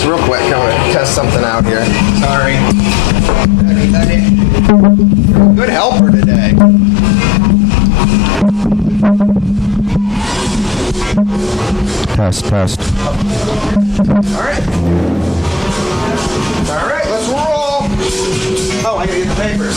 Just real quick, I'm gonna test something out here. Sorry. Good helper today. Test. All right. All right, let's roll. Oh, I gotta get the papers.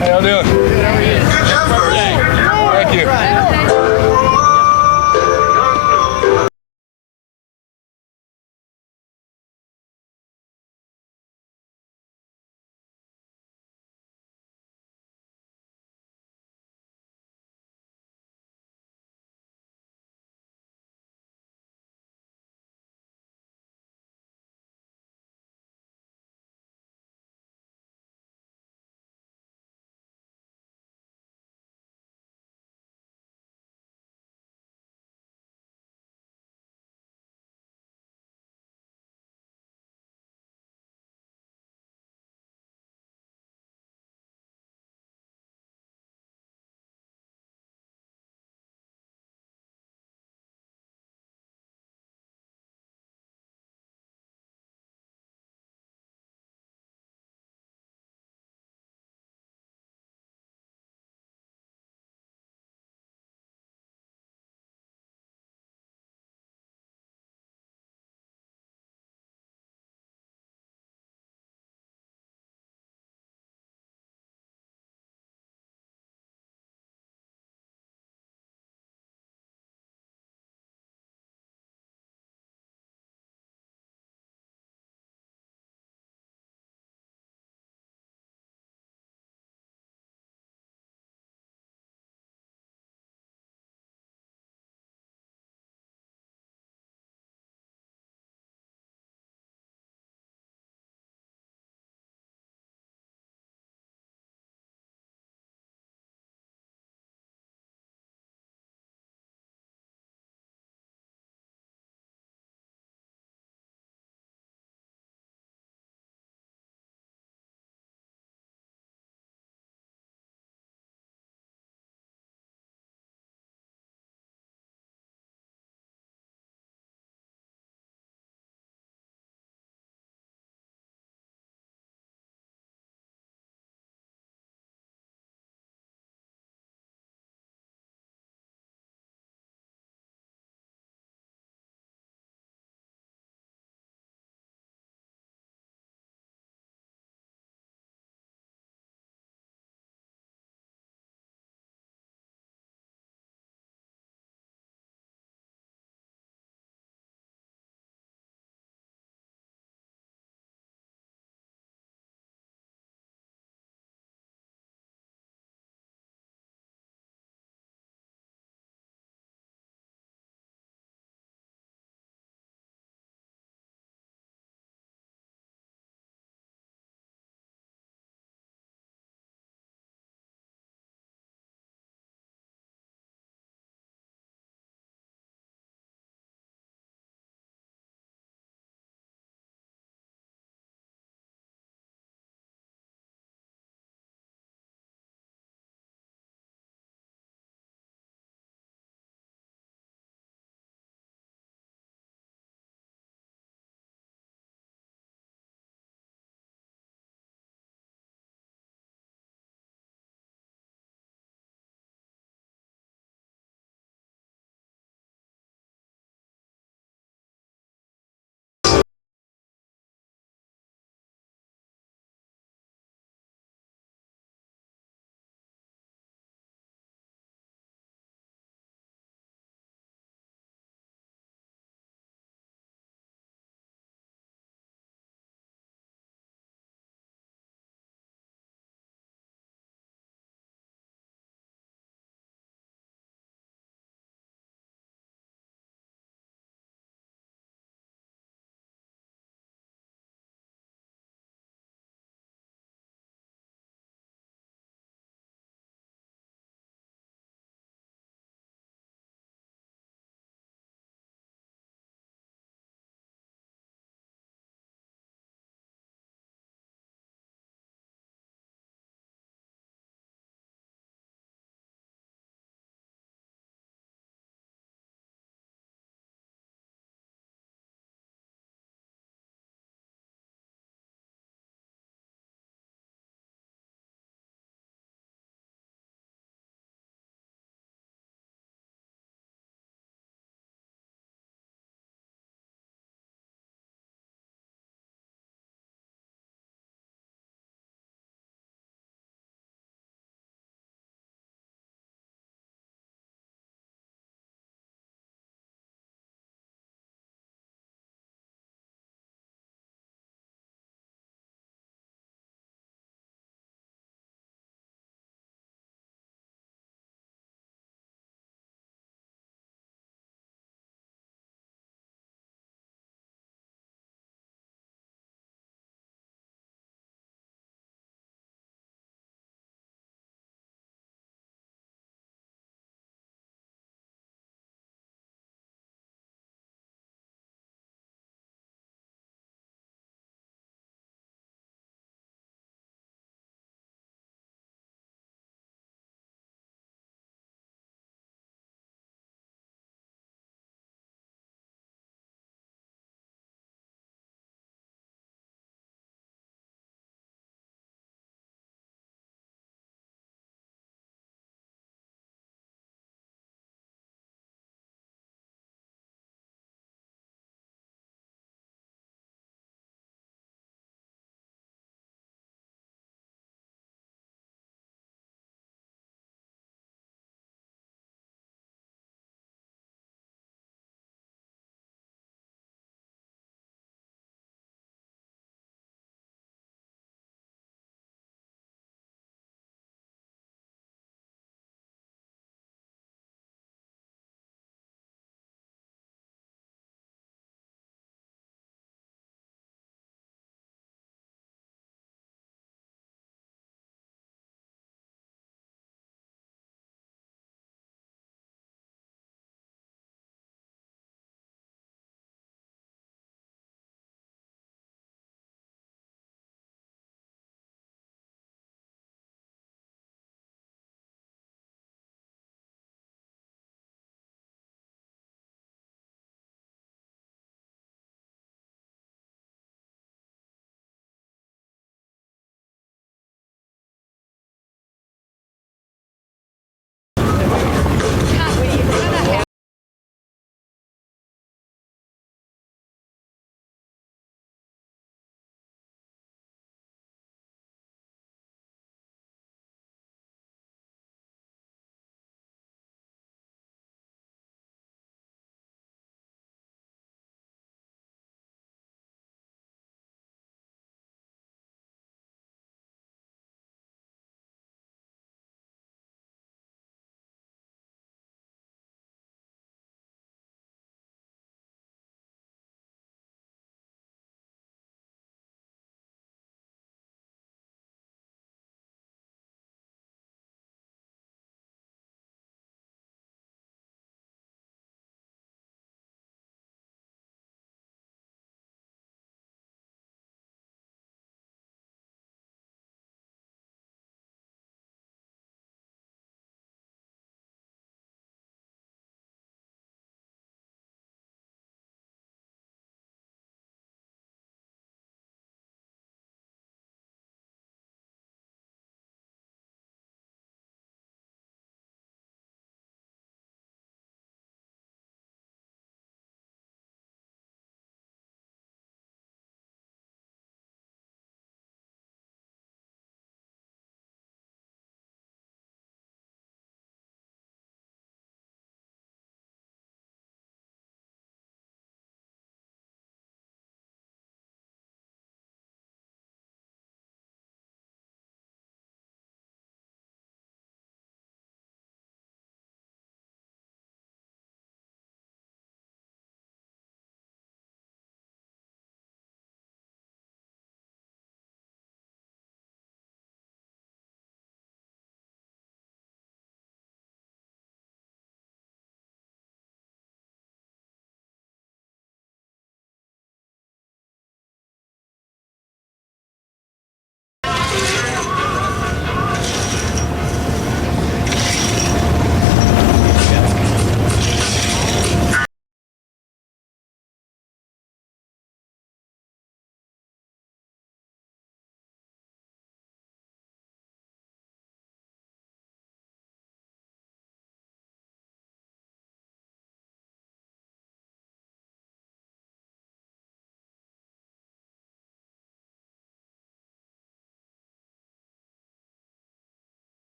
How y'all doing? Good job, first. Thank you.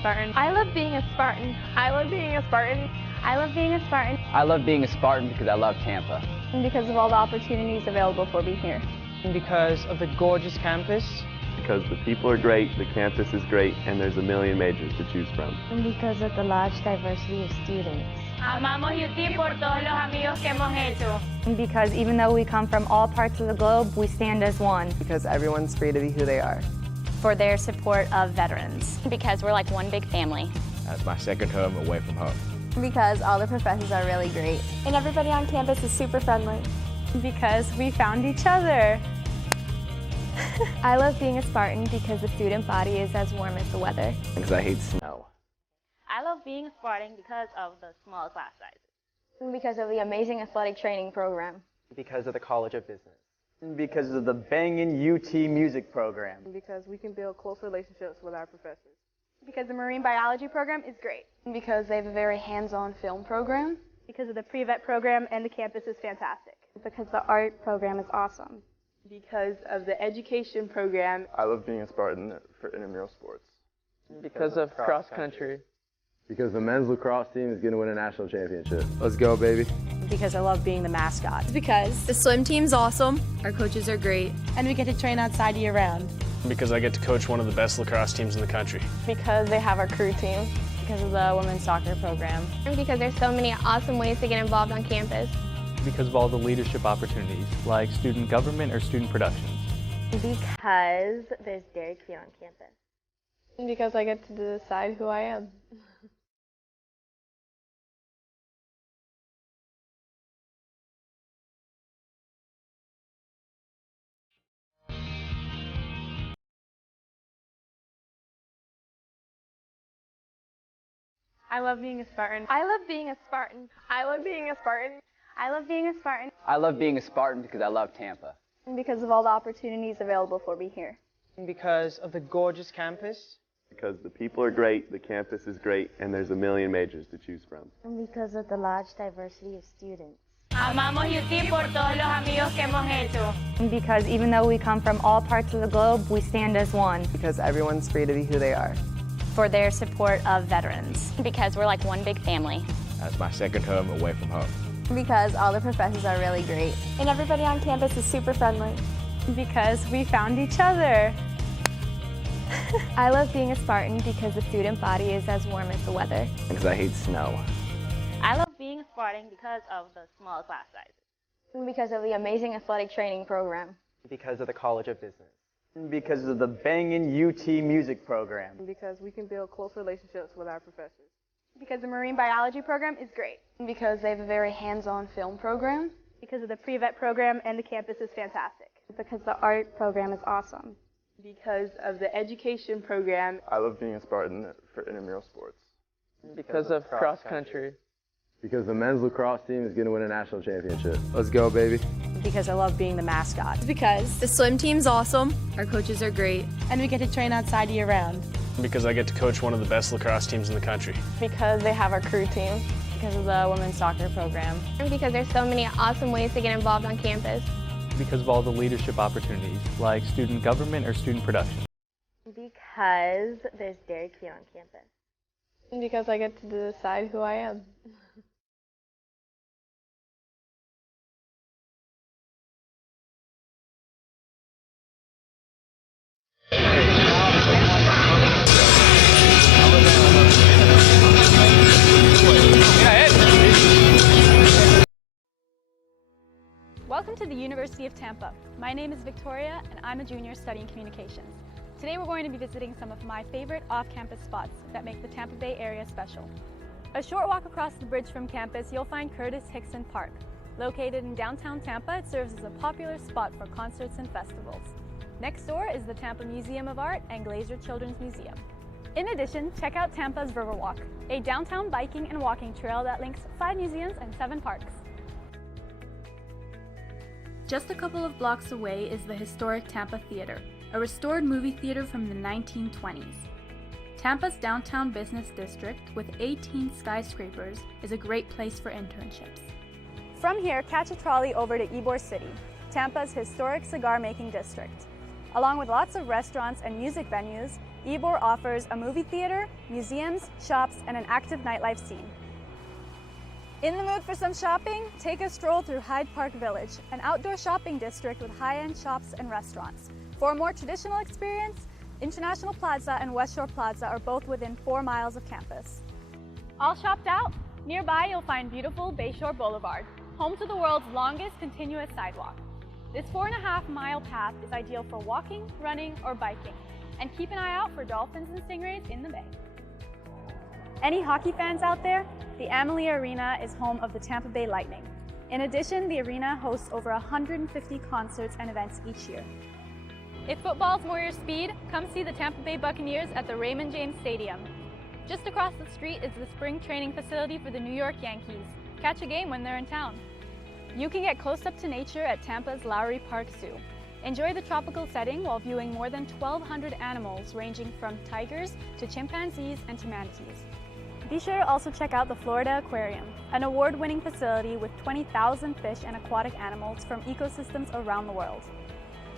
Spartan. I love being a Spartan. I love being a Spartan. I love being a Spartan. I love being a Spartan because I love Tampa. And because of all the opportunities available for me here. And because of the gorgeous campus. Because the people are great, the campus is great, and there's a million majors to choose from. And because of the large diversity of students. Amamos UT por todos los amigos que hemos hecho. And because even though we come from all parts of the globe, we stand as one. Because everyone's free to be who they are. For their support of veterans. Because we're like one big family. That's my second home away from home. Because all the professors are really great. And everybody on campus is super friendly. Because we found each other. I love being a Spartan because the student body is as warm as the weather. Because I hate snow. I love being a Spartan because of the small class sizes. And because of the amazing athletic training program. Because of the College of Business. And because of the banging UT music program. And because we can build close relationships with our professors. Because the marine biology program is great. And because they have a very hands-on film program. Because of the pre-vet program and the campus is fantastic. Because the art program is awesome. Because of the education program. I love being a Spartan for intramural sports. Because of cross country. Because the men's lacrosse team is going to win a national championship. Let's go, baby. Because I love being the mascot. Because the swim team's awesome. Our coaches are great. And we get to train outside year-round. Because I get to coach one of the best lacrosse teams in the country. Because they have our crew team. Because of the women's soccer program. And because there's so many awesome ways to get involved on campus. Because of all the leadership opportunities, like student government or student productions. Because there's Dairy Queen on campus. And because I get to decide who I am. I love being a Spartan. I love being a Spartan. I love being a Spartan. I love being a Spartan. I love being a Spartan because I love Tampa. And because of all the opportunities available for me here. And because of the gorgeous campus. Because the people are great, the campus is great, and there's a million majors to choose from. And because of the large diversity of students. Amamos UT por todos los amigos que hemos hecho. And because even though we come from all parts of the globe, we stand as one. Because everyone's free to be who they are. For their support of veterans. Because we're like one big family. That's my second home away from home. Because all the professors are really great. And everybody on campus is super friendly. Because we found each other. I love being a Spartan because the student body is as warm as the weather. Because I hate snow. I love being a Spartan because of the small class sizes. And because of the amazing athletic training program. Because of the College of Business. And because of the banging UT music program. And because we can build close relationships with our professors. Because the marine biology program is great. And because they have a very hands-on film program. Because of the pre-vet program and the campus is fantastic. Because the art program is awesome. Because of the education program. I love being a Spartan for intramural sports. Because of cross country. Because the men's lacrosse team is going to win a national championship. Let's go, baby. Because I love being the mascot. Because the swim team's awesome. Our coaches are great. And we get to train outside year-round. Because I get to coach one of the best lacrosse teams in the country. Because they have our crew team. Because of the women's soccer program. And because there's so many awesome ways to get involved on campus. Because of all the leadership opportunities, like student government or student productions. Because there's Dairy Queen on campus. And because I get to decide who I am. Welcome to the University of Tampa. My name is Victoria and I'm a junior studying communications. Today we're going to be visiting some of my favorite off-campus spots that make the Tampa Bay area special. A short walk across the bridge from campus, you'll find Curtis Hickson Park. Located in downtown Tampa, it serves as a popular spot for concerts and festivals. Next door is the Tampa Museum of Art and Glazer Children's Museum. In addition, check out Tampa's Riverwalk, a downtown biking and walking trail that links 5 museums and 7 parks. Just a couple of blocks away is the historic Tampa Theater, a restored movie theater from the 1920s. Tampa's downtown business district, with 18 skyscrapers, is a great place for internships. From here, catch a trolley over to Ybor City, Tampa's historic cigar-making district. Along with lots of restaurants and music venues, Ybor offers a movie theater, museums, shops, and an active nightlife scene. In the mood for some shopping? Take a stroll through Hyde Park Village, an outdoor shopping district with high-end shops and restaurants. For a more traditional experience, International Plaza and West Shore Plaza are both within 4 miles of campus. All shopped out? Nearby you'll find beautiful Bayshore Boulevard, home to the world's longest continuous sidewalk. This 4.5-mile path is ideal for walking, running, or biking, and keep an eye out for dolphins and stingrays in the bay. Any hockey fans out there? The Amalie Arena is home of the Tampa Bay Lightning. In addition, the arena hosts over 150 concerts and events each year. If football's more your speed, come see the Tampa Bay Buccaneers at the Raymond James Stadium. Just across the street is the spring training facility for the New York Yankees. Catch a game when they're in town. You can get close up to nature at Tampa's Lowry Park Zoo. Enjoy the tropical setting while viewing more than 1,200 animals ranging from tigers to chimpanzees and to manatees. Be sure to also check out the Florida Aquarium, an award-winning facility with 20,000 fish and aquatic animals from ecosystems around the world.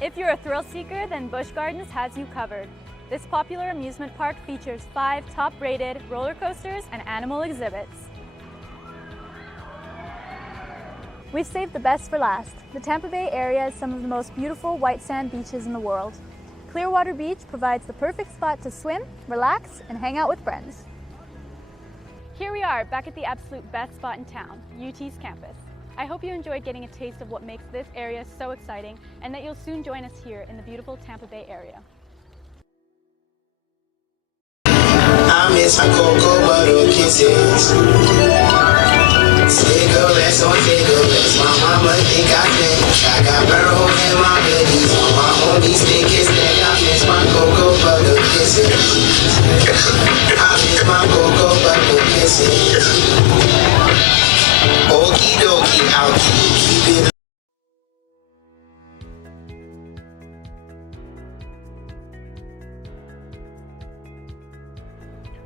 If you're a thrill seeker, then Busch Gardens has you covered. This popular amusement park features 5 top-rated roller coasters and animal exhibits. We've saved the best for last. The Tampa Bay area has some of the most beautiful white sand beaches in the world. Clearwater Beach provides the perfect spot to swim, relax, and hang out with friends. Here we are, back at the absolute best spot in town, UT's campus. I hope you enjoyed getting a taste of what makes this area so exciting, and that you'll soon join us here in the beautiful Tampa Bay area. I miss my cocoa butter kisses. Cigarettes on cigarettes, my mama think I think. I got Burrow in my hoodies, all my homies think it's that I miss my cocoa butter kisses. I miss my cocoa butter kisses. Okie dokie, I'll keep it.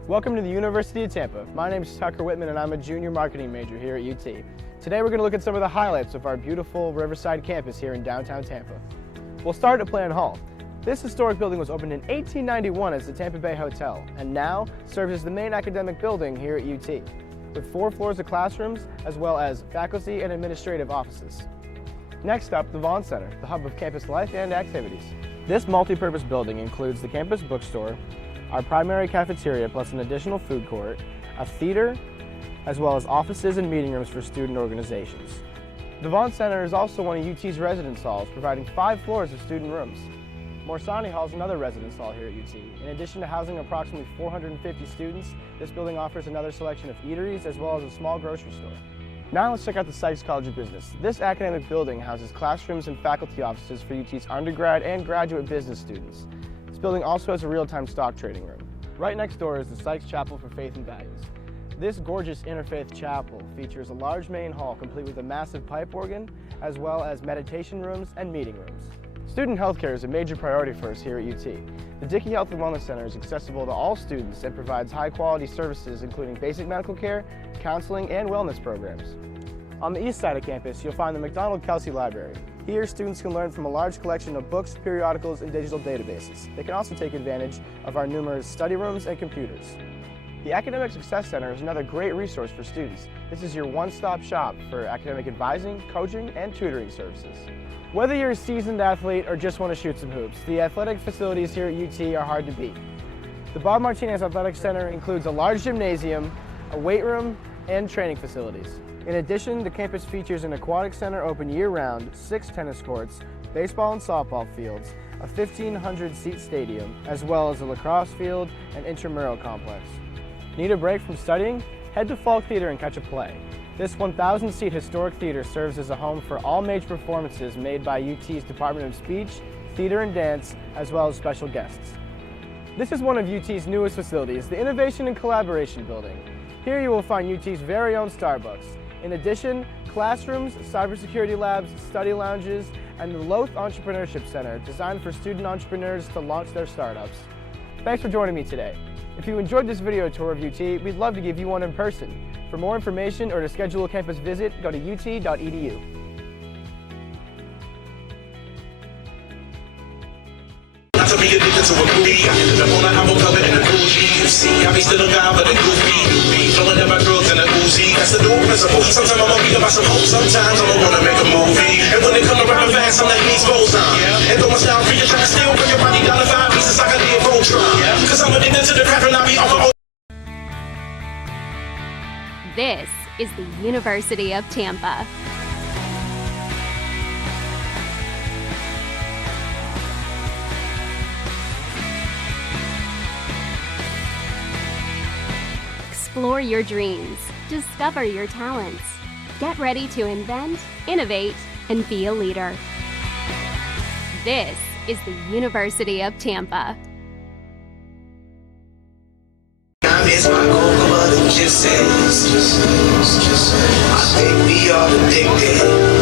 Welcome to the University of Tampa. My name is Tucker Whitman and I'm a junior marketing major here at UT. Today we're going to look at some of the highlights of our beautiful Riverside campus here in downtown Tampa. We'll start at Plan Hall. This historic building was opened in 1891 as the Tampa Bay Hotel and now serves as the main academic building here at UT, with 4 floors of classrooms as well as faculty and administrative offices. Next up, the Vaughn Center, the hub of campus life and activities. This multi-purpose building includes the campus bookstore, our primary cafeteria plus an additional food court, a theater, as well as offices and meeting rooms for student organizations. The Vaughn Center is also one of UT's residence halls, providing 5 floors of student rooms. Morsani Hall is another residence hall here at UT. In addition to housing approximately 450 students, this building offers another selection of eateries as well as a small grocery store. Now let's check out the Sykes College of Business. This academic building houses classrooms and faculty offices for UT's undergrad and graduate business students. This building also has a real-time stock trading room. Right next door is the Sykes Chapel for Faith and Values. This gorgeous interfaith chapel features a large main hall complete with a massive pipe organ, as well as meditation rooms and meeting rooms. Student healthcare is a major priority for us here at UT. The Dickey Health and Wellness Center is accessible to all students and provides high-quality services including basic medical care, counseling, and wellness programs. On the east side of campus, you'll find the McDonald-Kelsey Library. Here, students can learn from a large collection of books, periodicals, and digital databases. They can also take advantage of our numerous study rooms and computers. The Academic Success Center is another great resource for students. This is your one-stop shop for academic advising, coaching, and tutoring services. Whether you're a seasoned athlete or just want to shoot some hoops, the athletic facilities here at UT are hard to beat. The Bob Martinez Athletic Center includes a large gymnasium, a weight room, and training facilities. In addition, the campus features an aquatic center open year-round, 6 tennis courts, baseball and softball fields, a 1,500-seat stadium, as well as a lacrosse field and intramural complex. Need a break from studying? Head to Falk Theater and catch a play. This 1,000-seat historic theater serves as a home for all major performances made by UT's Department of Speech, Theater and Dance, as well as special guests. This is one of UT's newest facilities, the Innovation and Collaboration Building. Here you will find UT's very own Starbucks. In addition, classrooms, cybersecurity labs, study lounges, and the Loth Entrepreneurship Center, designed for student entrepreneurs to launch their startups. Thanks for joining me today. If you enjoyed this video tour of UT, we'd love to give you one in person. For more information or to schedule a campus visit, go to ut.edu. I be still a guy, but a goofy. Flowing at my girls in a Uzi. That's the new principle. Sometimes I'm gonna be about some hope. Sometimes I'm gonna wanna make a movie. And when they come around fast, I'm like these goals on. And throw my style free, you try to steal from your body down to 5 pieces like I did Voltron. Cause I'm addicted to the crap and I be on my own. This is the University of Tampa. Explore your dreams, discover your talents. Get ready to invent, innovate, and be a leader. This is the University of Tampa. I miss my cocoa butter kisses. I think we all addicted.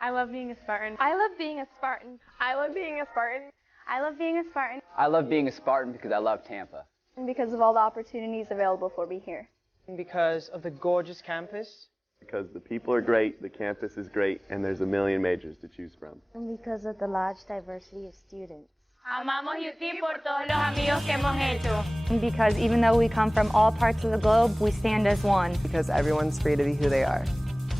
I love being a Spartan. I love being a Spartan. I love being a Spartan. I love being a Spartan. I love being a Spartan because I love Tampa. And because of all the opportunities available for me here. Because of the gorgeous campus. Because the people are great, the campus is great, and there's a million majors to choose from. And because of the large diversity of students. Amamos UT por todos los amigos que hemos hecho. And because even though we come from all parts of the globe, we stand as one. Because everyone's free to be who they are.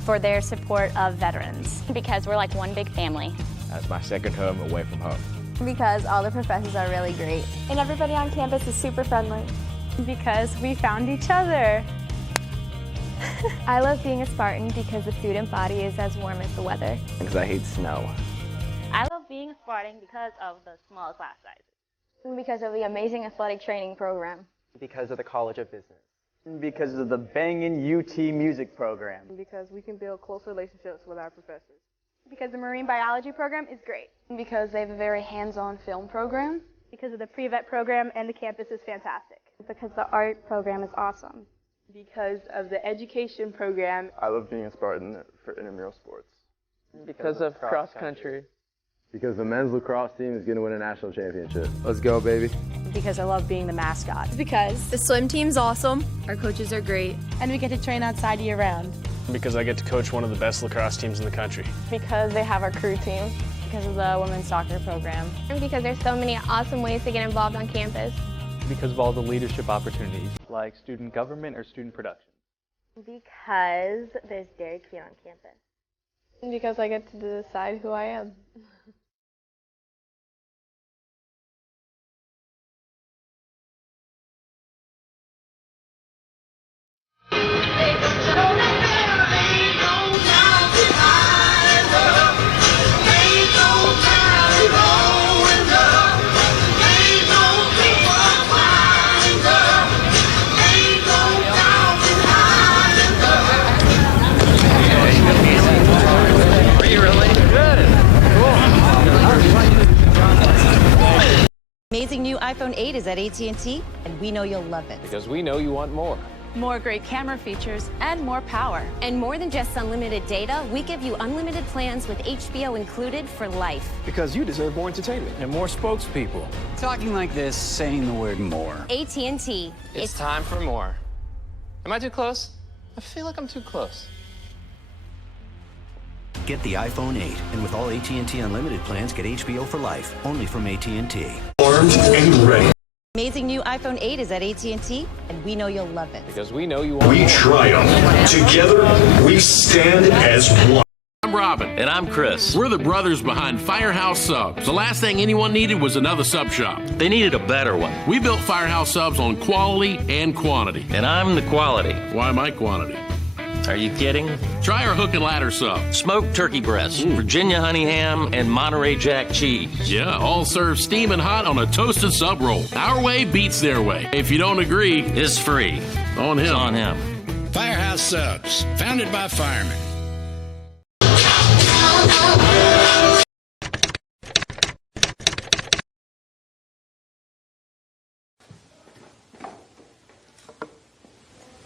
For their support of veterans. Because we're like one big family. That's my second home away from home. Because all the professors are really great. And everybody on campus is super friendly. Because we found each other. I love being a Spartan because the student body is as warm as the weather. Because I hate snow. I love being a Spartan because of the small class sizes. And because of the amazing athletic training program. Because of the College of Business. Because of the banging UT music program. Because we can build close relationships with our professors. Because the marine biology program is great. Because they have a very hands-on film program. Because of the pre-vet program and the campus is fantastic. Because the art program is awesome. Because of the education program. I love being a Spartan for intramural sports. Because of cross country. Because the men's lacrosse team is going to win a national championship. Let's go, baby. Because I love being the mascot. Because the swim team's awesome, our coaches are great, and we get to train outside year-round. Because I get to coach one of the best lacrosse teams in the country. Because they have our crew team. Because of the women's soccer program. And because there's so many awesome ways to get involved on campus. Because of all the leadership opportunities, like student government or student production. Because there's Dairy Queen on campus. And because I get to decide who I am. Amazing new iPhone 8 is at AT&T, and we know you'll love it. Because we know you want more. More great camera features and more power. And more than just unlimited data, we give you unlimited plans with HBO included for life. Because you deserve more entertainment. And more spokespeople. Talking like this, saying the word more. AT&T. It's time for more. Am I too close? I feel like I'm too close. Get the iPhone 8, and with all AT&T Unlimited plans, get HBO for life, only from AT&T. Armed and ready. Amazing new iPhone 8 is at AT&T, and we know you'll love it. Because we know you want We more. triumph. Together, we stand as one. I'm Robin. And I'm Chris. We're the brothers behind Firehouse Subs. The last thing anyone needed was another sub shop. They needed a better one. We built Firehouse Subs on quality and quantity. And I'm the quality. Why my quantity? Are you kidding? Try our hook and ladder sub. Smoked turkey breast, Virginia honey ham, and Monterey Jack cheese. Yeah, all served steaming hot on a toasted sub roll. Our way beats their way. If you don't agree, it's free. On him. It's on him. Firehouse Subs, founded by firemen.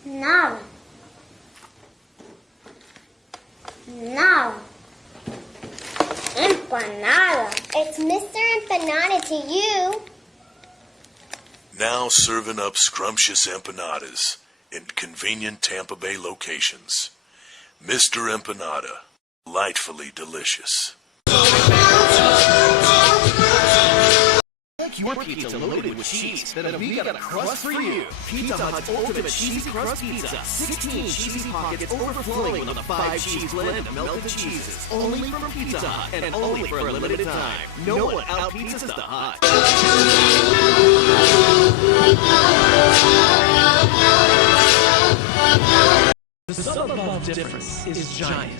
Nada. Nada. Empanada. It's Mr. Empanada to you. Now serving up scrumptious empanadas in convenient Tampa Bay locations. Mr. Empanada, delightfully delicious. Your pizza loaded with cheese, then we got a crust for you. Pizza Hut's ultimate cheesy crust pizza. 16 cheesy pockets overflowing with a 5-cheese blend of melted cheeses. Only from Pizza Hut and only for a limited time. No one out-pizzas the Hut. The sub-above difference is giant.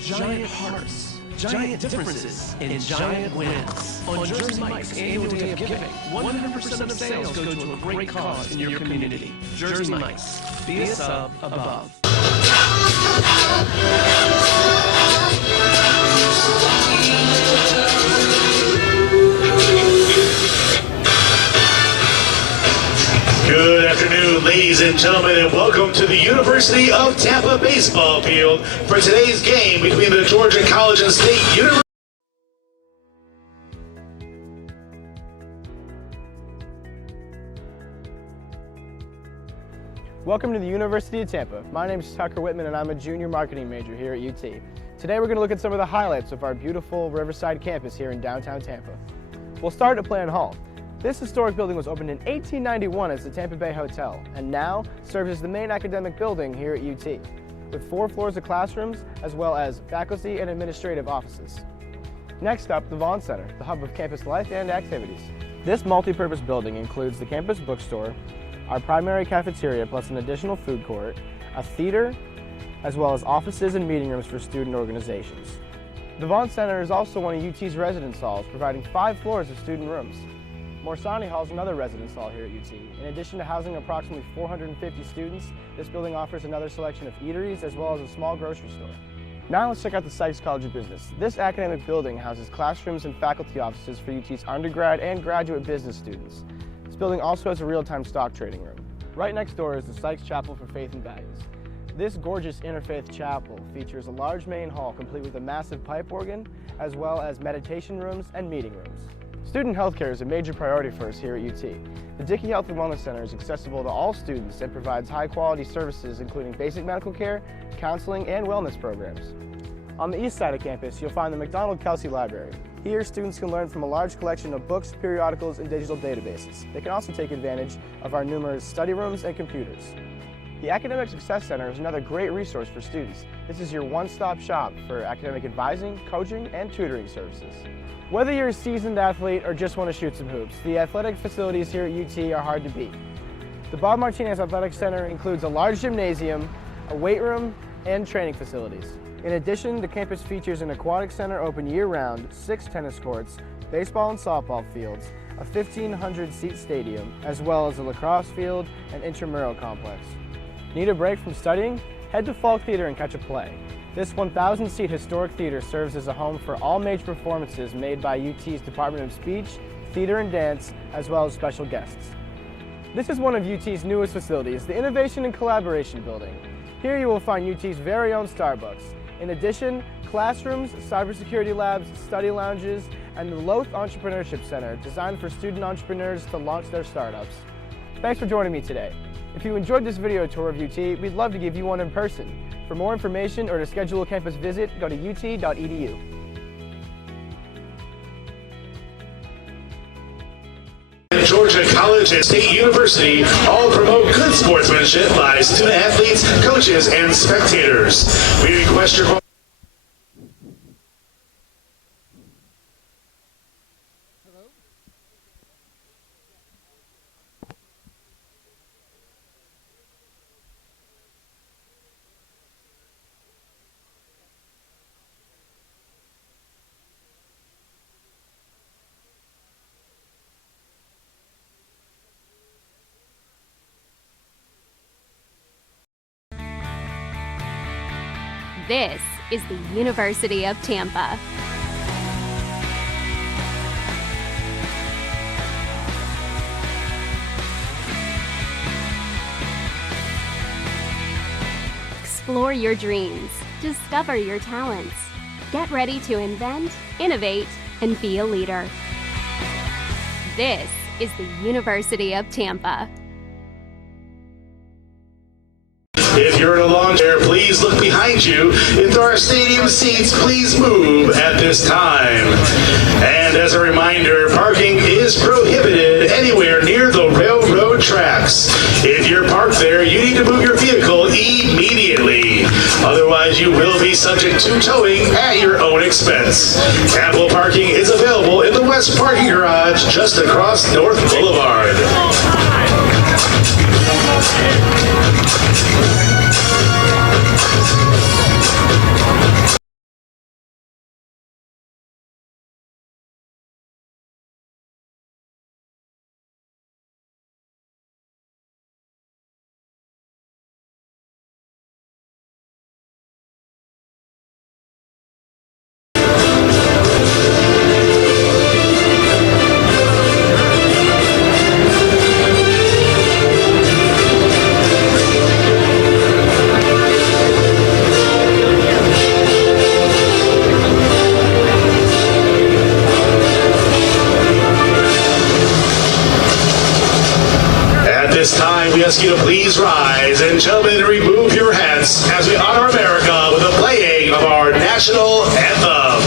Giant hearts. Giant differences in giant wins. On Jersey Mike's annual day of giving, 100% of sales go to a great cause in your community. Jersey Mike's. Be a sub above. Good afternoon, ladies and gentlemen, and welcome to the University of Tampa baseball field for today's game between the Georgia College and State University. Welcome to the University of Tampa. My name is Tucker Whitman and I'm a junior marketing major here at UT. Today we're going to look at some of the highlights of our beautiful Riverside campus here in downtown Tampa. We'll start at Plan Hall. This historic building was opened in 1891 as the Tampa Bay Hotel and now serves as the main academic building here at UT, with 4 floors of classrooms as well as faculty and administrative offices. Next up, the Vaughn Center, the hub of campus life and activities. This multi-purpose building includes the campus bookstore, our primary cafeteria plus an additional food court, a theater, as well as offices and meeting rooms for student organizations. The Vaughn Center is also one of UT's residence halls, providing 5 floors of student rooms. Morsani Hall is another residence hall here at UT. In addition to housing approximately 450 students, this building offers another selection of eateries as well as a small grocery store. Now let's check out the Sykes College of Business. This academic building houses classrooms and faculty offices for UT's undergrad and graduate business students. This building also has a real-time stock trading room. Right next door is the Sykes Chapel for Faith and Values. This gorgeous interfaith chapel features a large main hall complete with a massive pipe organ, as well as meditation rooms and meeting rooms. Student healthcare is a major priority for us here at UT. The Dickey Health and Wellness Center is accessible to all students and provides high-quality services including basic medical care, counseling, and wellness programs. On the east side of campus, you'll find the McDonald-Kelsey Library. Here, students can learn from a large collection of books, periodicals, and digital databases. They can also take advantage of our numerous study rooms and computers. The Academic Success Center is another great resource for students. This is your one-stop shop for academic advising, coaching, and tutoring services. Whether you're a seasoned athlete or just want to shoot some hoops, the athletic facilities here at UT are hard to beat. The Bob Martinez Athletic Center includes a large gymnasium, a weight room, and training facilities. In addition, the campus features an aquatic center open year-round, 6 tennis courts, baseball and softball fields, a 1,500-seat stadium, as well as a lacrosse field and intramural complex. Need a break from studying? Head to Falk Theater and catch a play. This 1,000-seat historic theater serves as a home for all major performances made by UT's Department of Speech, Theater and Dance, as well as special guests. This is one of UT's newest facilities, the Innovation and Collaboration Building. Here you will find UT's very own Starbucks. In addition, classrooms, cybersecurity labs, study lounges, and the Loth Entrepreneurship Center, designed for student entrepreneurs to launch their startups. Thanks for joining me today. If you enjoyed this video tour of UT, we'd love to give you one in person. For more information or to schedule a campus visit, go to ut.edu. Georgia College and State University all promote good sportsmanship by student athletes, coaches, and spectators. We request your This is the University of Tampa. Explore your dreams. Discover your talents. Get ready to invent, innovate, and be a leader. This is the University of Tampa. If you're in a lawn chair, please look behind you. If there are stadium seats, please move at this time. And as a reminder, parking is prohibited anywhere near the railroad tracks. If you're parked there, you need to move your vehicle immediately. Otherwise, you will be subject to towing at your own expense. Ample parking is available in the West Parking Garage just across North Boulevard. This time, we ask you to please rise, and gentlemen, remove your hats as we honor America with the playing of our national anthem.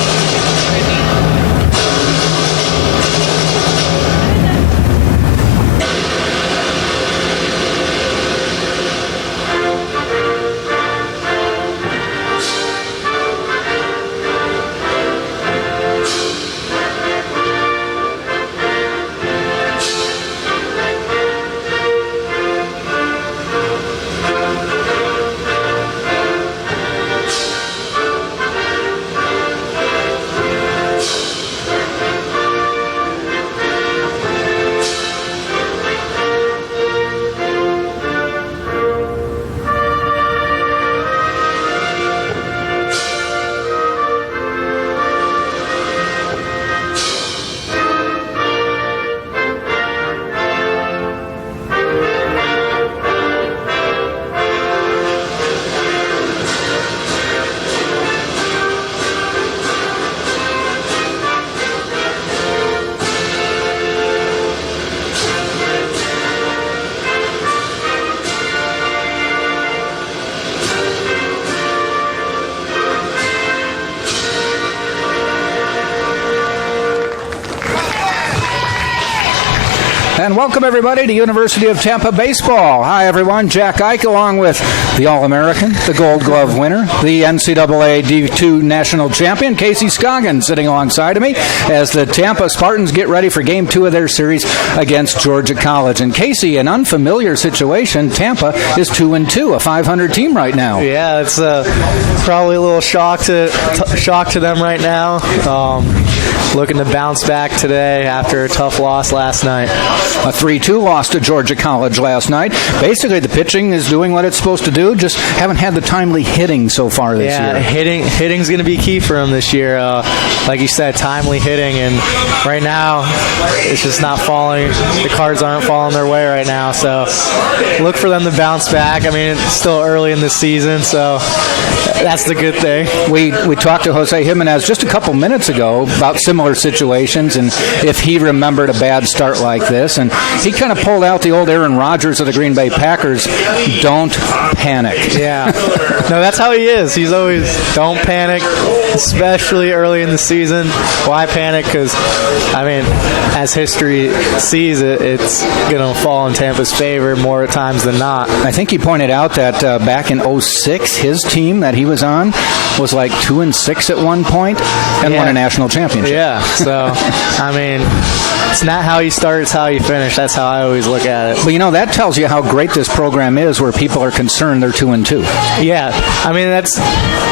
And welcome, everybody, to University of Tampa Baseball. Hi, everyone. Jack Ike, along with the All-American, the Gold Glove winner, the NCAA D2 National Champion, Casey Scoggins, sitting alongside of me as the Tampa Spartans get ready for Game 2 of their series against Georgia College. And Casey, an unfamiliar situation. Tampa is 2-2, a 500 team right now. Yeah, it's probably a little shock to them right now. Looking to bounce back today after a tough loss last night. A 3-2 loss to Georgia College last night. Basically, the pitching is doing what it's supposed to do, just haven't had the timely hitting so far this year. Yeah, hitting's going to be key for them this year. Like you said, timely hitting, and right now it's just not falling. The cards aren't falling their way right now, so look for them to bounce back. I mean, it's still early in the season, so that's the good thing. We talked to Jose Jimenez just a couple minutes ago about similar situations and if he remembered a bad start like this, and he kind of pulled out the old Aaron Rodgers of the Green Bay Packers. Don't panic. Yeah. No, that's how he is. He's always, don't panic, especially early in the season. Why panic? Because, I mean, as history sees it, it's going to fall in Tampa's favor more times than not. I think he pointed out that back in 2006, his team that he was on was like 2-6 at one point and won a national championship. Yeah, so, I mean, it's not how you start, it's how you finish. That's how I always look at it. But, that tells you how great this program is where people are concerned they're 2-2. Yeah, I mean, that's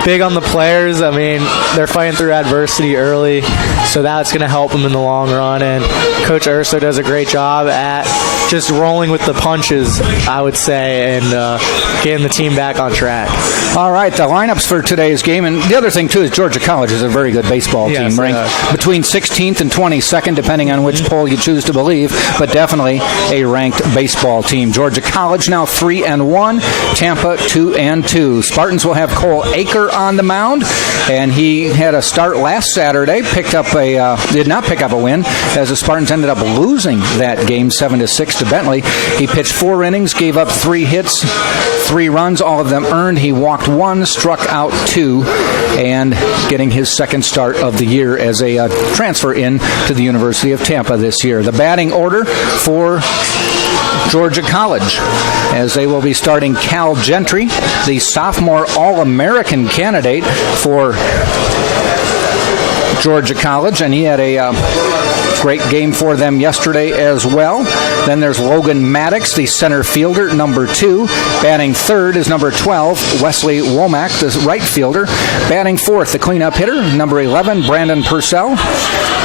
big on the players. I mean, they're fighting through adversity early, so that's going to help them in the long run. And Coach Urso does a great job at just rolling with the punches, I would say, and getting the team back on track. All right, the lineups for today's game. And the other thing, too, is Georgia College is a very good baseball team, ranked between 16th and 22nd, depending on which poll you choose to believe, but definitely a ranked baseball team. Georgia College now 3-1, Tampa 2-2. Spartans will have Cole Aker on the mound, and he had a start last Saturday, did not pick up a win, as the Spartans ended up losing that game 7-6 to Bentley. He pitched 4 innings, gave up 3 hits, 3 runs, all of them earned. He walked 1, struck out 2, and getting his second start of the year as a transfer in to the University of Tampa this year. The batting order for Georgia College, as they will be starting Cal Gentry, the sophomore All-American candidate for Georgia College, and he had a great game for them yesterday as well. Then there's Logan Maddox, the center fielder, number 2. Batting third is number 12, Wesley Womack, the right fielder. Batting fourth, the cleanup hitter, number 11, Brandon Purcell.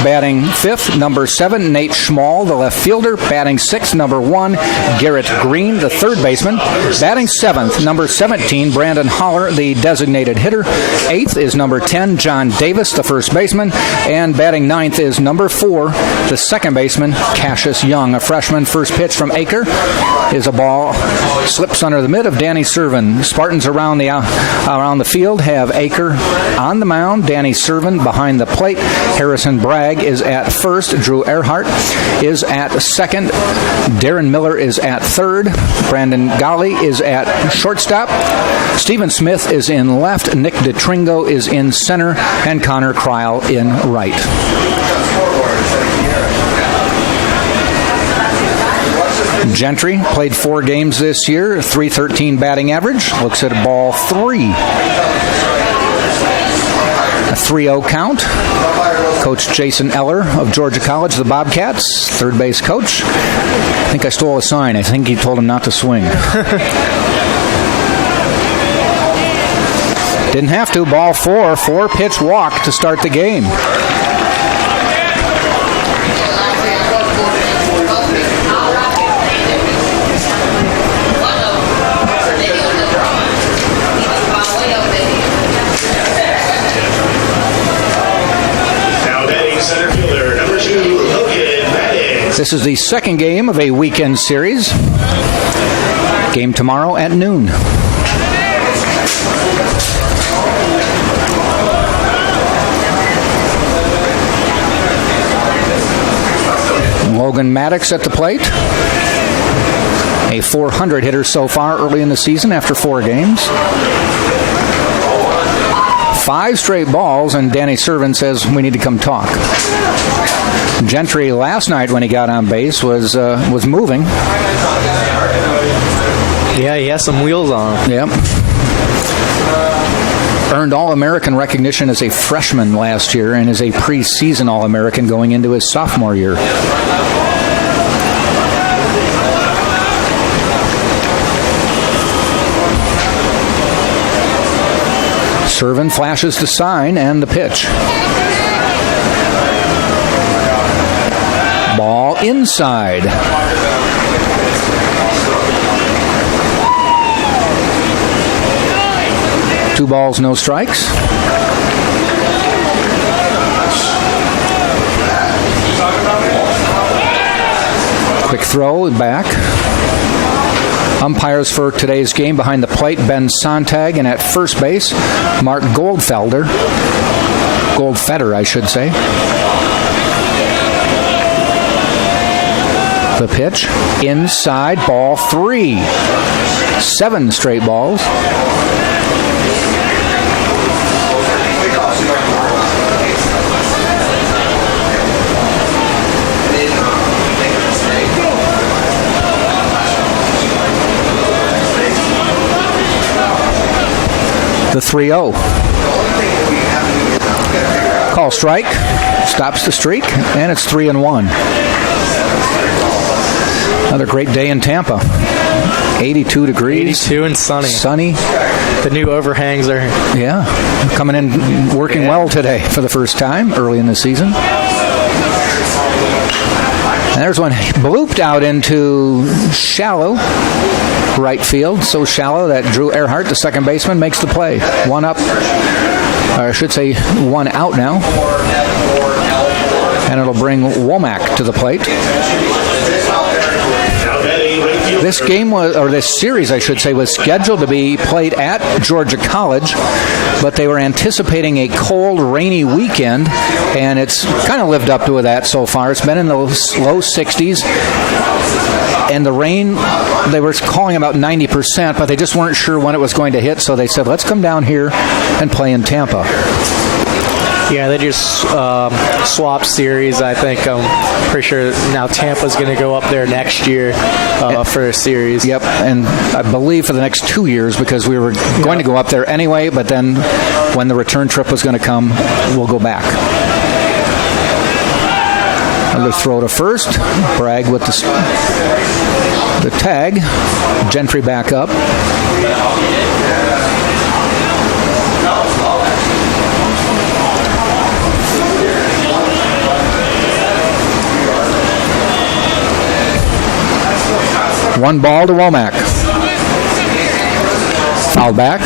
Batting fifth, number 7, Nate Schmall, the left fielder. Batting sixth, number 1, Garrett Green, the third baseman. Batting seventh, number 17, Brandon Holler, the designated hitter. Eighth is number 10, John Davis, the first baseman. And batting ninth is number 4, the second baseman, Cassius Young, a freshman. First pitch from Aker is a ball, slips under the mid of Danny Servin. Spartans around the field have Aker on the mound, Danny Servin behind the plate. Harrison Bragg is at first. Drew Earhart is at second. Darren Miller is at third. Brandon Golly is at shortstop. Stephen Smith is in left. Nick DeTringo is in center. And Connor Kreil in right. Gentry played 4 games this year, .313 batting average. Looks at ball 3. A 3-0 count. Coach Jason Eller of Georgia College, the Bobcats, third base coach. I think I stole a sign. I think he told him not to swing. Didn't have to. Ball 4, 4-pitch walk to start the game. This is the second game of a weekend series. Game tomorrow at noon. Logan Maddox at the plate. A 400 hitter so far early in the season after 4 games. 5 straight balls, and Danny Servin says we need to come talk. Gentry last night when he got on base was moving. Yeah, he has some wheels on him. Yep. Earned All-American recognition as a freshman last year and is a preseason All-American going into his sophomore year. Servin flashes the sign and the pitch. Ball inside. Two balls, no strikes. Quick throw back. Umpires for today's game behind the plate, Ben Sontag, and at first base, Mark Goldfeder, I should say. The pitch, inside, ball 3. 7 straight balls. The 3-0. Call strike. stops the streak, and it's 3-1. Another great day in Tampa. 82 degrees. 82 and sunny. Sunny. The new overhangs are... Yeah, coming in working well today for the first time early in the season. And there's one blooped out into shallow right field. So shallow that Drew Earhart, the second baseman, makes the play. One up, or I should say one out now. And it'll bring Womack to the plate. This game was, or this series, I should say, was scheduled to be played at Georgia College, but they were anticipating a cold, rainy weekend, and it's kind of lived up to that so far. It's been in the low 60s, and the rain, they were calling about 90%, but they just weren't sure when it was going to hit, so they said, let's come down here and play in Tampa. Yeah, they just swapped series. I think I'm pretty sure now Tampa's going to go up there next year for a series. Yep, and I believe for the next 2 years, because we were going to go up there anyway, but then when the return trip was going to come, we'll go back. Another throw to first. Bragg with the tag. Gentry back up. One ball to Womack. Foul back.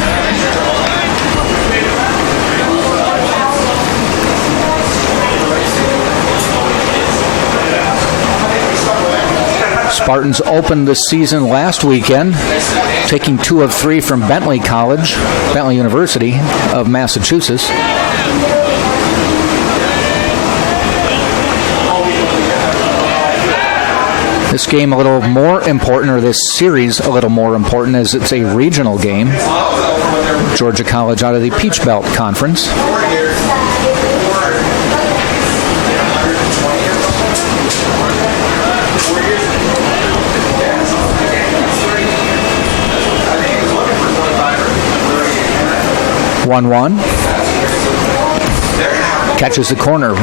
Spartans opened the season last weekend, taking 2 of 3 from Bentley University of Massachusetts. This game a little more important, or this series a little more important, as it's a regional game. Georgia College out of the Peach Belt Conference. One. Catches the corner.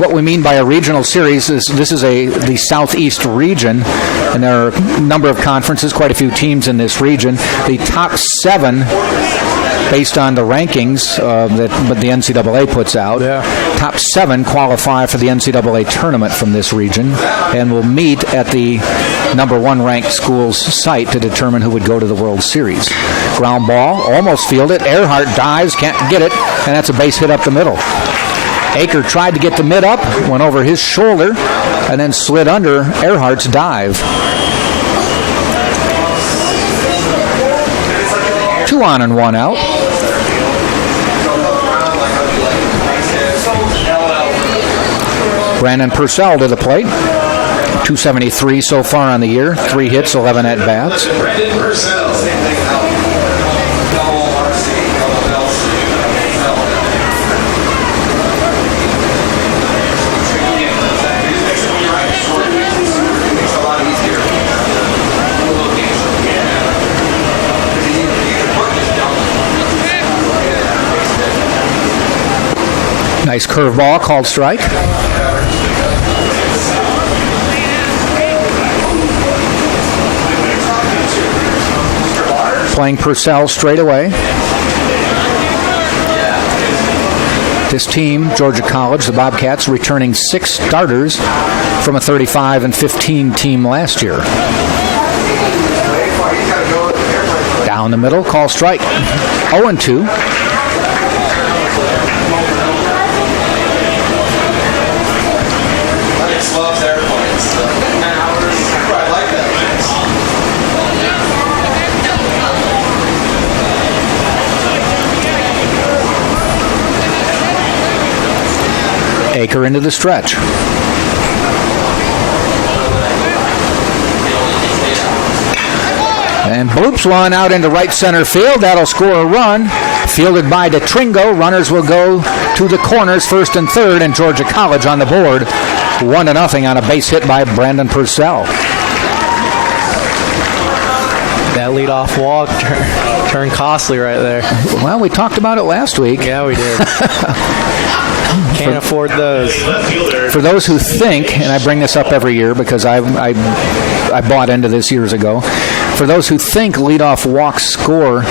What we mean by a regional series is this is the Southeast region, and there are a number of conferences, quite a few teams in this region. The top 7, based on the rankings that the NCAA puts out, top 7 qualify for the NCAA tournament from this region, and will meet at the number 1 ranked school's site to determine who would go to the World Series. Ground ball, almost fielded. Earhart dives, can't get it, and that's a base hit up the middle. Aker tried to get the mid up, went over his shoulder, and then slid under Earhart's dive. 2 on and 1 out. Brandon Purcell to the plate. 273 so far on the year. 3 hits, 11 at-bats. Nice curveball, called strike. Playing Purcell straight away. This team, Georgia College, the Bobcats, returning 6 starters from a 35-15 team last year. Down the middle, call strike. 0-2. Aker into the stretch. And bloops one out into right center field. That'll score a run. Fielded by DeTringo. Runners will go to the corners, first and third, and Georgia College on the board. 1-0 on a base hit by Brandon Purcell. That leadoff walk turned costly right there. Well, we talked about it last week. Yeah, we did. Can't afford those. For those who think, and I bring this up every year because I bought into this years ago, for those who think leadoff walks score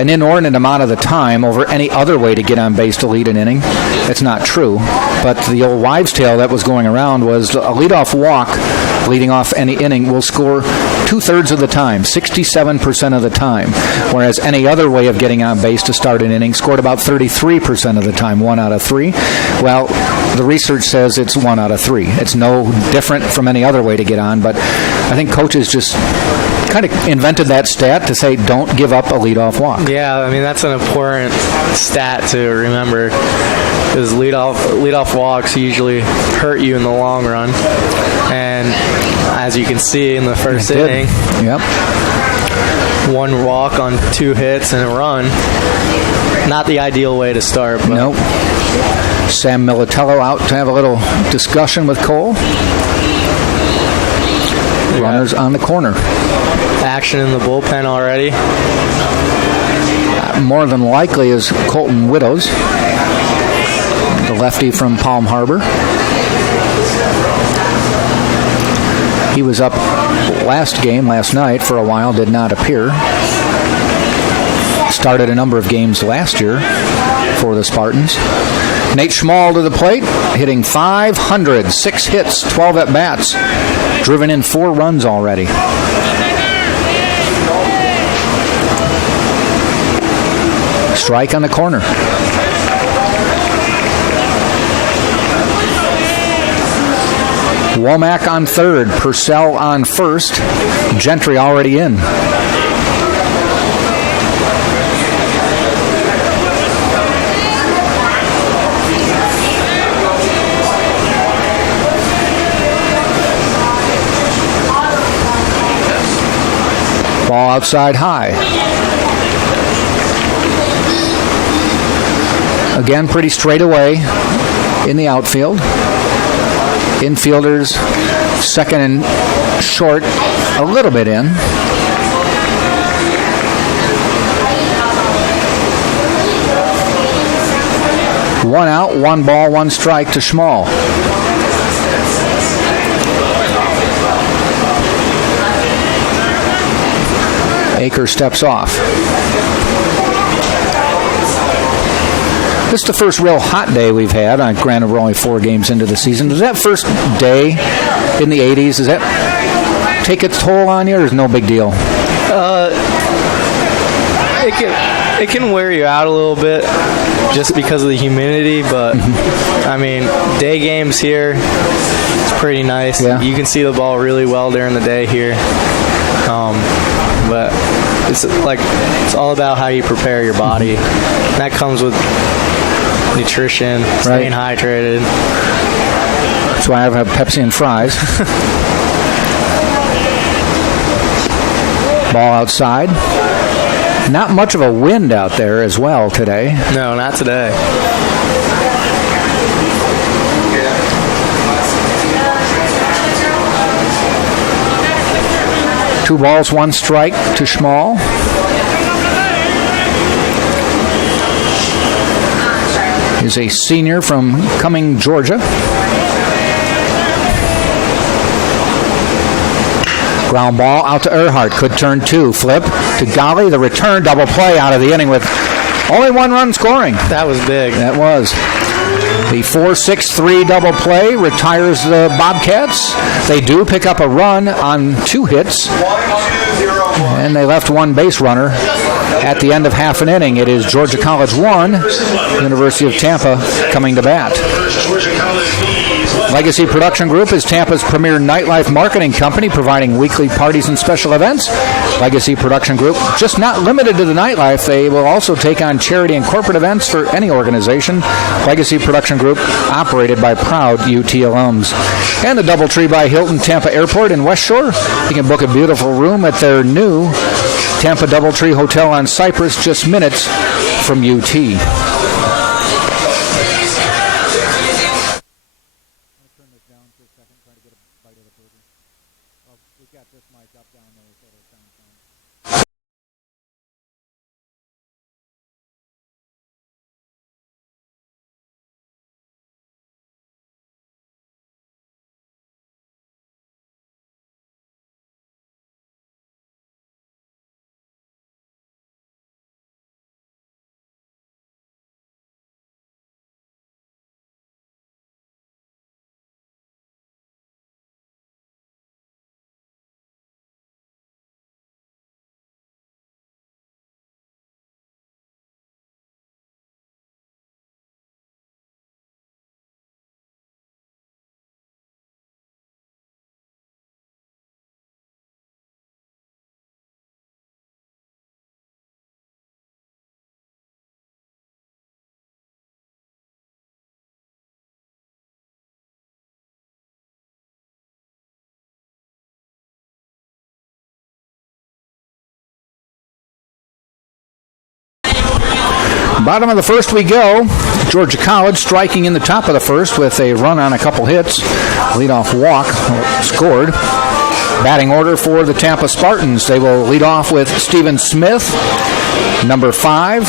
an inordinate amount of the time over any other way to get on base to lead an inning, it's not true. But the old wives' tale that was going around was a leadoff walk leading off any inning will score 2/3 of the time, 67% of the time, whereas any other way of getting on base to start an inning scored about 33% of the time, 1 out of 3. Well, the research says it's 1 out of 3. It's no different from any other way to get on, but I think coaches just kind of invented that stat to say don't give up a leadoff walk. Yeah, I mean, that's an important stat to remember, because leadoff walks usually hurt you in the long run. And as you can see in the first inning, yep, 1 walk on 2 hits and a run. Not the ideal way to start. But nope. Sam Militello out to have a little discussion with Cole. Runners on the corner. Action in the bullpen already. More than likely is Colton Widows, the lefty from Palm Harbor. He was up last night for a while, did not appear. Started a number of games last year for the Spartans. Nate Schmall to the plate, hitting .500, 6 hits, 12 at-bats, driven in 4 runs already. Strike on the corner. Womack on third, Purcell on first, Gentry already in. Ball outside high. Again, pretty straight away in the outfield. Infielders second and short, a little bit in. One out, 1 ball, 1 strike to Schmall. Aker steps off. This is the first real hot day we've had. Granted, we're only 4 games into the season. Does that first day in the 80s, does that take its toll on you, or is it no big deal? It can wear you out a little bit just because of the humidity, but I mean, day games here, it's pretty nice. Yeah. You can see the ball really well during the day here. But it's all about how you prepare your body. That comes with nutrition, staying hydrated. That's why I have Pepsi and fries. Ball outside. Not much of a wind out there as well today. No, not today. Two balls, 1 strike to Schmall. He's a senior from Cumming, Georgia. Ground ball out to Earhart. Could turn 2. Flip to Golly. The return, double play out of the inning with only 1 run scoring. That was big. That was. The 4-6-3 double play retires the Bobcats. They do pick up a run on 2 hits. And they left 1 base runner at the end of half an inning. It is Georgia College 1, University of Tampa coming to bat. Legacy Production Group is Tampa's premier nightlife marketing company, providing weekly parties and special events. Legacy Production Group, just not limited to the nightlife, they will also take on charity and corporate events for any organization. Legacy Production Group, operated by proud UT alums. And the Doubletree by Hilton Tampa Airport in West Shore. You can book a beautiful room at their new Tampa Doubletree Hotel on Cypress, just minutes from UT. Bottom of the first we go. Georgia College striking in the top of the first with a run on a couple hits. Leadoff walk scored. Batting order for the Tampa Spartans. They will lead off with Stephen Smith, number 5.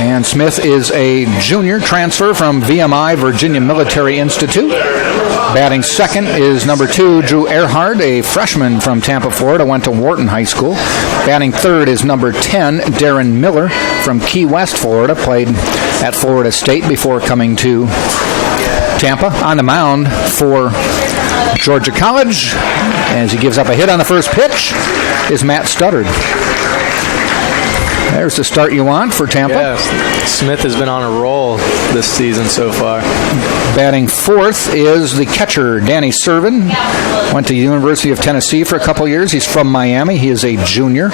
And Smith is a junior transfer from VMI, Virginia Military Institute. Batting second is number 2, Drew Earhart, a freshman from Tampa, Florida, went to Wharton High School. Batting third is number 10, Darren Miller from Key West, Florida, played at Florida State before coming to Tampa. On the mound for Georgia College, as he gives up a hit on the first pitch, is Matt Studdard. There's the start you want for Tampa. Yeah, Smith has been on a roll this season so far. Batting fourth is the catcher, Danny Servin. Went to the University of Tennessee for a couple years. He's from Miami. He is a junior.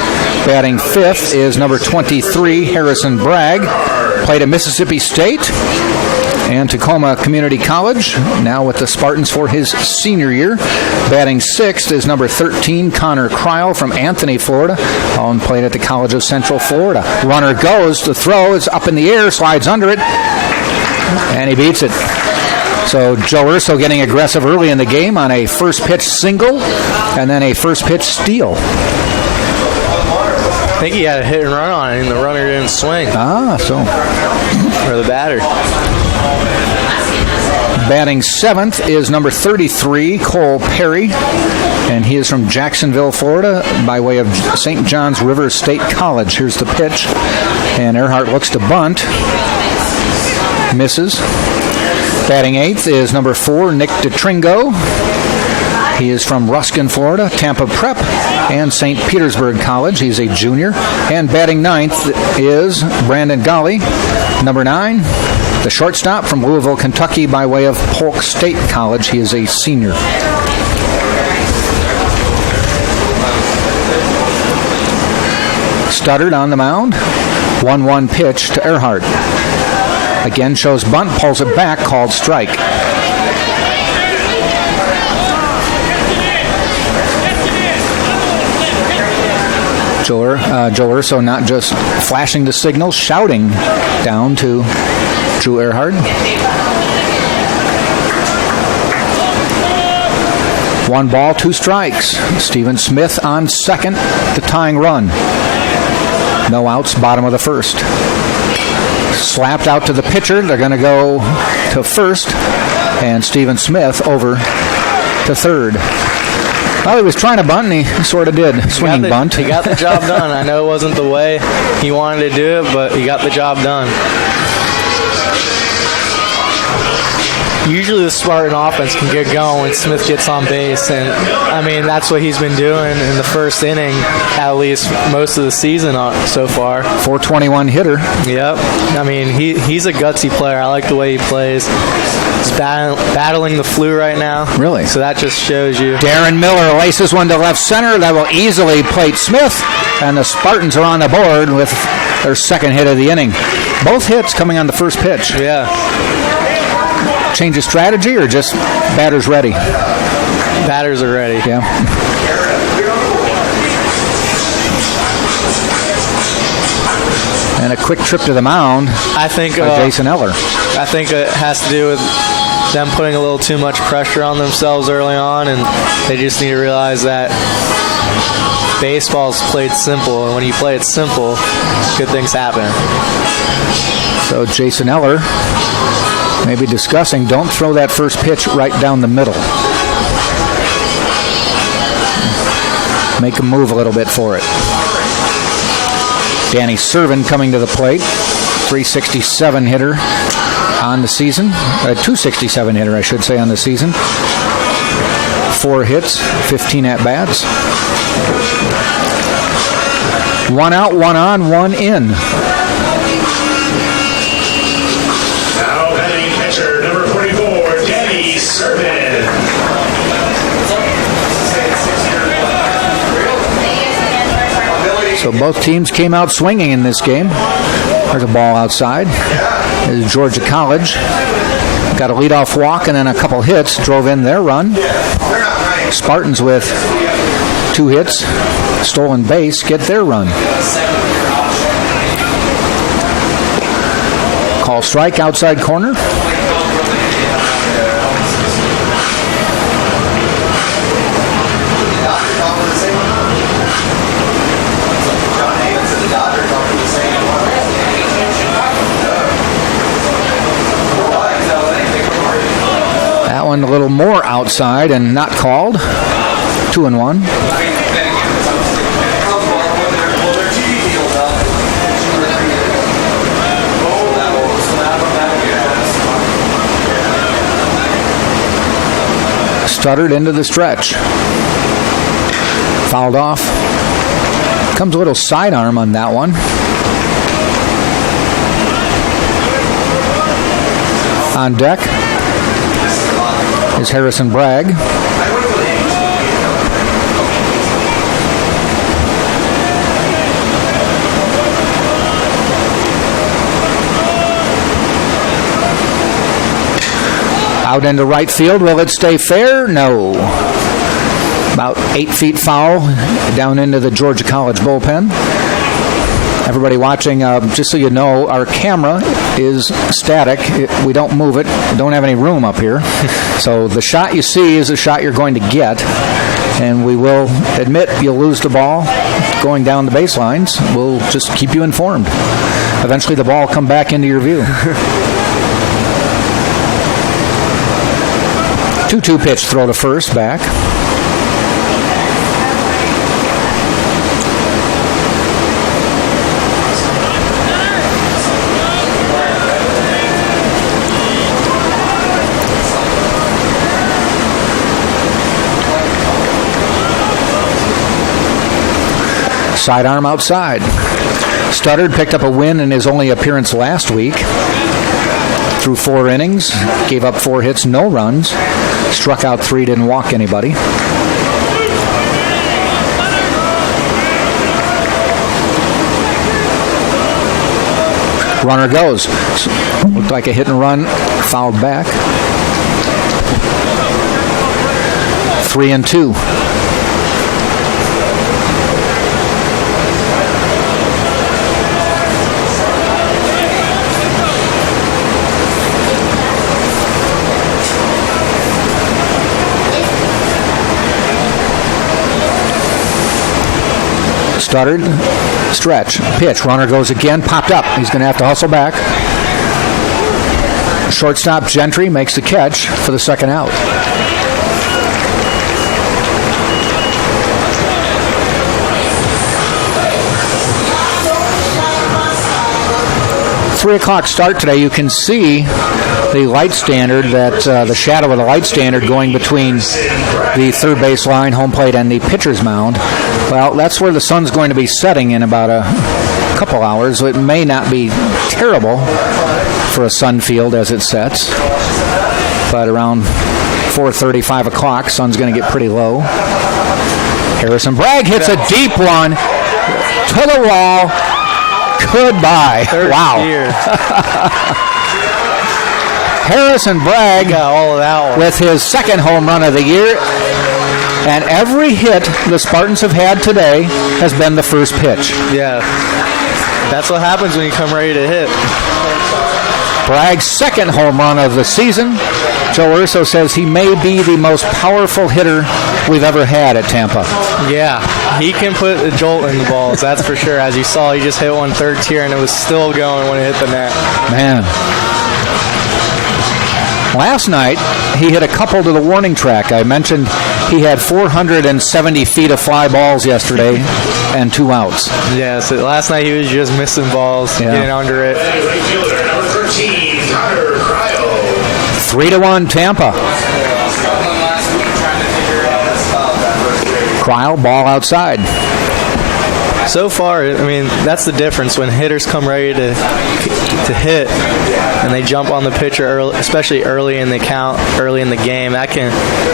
Batting fifth is number 23, Harrison Bragg. Played at Mississippi State and Tacoma Community College, now with the Spartans for his senior year. Batting sixth is number 13, Connor Kryl from Anthony, Florida, and played at the College of Central Florida. Runner goes, the throw is up in the air, slides under it, and he beats it. So Joe Urso getting aggressive early in the game on a first pitch single and then a first pitch steal. I think he had a hit and run on it, and the runner didn't swing. Or the batter. Batting seventh is number 33, Cole Perry, and he is from Jacksonville, Florida, by way of St. John's River State College. Here's the pitch, and Earhart looks to bunt. Misses. Batting eighth is number 4, Nick DeTringo. He is from Ruskin, Florida, Tampa Prep, and St. Petersburg College. He's a junior. And batting ninth is Brandon Golly, number 9, the shortstop from Louisville, Kentucky, by way of Polk State College. He is a senior. Studdard on the mound. 1-1 pitch to Earhart. Again shows bunt, pulls it back, called strike. Joe Urso not just flashing the signal, shouting down to Drew Earhart. 1 ball, 2 strikes. Stephen Smith on second, the tying run. No outs, bottom of the first. Slapped out to the pitcher. They're going to go to first, and Stephen Smith over to third. Well, he was trying to bunt, and he sort of did. Swinging bunt. He got the job done. I know it wasn't the way he wanted to do it, but he got the job done. Usually the Spartan offense can get going when Smith gets on base, and I mean that's what he's been doing in the first inning, at least most of the season so far. 421 hitter. Yep. I mean he's a gutsy player. I like the way he plays. He's battling the flu right now. Really? So that just shows you. Darren Miller laces one to left center. That will easily plate Smith, and the Spartans are on the board with their second hit of the inning. Both hits coming on the first pitch. Yeah. Change of strategy or just batters ready? Batters are ready. Yeah. And a quick trip to the mound. I think by Jason Eller. I think it has to do with them putting a little too much pressure on themselves early on, and they just need to realize that baseball's played simple, and when you play it simple, good things happen. So Jason Eller maybe discussing, don't throw that first pitch right down the middle. Make him move a little bit for it. Danny Servin coming to the plate. 367 hitter on the season. A 267 hitter, I should say, on the season. 4 hits, 15 at-bats. 1 out, 1 on, 1 in. So both teams came out swinging in this game. There's a ball outside. This is Georgia College. Got a leadoff walk and then a couple hits. Drove in their run. Spartans with 2 hits, stolen base, get their run. Call strike, outside corner. That one a little more outside and not called. 2-1. Stuttered into the stretch. Fouled off. Comes a little sidearm on that one. On deck is Harrison Bragg. Out into right field. Will it stay fair? No. About 8 feet foul down into the Georgia College bullpen. Everybody watching, just so you know, our camera is static. We don't move it. We don't have any room up here. So the shot you see is the shot you're going to get. And we will admit you'll lose the ball going down the baselines. We'll just keep you informed. Eventually the ball will come back into your view. 2-2 pitch, throw to first, back. Sidearm outside. Stuttered, picked up a win in his only appearance last week. Through 4 innings, gave up 4 hits, no runs. Struck out 3, didn't walk anybody. Runner goes. Looked like a hit and run, fouled back. 3-2. Stuttered, stretch, pitch. Runner goes again, popped up. He's going to have to hustle back. Shortstop Gentry makes the catch for the second out. Three o'clock start today. You can see the light standard, that the shadow of the light standard going between the third base line, home plate, and the pitcher's mound. Well, that's where the sun's going to be setting in about a couple hours. So it may not be terrible for a sun field as it sets, but around 4:30, 5 o'clock, sun's going to get pretty low. Harrison Bragg hits a deep one to the wall. Goodbye. Wow. Harrison Bragg got all of that one with his second home run of the year. And every hit the Spartans have had today has been the first pitch. Yeah. That's what happens when you come ready to hit. Bragg's second home run of the season. Joe Urso says he may be the most powerful hitter we've ever had at Tampa. Yeah, he can put a jolt in the balls, that's for sure. As you saw, he just hit one third tier, and it was still going when it hit the net. Man. Last night, he hit a couple to the warning track. I mentioned he had 470 feet of fly balls yesterday and 2 outs. Yeah, so last night he was just missing balls, getting under it. 3-1 Tampa. Cryle, ball outside. So far, I mean, that's the difference when hitters come ready to hit and they jump on the pitcher early, especially early in the count, early in the game. That can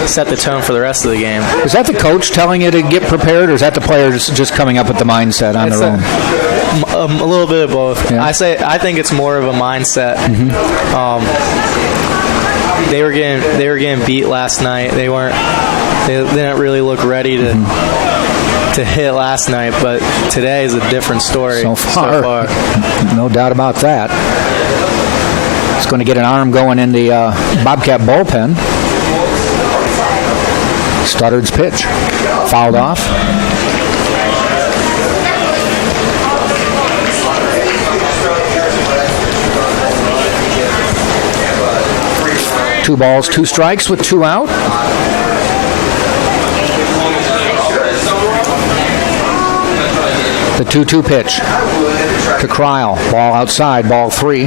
set the tone for the rest of the game. Is that the coach telling you to get prepared, or is that the players just coming up with the mindset on their own? A little bit of both. Yeah. I think it's more of a mindset. They were getting beat last night. They didn't really look ready to hit last night, but today is a different story. So far. No doubt about that. It's going to get an arm going in the Bobcat bullpen. Studdard's pitch. Fouled off. Two balls, two strikes with two out. The 2-2 pitch to Kryle. Ball outside, ball 3.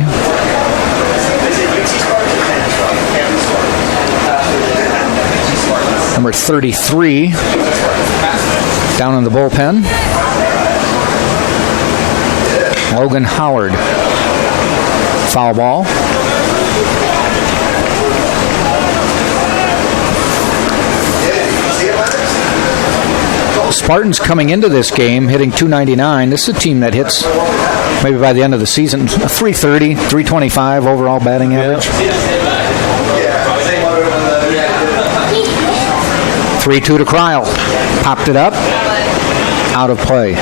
Number 33 down in the bullpen. Logan Howard. Foul ball. Spartans coming into this game hitting .299. This is a team that hits, maybe by the end of the season, 330, 325 overall batting average. 3-2 to Kryle. Popped it up. Out of play.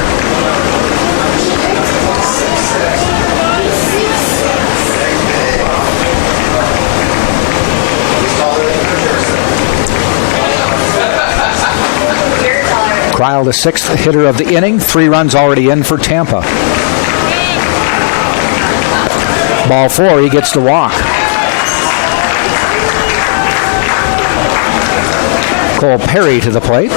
Kryle, the 6th hitter of the inning. 3 runs already in for Tampa. Ball 4, he gets the walk. Cole Perry to the plate.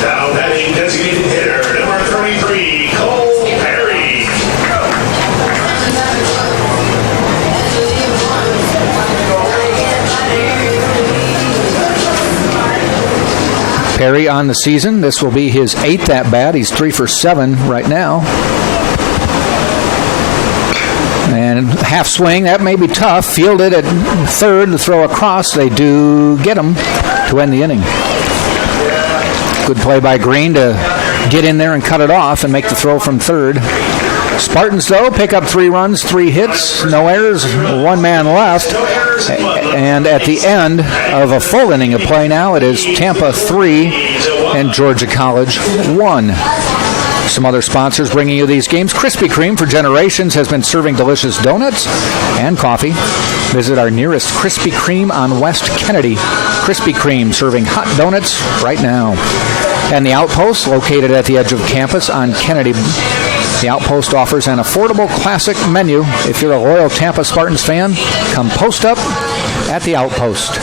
Now batting designated hitter, number 33, Cole Perry. Perry on the season. This will be his 8th at bat. He's 3 for 7 right now. And half swing, that may be tough. Fielded at third to throw across. They do get him to end the inning. Good play by Green to get in there and cut it off and make the throw from third. Spartans, though, pick up 3 runs, 3 hits, no errors, 1 man left. And at the end of a full inning of play now, it is Tampa 3 and Georgia College 1. Some other sponsors bringing you these games. Krispy Kreme for generations has been serving delicious donuts and coffee. Visit our nearest Krispy Kreme on West Kennedy. Krispy Kreme serving hot donuts right now. And the Outpost, located at the edge of campus on Kennedy. The Outpost offers an affordable classic menu. If you're a loyal Tampa Spartans fan, come post up at the Outpost.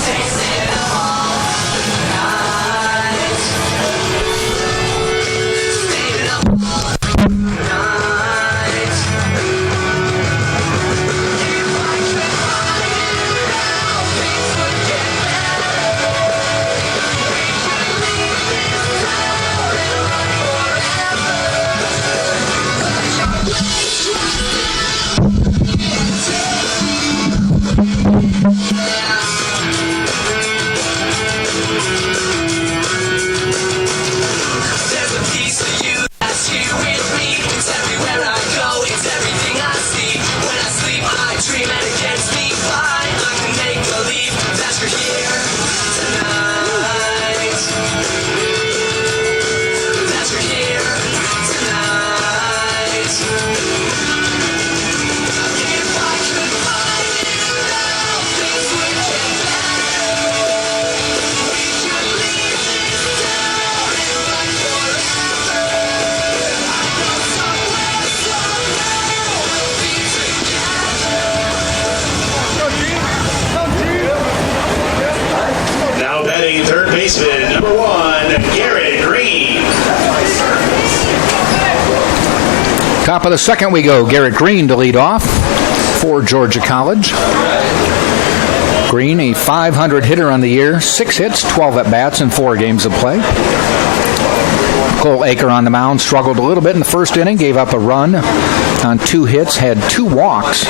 Top of the second we go. Garrett Green to lead off for Georgia College. Green, a .500 hitter on the year, 6 hits, 12 at-bats in 4 games of play. Cole Aker on the mound struggled a little bit in the first inning, gave up a run on 2 hits, had 2 walks.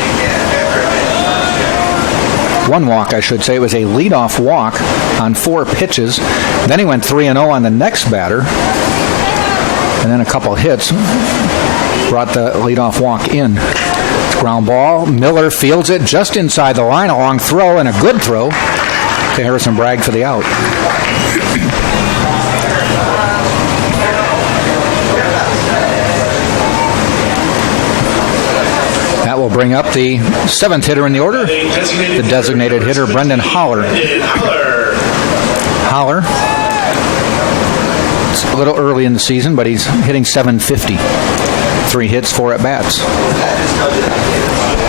1 walk, I should say. It was a leadoff walk on 4 pitches. Then he went 3-0 on the next batter. And then a couple hits brought the leadoff walk in. Ground ball. Miller fields it just inside the line. A long throw and a good throw to Harrison Bragg for the out. bring up the 7th hitter in the order, the designated hitter, Brendan Holler. Holler. It's a little early in the season, but he's hitting .750. 3 hits, 4 at-bats.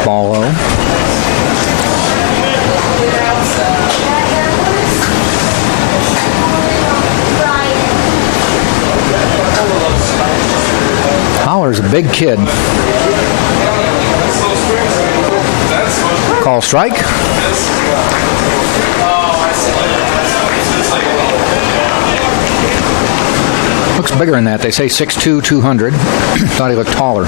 Ball low. Holler's a big kid. Call strike. Looks bigger than that. They say 6'2", 200. Thought he looked taller.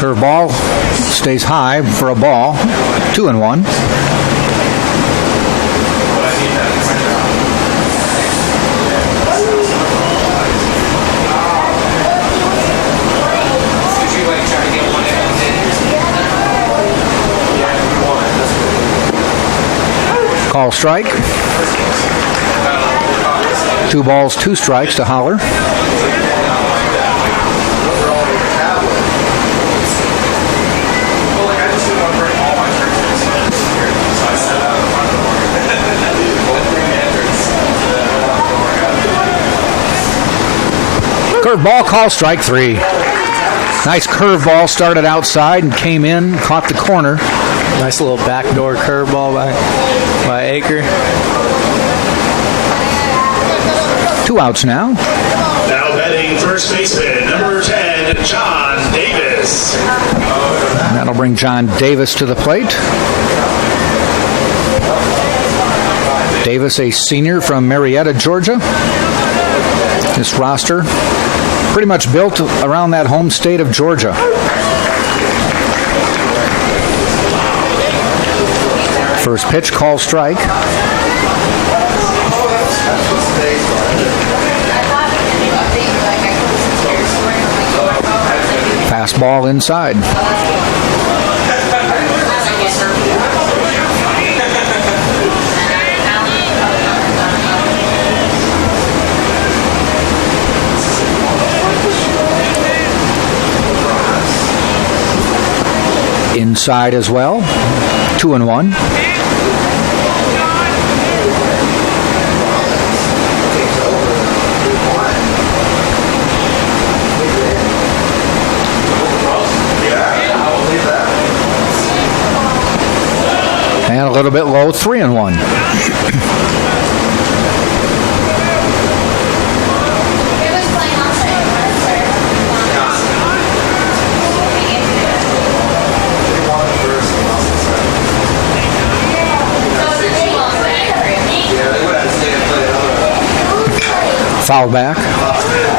Curveball stays high for a ball. 2-1. Call strike. 2 balls, 2 strikes to Holler. Curveball, call strike 3. Nice curveball, started outside and came in, caught the corner. Nice little backdoor curveball by Aker. 2 outs now. Now batting first baseman, number 10, John Davis. And that'll bring John Davis to the plate. Davis, a senior from Marietta, Georgia. This roster pretty much built around that home state of Georgia. First pitch, call strike. Fastball inside. Inside as well. 2-1. And a little bit low, 3-1. Foul back.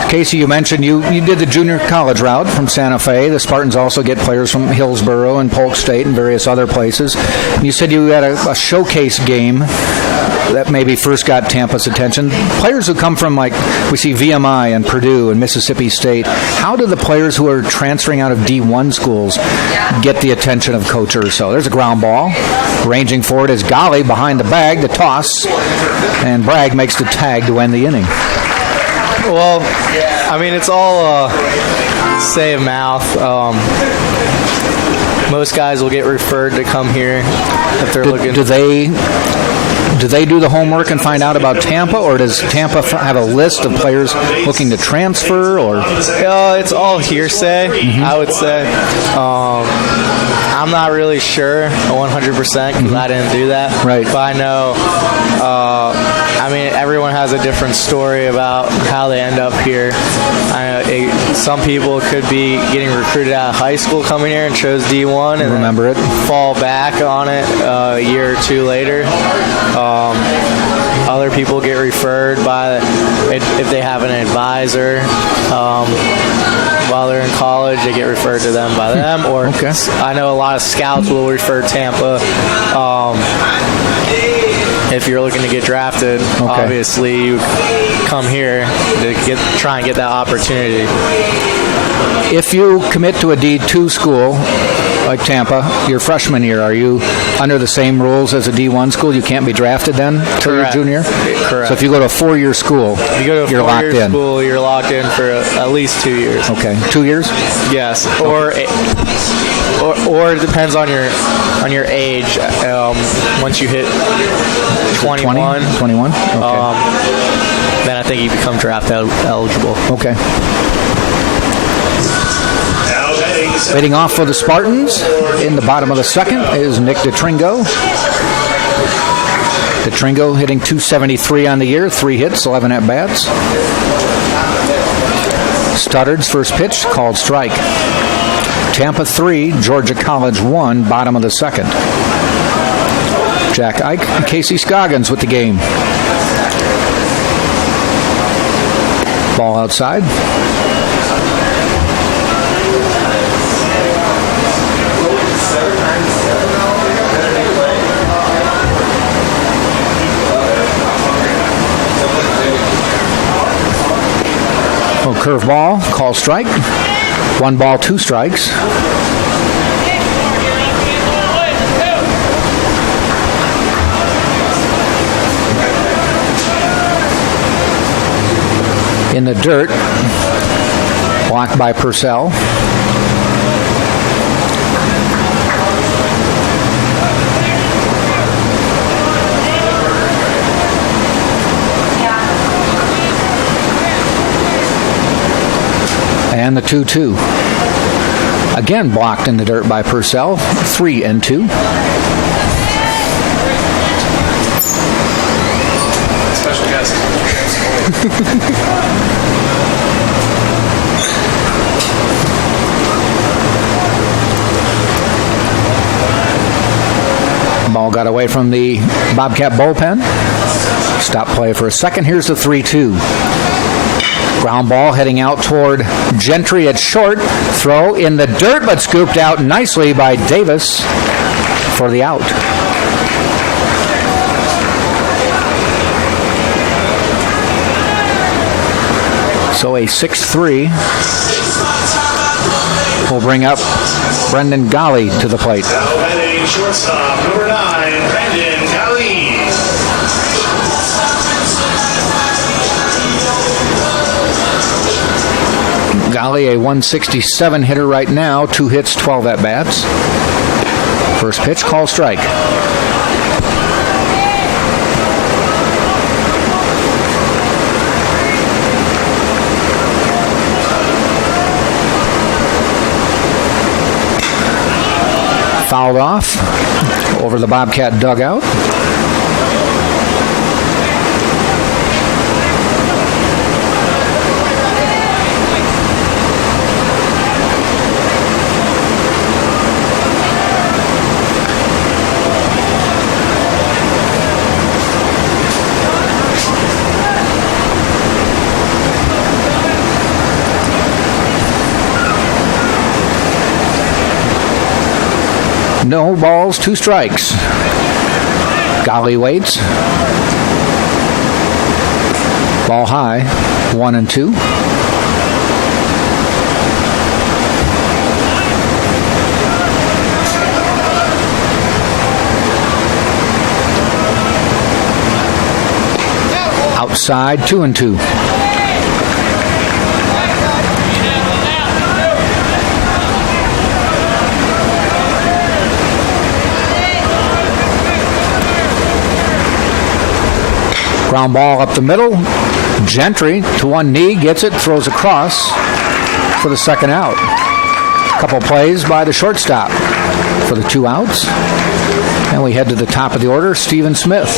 Casey, you mentioned you did the junior college route from Santa Fe. The Spartans also get players from Hillsboro and Polk State and various other places. You said you had a showcase game that maybe first got Tampa's attention. Players who come from, like, we see VMI and Purdue and Mississippi State. How do the players who are transferring out of D1 schools get the attention of Coach Urso? There's a ground ball. Ranging for it is Golly behind the bag, the toss, and Bragg makes the tag to end the inning. Well, I mean, it's all say of mouth. Most guys will get referred to come here if they're looking. Do they do the homework and find out about Tampa, or does Tampa have a list of players looking to transfer? Or it's all hearsay, I would say. I'm not really sure 100% because I didn't do that. Right. But I know, I mean, everyone has a different story about how they end up here. Some people could be getting recruited out of high school, coming here and chose D1 and remember it, fall back on it a year or two later. Other people get referred by, if they have an advisor while they're in college, they get referred to them by them. Or I know a lot of scouts will refer Tampa. If you're looking to get drafted, obviously you come here to try and get that opportunity. If you commit to a D2 school, like Tampa, your freshman year, are you under the same rules as a D1 school? You can't be drafted then till your junior? Correct. So if you go to a 4-year school, you're locked in. School, you're locked in for at least 2 years. Okay, 2 years? Yes, or it depends on your age. Once you hit 21, 21? Okay. Then I think you become draft eligible. Okay. Leading off for the Spartans in the bottom of the second is Nick DeTringo. DeTringo hitting .273 on the year, 3 hits, 11 at-bats. Studdard's first pitch, called strike. Tampa 3, Georgia College 1, bottom of the second. Jack Ike and Casey Scoggins with the game. Ball outside. Oh, curveball, call strike. 1 ball, 2 strikes. In the dirt, blocked by Purcell. And the 2-2. Again blocked in the dirt by Purcell. 3-2. Special guest. Ball got away from the Bobcat bullpen. Stop play for a second. Here's the 3-2. Ground ball heading out toward Gentry at short. Throw in the dirt, but scooped out nicely by Davis for the out. So a 6-3 will bring up Brendan Golly to the plate. Now heading shortstop, number 9, Brendan Golly. Golly, a 167 hitter right now, 2 hits, 12 at-bats. First pitch, call strike. Fouled off over the Bobcat dugout. No balls, 2 strikes. Golly waits. Ball high, 1-2. Outside, 2-2. Ground ball up the middle. Gentry to one knee, gets it, throws across for the second out. Couple plays by the shortstop for the 2 outs. And we head to the top of the order, Stephen Smith.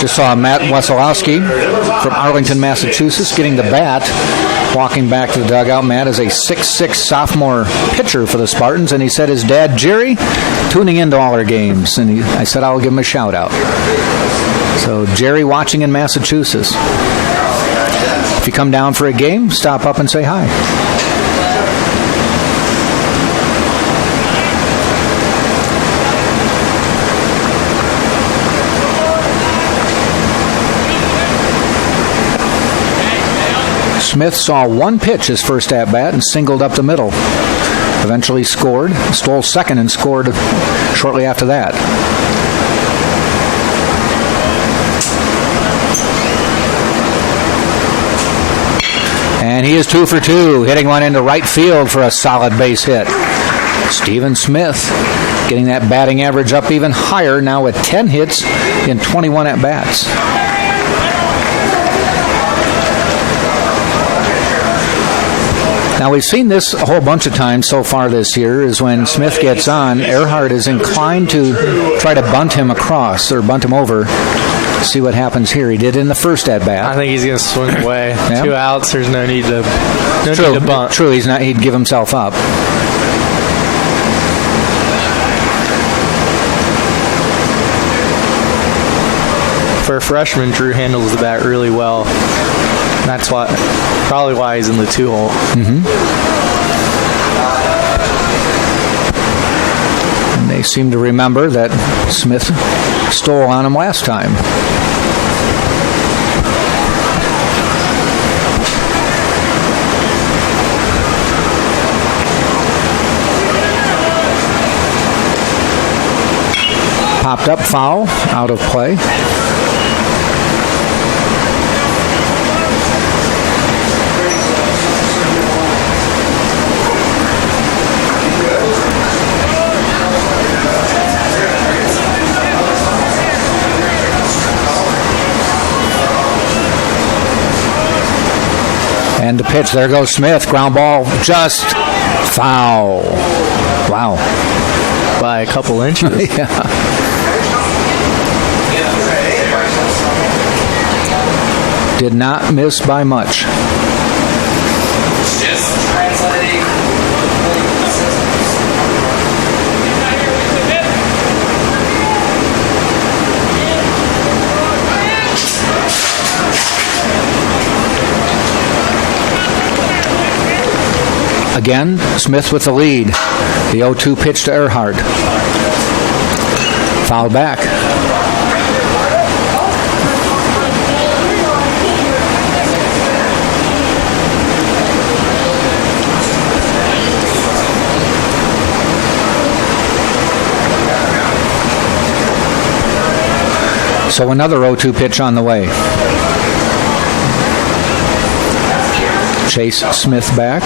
Just saw Matt Wesolowski from Arlington, Massachusetts, getting the bat. Walking back to the dugout, Matt is a 6'6" sophomore pitcher for the Spartans, and he said his dad, Jerry, tuning into all our games. And I said I'll give him a shout-out. So Jerry watching in Massachusetts. If you come down for a game, stop up and say hi. Smith saw one pitch his first at-bat and singled up the middle. Eventually scored, stole second and scored shortly after that. And he is 2 for 2, hitting one into right field for a solid base hit. Stephen Smith getting that batting average up even higher, now with 10 hits in 21 at-bats. Now, we've seen this a whole bunch of times so far this year, is when Smith gets on, Earhart is inclined to try to bunt him across or bunt him over. See what happens here. He did in the first at-bat. I think he's going to swing away. Yeah. 2 outs, there's no need to bunt. True, he'd give himself up. For a freshman, Drew handles the bat really well. That's probably why he's in the 2-hole. And they seem to remember that Smith stole on him last time. Popped up, foul, out of play. And the pitch, there goes Smith. Ground ball, just foul. Wow. By a couple inches. Yeah. Did not miss by much. Again, Smith with the lead. The 0-2 pitch to Earhart. Foul back. So another 0-2 pitch on the way. Chase Smith back.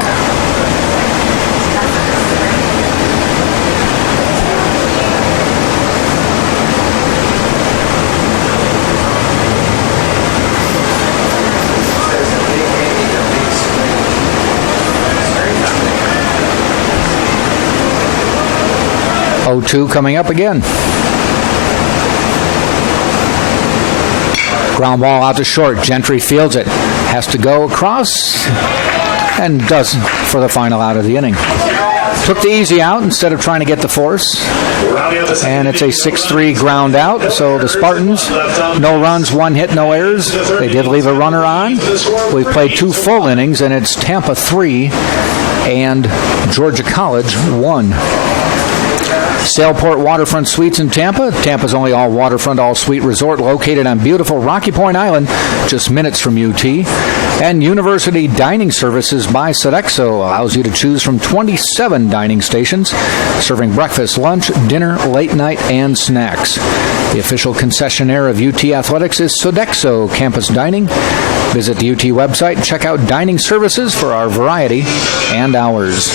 Coming up again. Ground ball out to short. Gentry fields it. Has to go across and does for the final out of the inning. Took the easy out instead of trying to get the force. And it's a 6-3 ground out. So the Spartans, no runs, 1 hit, no errors. They did leave a runner on. We've played 2 full innings, and it's Tampa 3 and Georgia College 1. Sailport Waterfront Suites in Tampa. Tampa's only all waterfront, all suite resort located on beautiful Rocky Point Island, just minutes from UT. And University Dining Services by Sodexo allows you to choose from 27 dining stations, serving breakfast, lunch, dinner, late night, and snacks. The official concessionaire of UT Athletics is Sodexo Campus Dining. Visit the UT website, check out dining services for our variety and hours.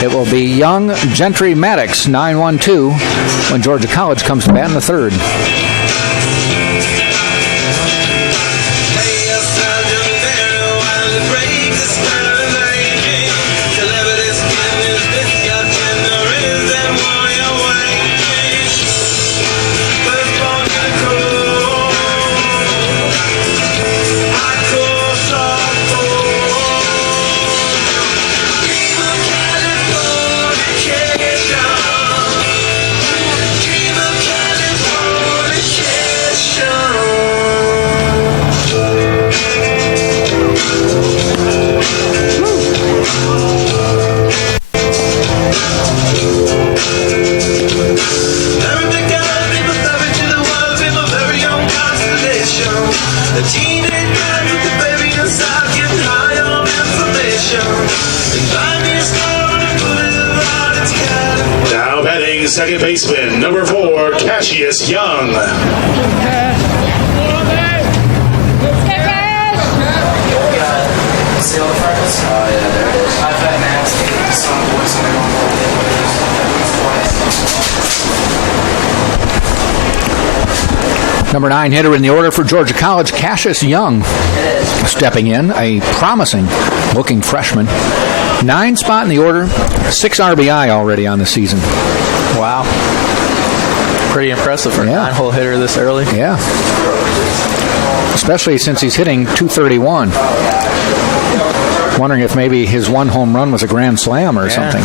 It will be Young, Gentry, Maddox, 9-1-2 when Georgia College comes to bat in the third. the second baseman, number 4, Cassius Young. Number 9 hitter in the order for Georgia College, Cassius Young, stepping in, a promising-looking freshman. 9 spot in the order, 6 RBI already on the season. Wow. Pretty impressive for a 9-hole hitter this early. Yeah. Especially since he's hitting .231. Wondering if maybe his one home run was a grand slam or something.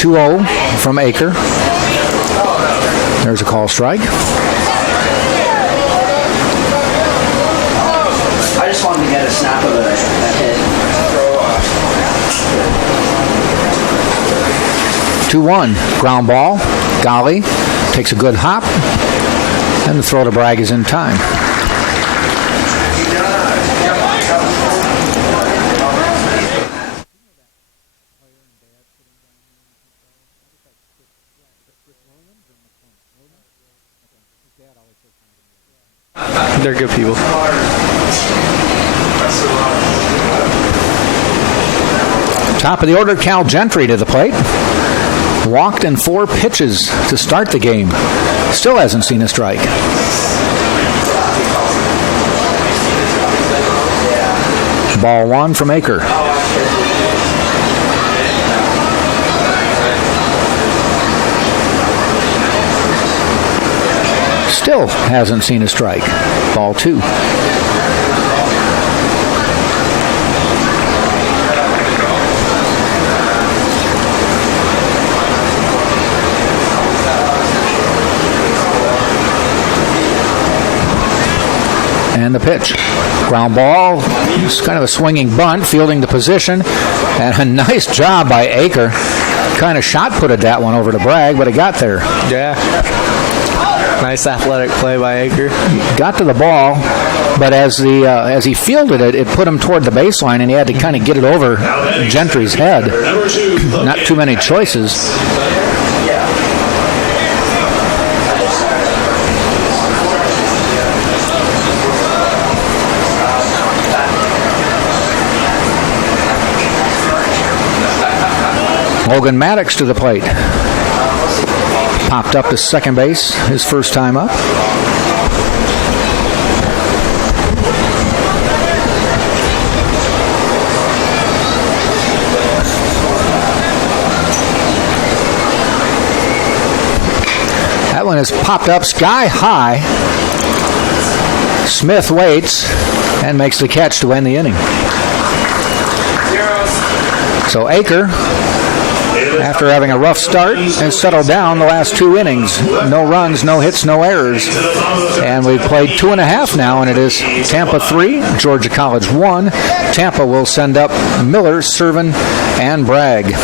2-0 from Aker. There's a call strike. I just wanted to get a snap of that hit. 2-1. Ground ball. Golly takes a good hop. And the throw to Bragg is in time. They're good people. Top of the order, Cal Gentry to the plate. Walked in 4 pitches to start the game. Still hasn't seen a strike. Ball 1 from Aker. Still hasn't seen a strike. Ball 2. And the pitch. Ground ball. It's kind of a swinging bunt, fielding the position. And a nice job by Aker. Kind of shot putted that one over to Bragg, but it got there. Yeah. Nice athletic play by Aker. Got to the ball, but as he fielded it, it put him toward the baseline, and he had to kind of get it over Gentry's head. Not too many choices. Logan Maddox to the plate. Popped up to second base his first time up. That one is popped up sky high. Smith waits and makes the catch to end the inning. So Aker, after having a rough start, has settled down the last 2 innings. No runs, no hits, no errors. And we've played 2.5 now, and it is Tampa 3, Georgia College 1. Tampa will send up Miller, Servin, and Bragg.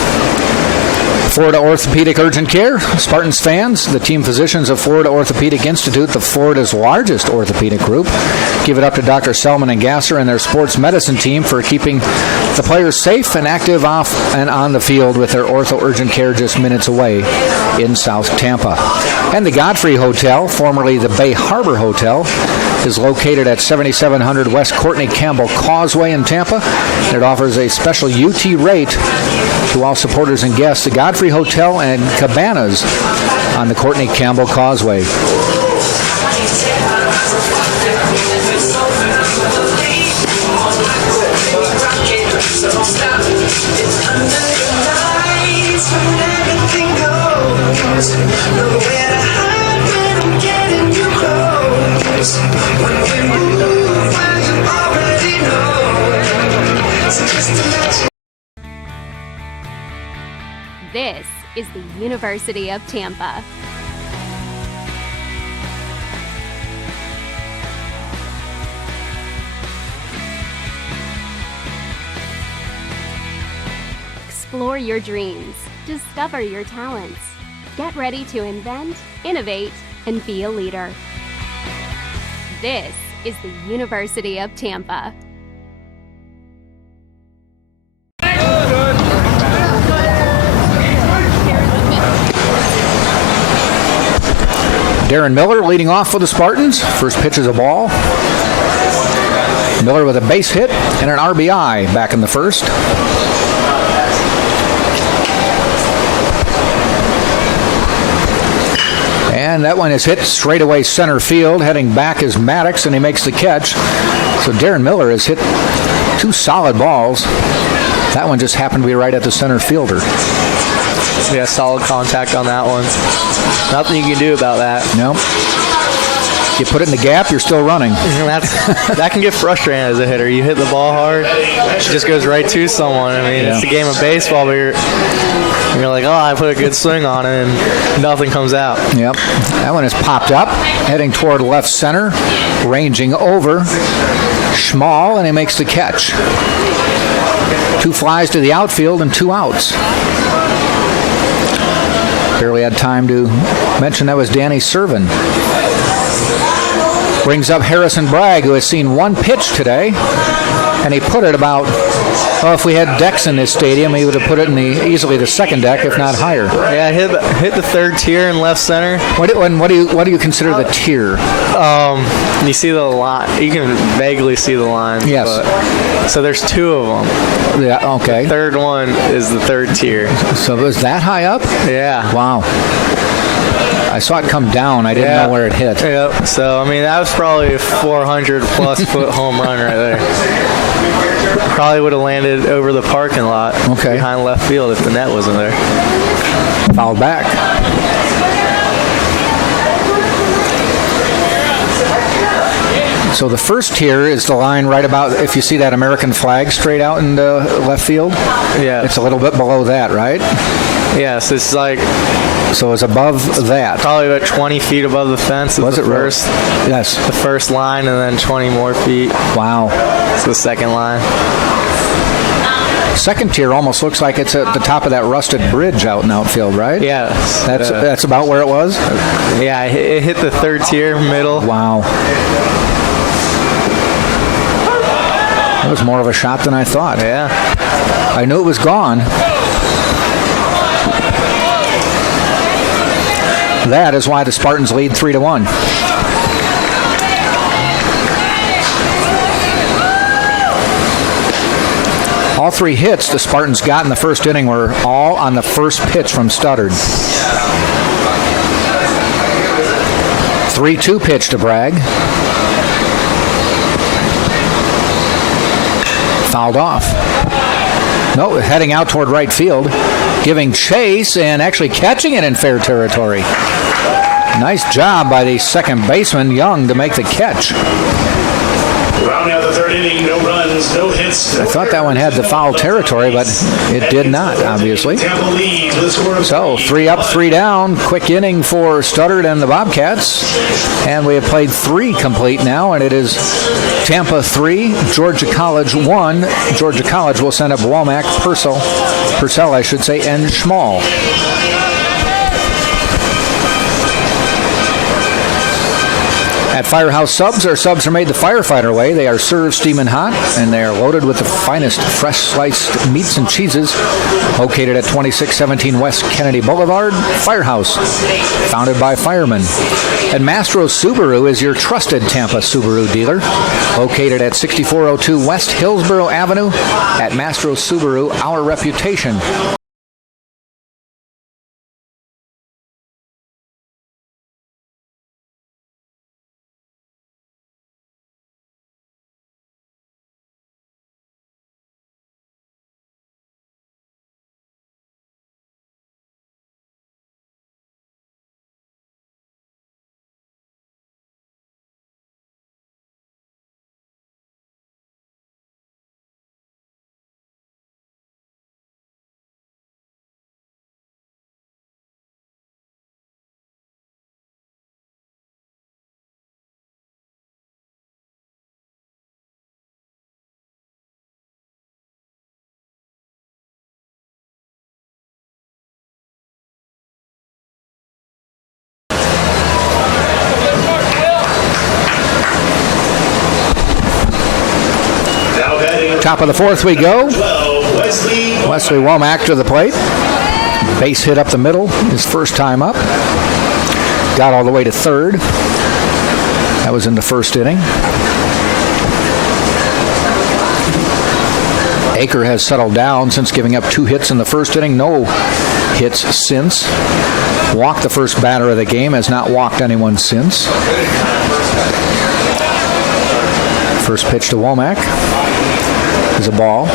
Florida Orthopedic Urgent Care. Spartans fans, the team physicians of Florida Orthopedic Institute, the Florida's largest orthopedic group, give it up to Dr. Selman and Gasser and their sports medicine team for keeping the players safe and active off and on the field with their ortho urgent care just minutes away in South Tampa. And the Godfrey Hotel, formerly the Bay Harbor Hotel, is located at 7700 West Courtney Campbell Causeway in Tampa. It offers a special UT rate to all supporters and guests. The Godfrey Hotel and Cabanas on the Courtney Campbell Causeway. This is the University of Tampa. Explore your dreams. Discover your talents. Get ready to invent, innovate, and be a leader. This is the University of Tampa. Darren Miller leading off for the Spartans. First pitch is a ball. Miller with a base hit and an RBI back in the first. And that one is hit straight away center field. Heading back is Maddox, and he makes the catch. So Darren Miller has hit two solid balls. That one just happened to be right at the center fielder. Yeah, solid contact on that one. Nothing you can do about that. No. You put it in the gap, you're still running. That can get frustrating as a hitter. You hit the ball hard, it just goes right to someone. I mean, It's a game of baseball, but you're like, oh, I put a good swing on it, and nothing comes out. Yep. That one is popped up, heading toward left center, ranging over. Schmall, and he makes the catch. Two flies to the outfield and two outs. Barely had time to mention that was Danny Servin. Brings up Harrison Bragg, who has seen one pitch today, and he put it about, if we had decks in this stadium, he would have put it in easily the second deck, if not higher. Yeah, hit the third tier in left center. What do you consider the tier? You see the line. You can vaguely see the line. Yes. So there's two of them. Yeah. Okay. The third one is the third tier. So was that high up? Yeah. Wow. I saw it come down. I didn't know where it hit. Yep. So, I mean, that was probably a 400-plus foot home run right there. Probably would have landed over the parking lot behind left field if the net wasn't there. Fouled back. So the first tier is the line right about, if you see that American flag straight out in the left field? Yeah. It's a little bit below that, right? Yes, it's like... So it's above that. Probably about 20 feet above the fence. Was it first? Yes. The first line, and then 20 more feet. Wow. It's the second line. Second tier almost looks like it's at the top of that rusted bridge out in outfield, right? Yeah. That's about where it was? Yeah, it hit the third tier, middle. Wow. That was more of a shot than I thought. Yeah. I knew it was gone. That is why the Spartans lead 3-1. All three hits the Spartans got in the first inning were all on the first pitch from Studdard. 3-2 pitch to Bragg. Fouled off. No, heading out toward right field. Giving chase and actually catching it in fair territory. Nice job by the second baseman, Young, to make the catch. Rounding out the third inning, no runs, no hits. I thought that one had the foul territory, but it did not, obviously. So 3 up, 3 down. Quick inning for Studdard and the Bobcats. And we have played 3 complete now, and it is Tampa 3, Georgia College 1. Georgia College will send up Womack, Purcell, I should say, and Schmall. At Firehouse Subs, our subs are made the firefighter way. They are served steaming hot, and they are loaded with the finest fresh sliced meats and cheeses. Located at 2617 West Kennedy Boulevard, Firehouse, founded by firemen. And Mastro Subaru is your trusted Tampa Subaru dealer. Located at 6402 West Hillsborough Avenue. At Mastro Subaru, our reputation Top of the fourth we go. Wesley Womack to the plate. Base hit up the middle, his first time up. Got all the way to third. That was in the first inning. Aker has settled down since giving up 2 hits in the first inning. No hits since. Walked the first batter of the game, has not walked anyone since. First pitch to Womack is a ball.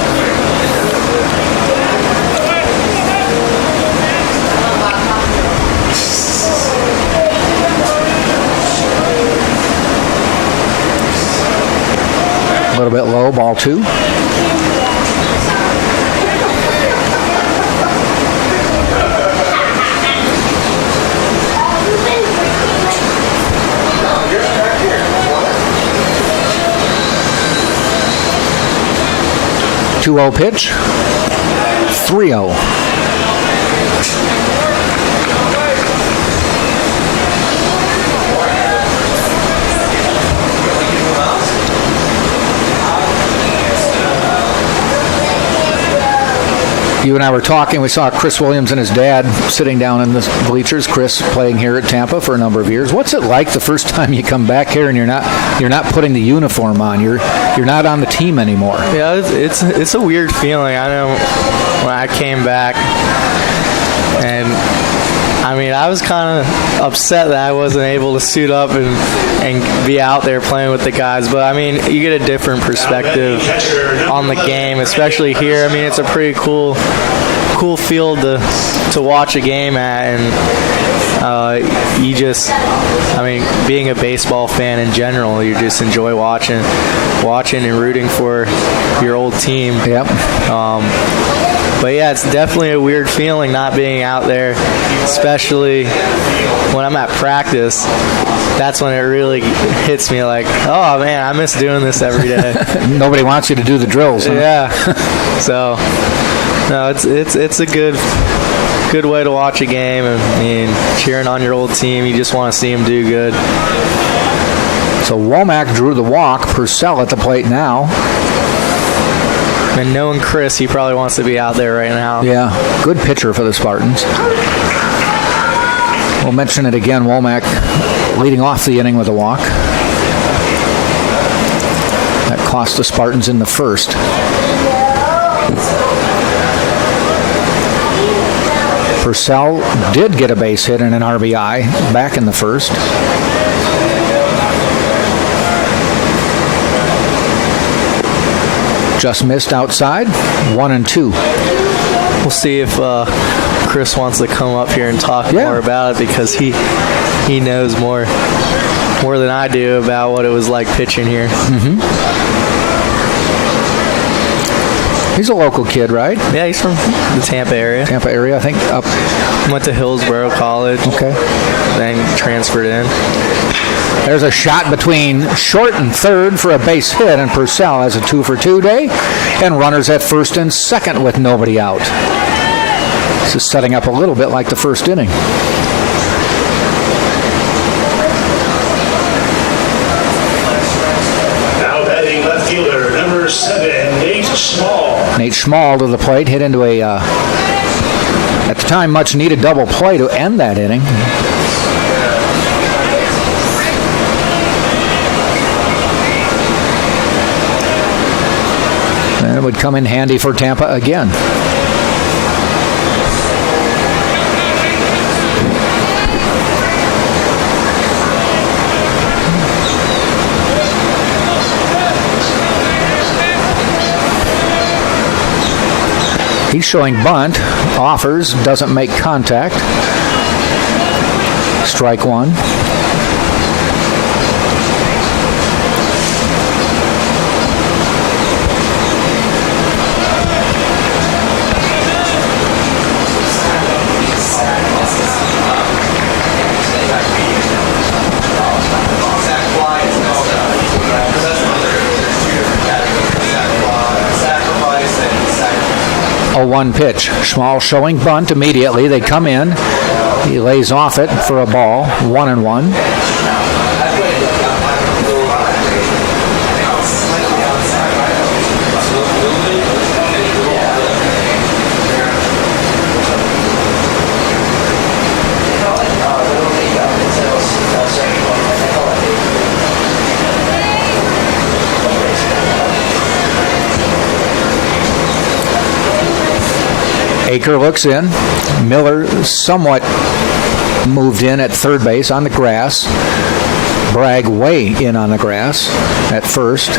A little bit low, ball 2. Two-0 pitch. 3-0. You and I were talking. We saw Chris Williams and his dad sitting down in the bleachers. Chris playing here at Tampa for a number of years. What's it like the first time you come back here and you're not putting the uniform on? You're not on the team anymore. Yeah, it's a weird feeling. I know when I came back, and I mean, I was kind of upset that I wasn't able to suit up and be out there playing with the guys. But, I mean, you get a different perspective on the game, especially here. I mean, it's a pretty cool field to watch a game at. And you just, I mean, being a baseball fan in general, you just enjoy watching and rooting for your old team. Yep. But yeah, it's definitely a weird feeling not being out there, especially when I'm at practice. That's when it really hits me like, oh man, I miss doing this every day. Nobody wants you to do the drills, huh? Yeah. So, no, it's a good way to watch a game. I mean, cheering on your old team, you just want to see them do good. So Womack drew the walk. Purcell at the plate now. And knowing Chris, he probably wants to be out there right now. Yeah, good pitcher for the Spartans. We'll mention it again, Womack leading off the inning with a walk. That cost the Spartans in the first. Purcell did get a base hit and an RBI back in the first. Just missed outside, 1-2. We'll see if Chris wants to come up here and talk more about it, because he knows more than I do about what it was like pitching here. Mm-hmm. He's a local kid, right? Yeah, he's from the Tampa area. Tampa area, I think. Up. Went to Hillsborough College. Okay. Then transferred in. There's a shot between short and third for a base hit, and Purcell has a 2-for-2 day, and runners at first and second with nobody out. This is setting up a little bit like the first inning. Now batting left fielder, number 7, Nate Schmall. Nate Schmall to the plate, hit into a, at the time, much-needed double play to end that inning. And it would come in handy for Tampa again. He's showing bunt, offers, doesn't make contact. Strike one. A 1 pitch. Schmall showing bunt immediately. They come in. He lays off it for a ball. 1-1. Aker looks in. Miller somewhat moved in at third base on the grass. Bragg way in on the grass at first.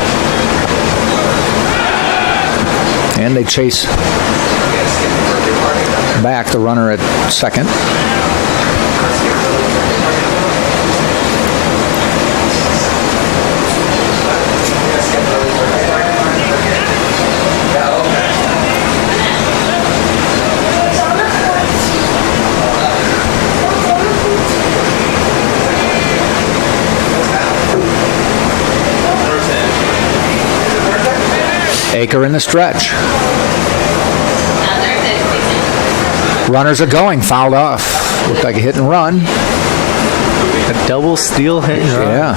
And they chase back the runner at second. Aker in the stretch. Runners are going, fouled off. Looked like a hit and run. A double steal hit and run. Yeah.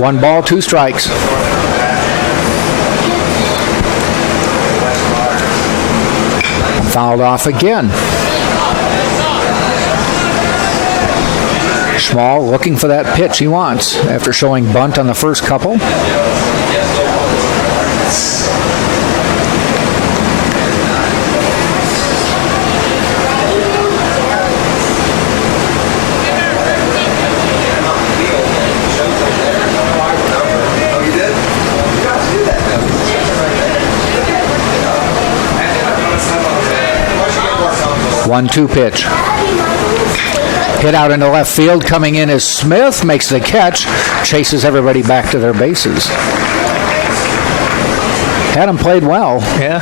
One ball, two strikes. Fouled off again. Schmall looking for that pitch he wants after showing bunt on the first couple. One-two pitch. Hit out into left field. Coming in is Smith. Makes the catch. Chases everybody back to their bases. Had him played well. Yeah.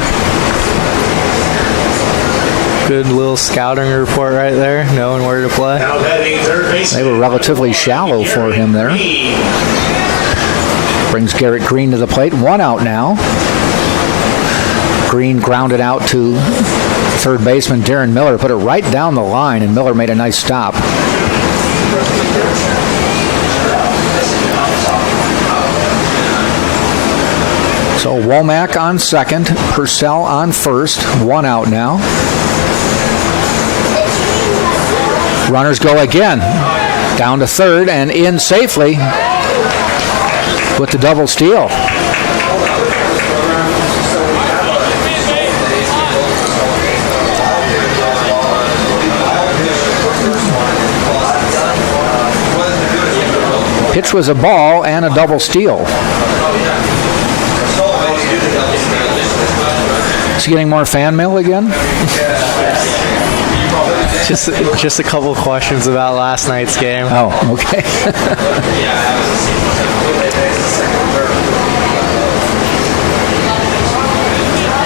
Good little scouting report right there, knowing where to play. They were relatively shallow for him there. Brings Garrett Green to the plate. One out now. Green grounded out to third baseman Darren Miller. Put it right down the line, and Miller made a nice stop. So Womack on second, Purcell on first. One out now. Runners go again. Down to third and in safely with the double steal. Pitch was a ball and a double steal. Is he getting more fan mail again? Just a couple questions about last night's game. Oh, okay.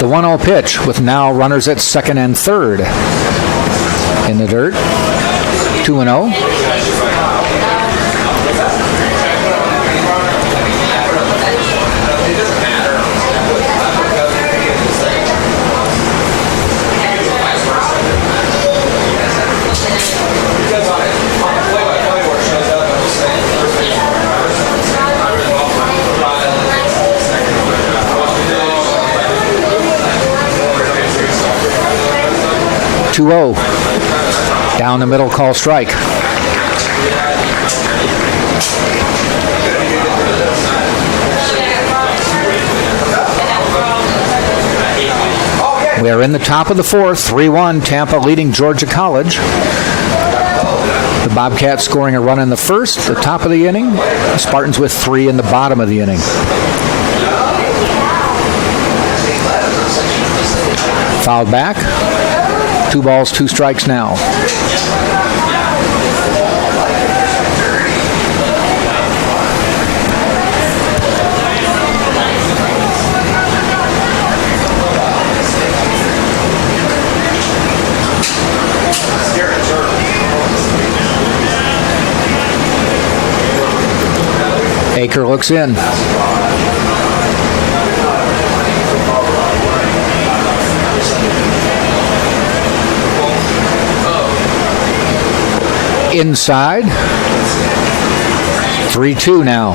The 1-0 pitch with now runners at second and third. In the dirt. 2-0. 2-0. Down the middle, call strike. We are in the top of the fourth. 3-1, Tampa leading Georgia College. The Bobcats scoring a run in the first, the top of the inning. The Spartans with 3 in the bottom of the inning. Fouled back. 2 balls, 2 strikes now. Aker looks in. inside. 3-2 now.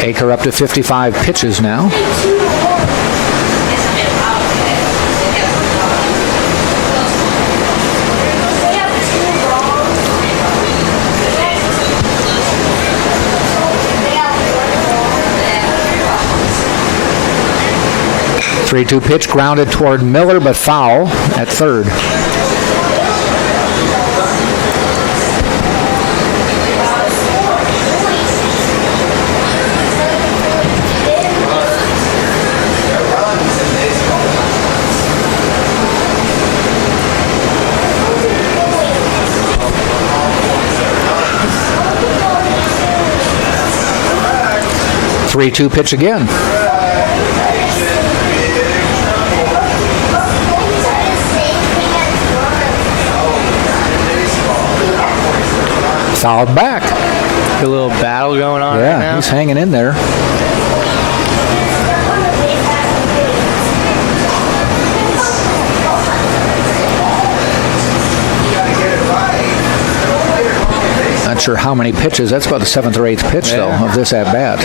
Aker up to 55 pitches now. Three-two pitch grounded toward Miller, but foul at third. Three-two pitch again. Fouled back. A little battle going on right now. Yeah, he's hanging in there. Not sure how many pitches. That's about the 7th or 8th pitch, though, of this at-bat.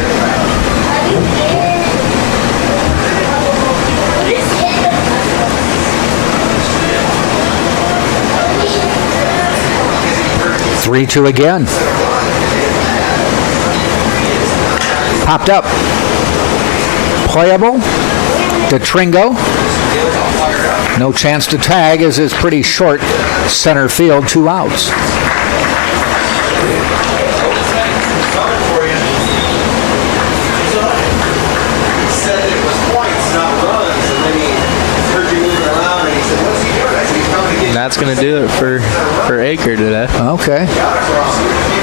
Three-two again. Popped up. Playable. DeTringo. No chance to tag as it's pretty short center field, 2 outs. That's going to do it for Aker today. Okay.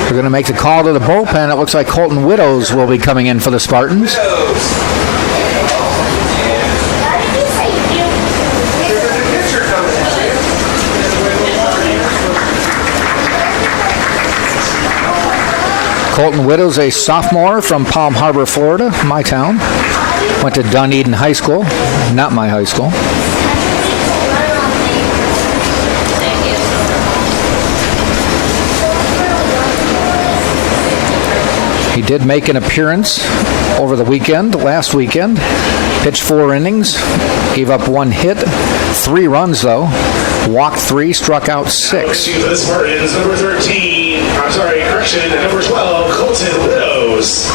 We're going to make the call to the bullpen. It looks like Colton Widows will be coming in for the Spartans. Colton Widows, a sophomore from Palm Harbor, Florida, my town. Went to Dunedin High School, not my high school. He did make an appearance over the weekend, last weekend. Pitched 4 innings, gave up 1 hit, 3 runs though. Walked 3, struck out 6. To the Spartans, number 13, number 12, Colton Widows.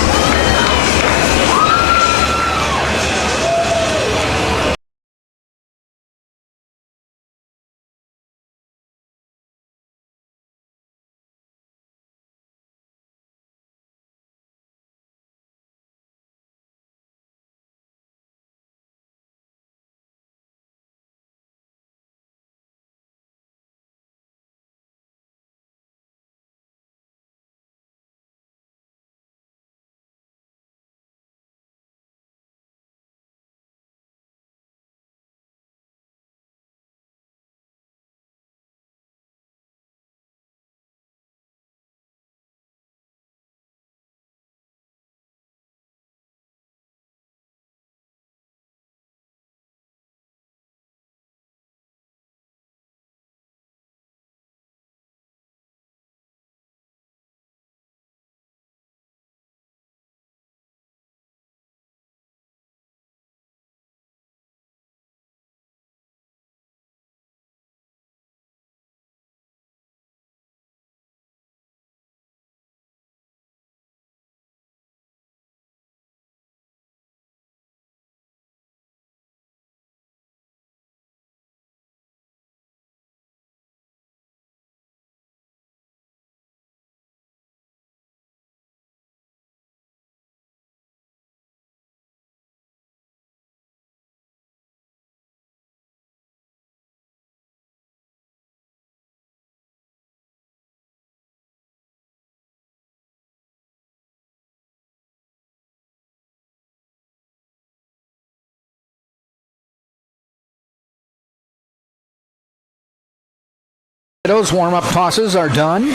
Those warm-up tosses are done.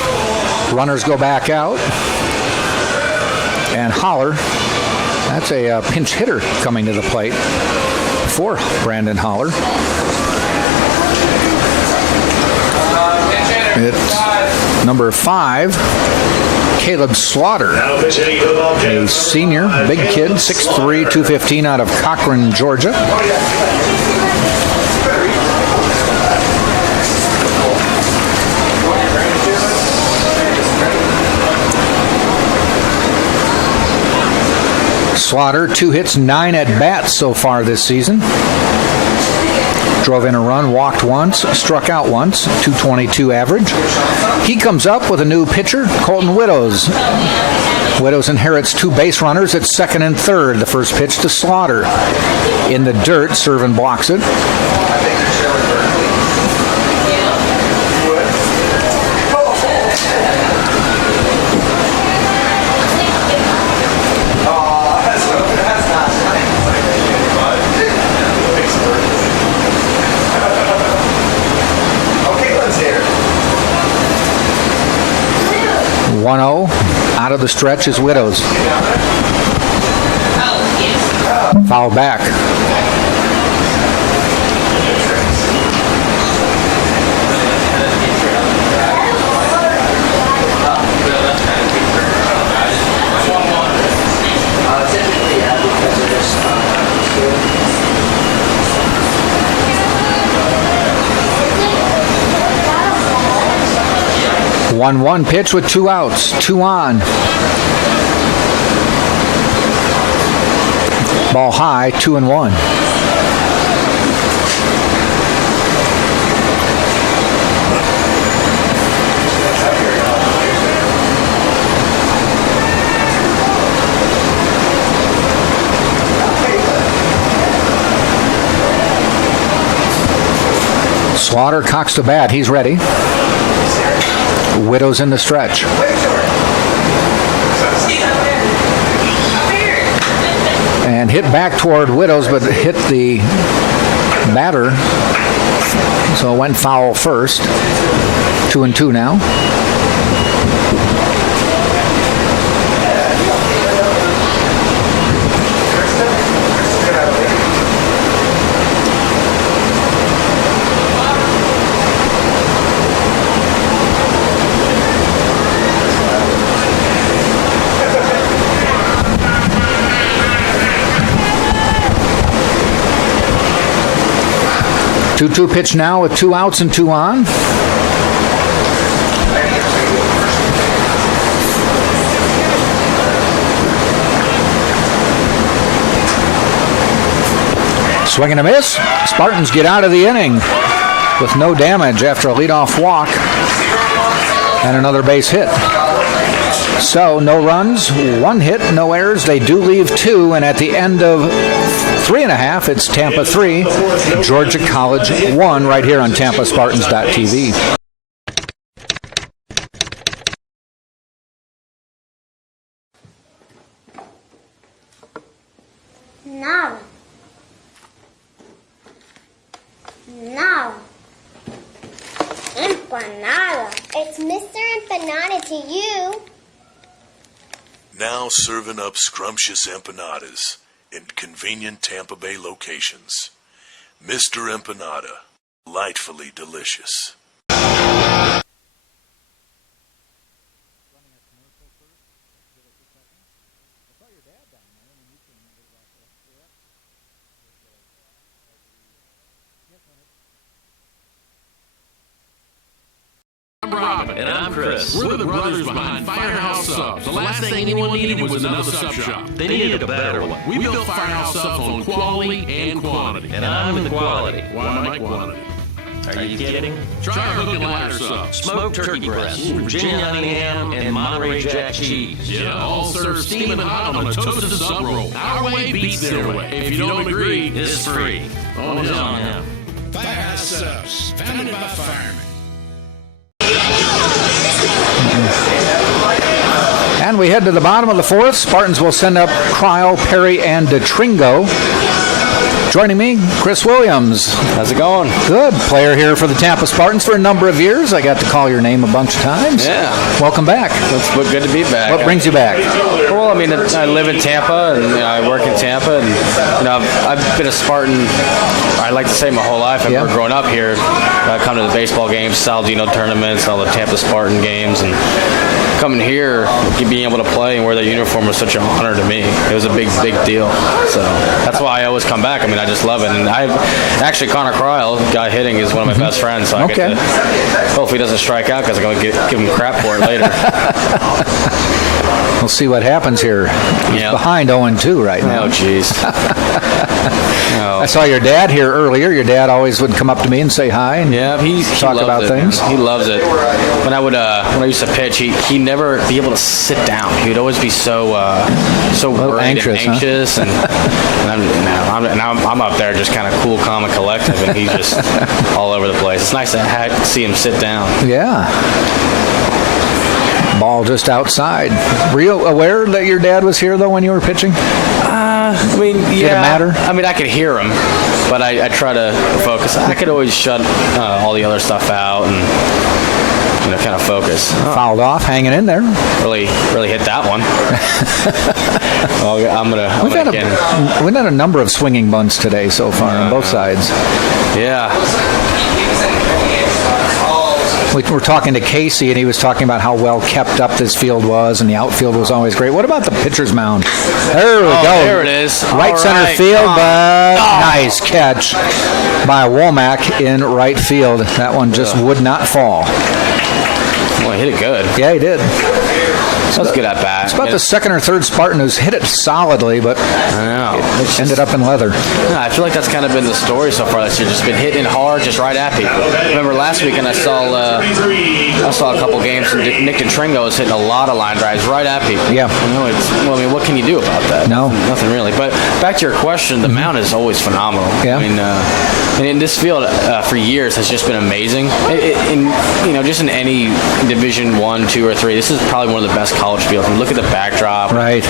Runners go back out. And Holler, that's a pinch hitter coming to the plate for Brandon Holler. It's number 5, Caleb Slaughter, a senior, big kid, 6'3", 215 out of Cochran, Georgia. Slaughter, 2 hits, 9 at bats so far this season. Drove in a run, walked once, struck out once, 222 average. He comes up with a new pitcher, Colton Widows. Widows inherits 2 base runners at second and third. The first pitch to Slaughter. In the dirt, Servin blocks it. Out of the stretch is Widows. Foul back. One pitch with 2 outs, 2 on. Ball high, 2-1. Slaughter cocks the bat. He's ready. Widows in the stretch. And hit back toward Widows, but hit the batter. So it went foul first. 2-2 now. Two pitch now with 2 outs and 2 on. Swing and a miss. Spartans get out of the inning with no damage after a leadoff walk and another base hit. So no runs, 1 hit, no errors. They do leave 2, and at the end of 3.5, it's Tampa 3, Georgia College 1, right here on TampaSpartans.tv. Now. Empanada. It's Mr. Empanada to you. Now serving up scrumptious empanadas in convenient Tampa Bay locations. Mr. Empanada, delightfully delicious. I'm Robin. And I'm Chris. We're the brothers behind Firehouse Subs. The last thing anyone needed was another sub shop. They needed a better one. We built Firehouse Subs on quality and quantity. And I'm the quality. Why am I quantity? Are you kidding? Try our hook and ladder subs. Smoked turkey breast, Virginia honey ham, and Monterey Jack cheese. Yeah, all served steaming hot on a toasted sub roll. Our way beats their way. If you don't agree, It's free. On him. Firehouse Subs, founded by firemen. And we head to the bottom of the 4th. Spartans will send up Cryle, Perry, and DeTringo. Joining me, Chris Williams. How's it going? Good. Player here for the Tampa Spartans for a number of years. I got to call your name a bunch of times. Yeah. Welcome back. It's good to be back. What brings you back? Well, I mean, I live in Tampa, and I work in Tampa, and I've been a Spartan, I like to say, my whole life. I've never grown up here. I come to the baseball games, Saladino tournaments, all the Tampa Spartan games, and coming here, being able to play and wear that uniform was such an honor to me. It was a big deal. So that's why I always come back. I mean, I just love it. And actually, Connor Cryle, guy hitting, is one of my best friends. So I get to, hopefully he doesn't strike out because I'm going to give him crap for it later. We'll see what happens here. He's behind 0-2 right now. Oh, jeez. I saw your dad here earlier. Your dad always would come up to me and say hi and talk about things. Man. He loves it. When I used to pitch, he'd never be able to sit down. He would always be so worried anxious, and I'm up there just kind of cool, calm, and collective, and he's just all over the place. It's nice to see him sit down. Yeah. Ball just outside. Were you aware that your dad was here, though, when you were pitching? I mean, yeah. Did it matter? I mean, I could hear him, but I try to focus. I could always shut all the other stuff out and kind of focus. Fouled off, hanging in there. Really hit that one. We've had a number of swinging bunts today so far on both sides. Yeah. We were talking to Casey, and he was talking about how well kept up this field was, and the outfield was always great. What about the pitcher's mound? There we go. There it is. Right center field, but nice catch by Womack in right field. That one just would not fall. Well, he hit it good. Yeah, he did. That was good at bat. It's about the second or third Spartan who's hit it solidly, but it ended up in leather. I feel like that's kind of been the story so far this year. Just been hitting hard, just right at people. Remember last weekend I saw a couple games, and Nick DeTringo was hitting a lot of line drives right at people. Yeah. I mean, what can you do about that? No. Nothing really. But back to your question, the mound is always phenomenal. Yeah. I mean, and in this field for years has just been amazing. Just in any Division 1, 2, or 3, this is probably one of the best college fields. I mean, look at the backdrop. Right.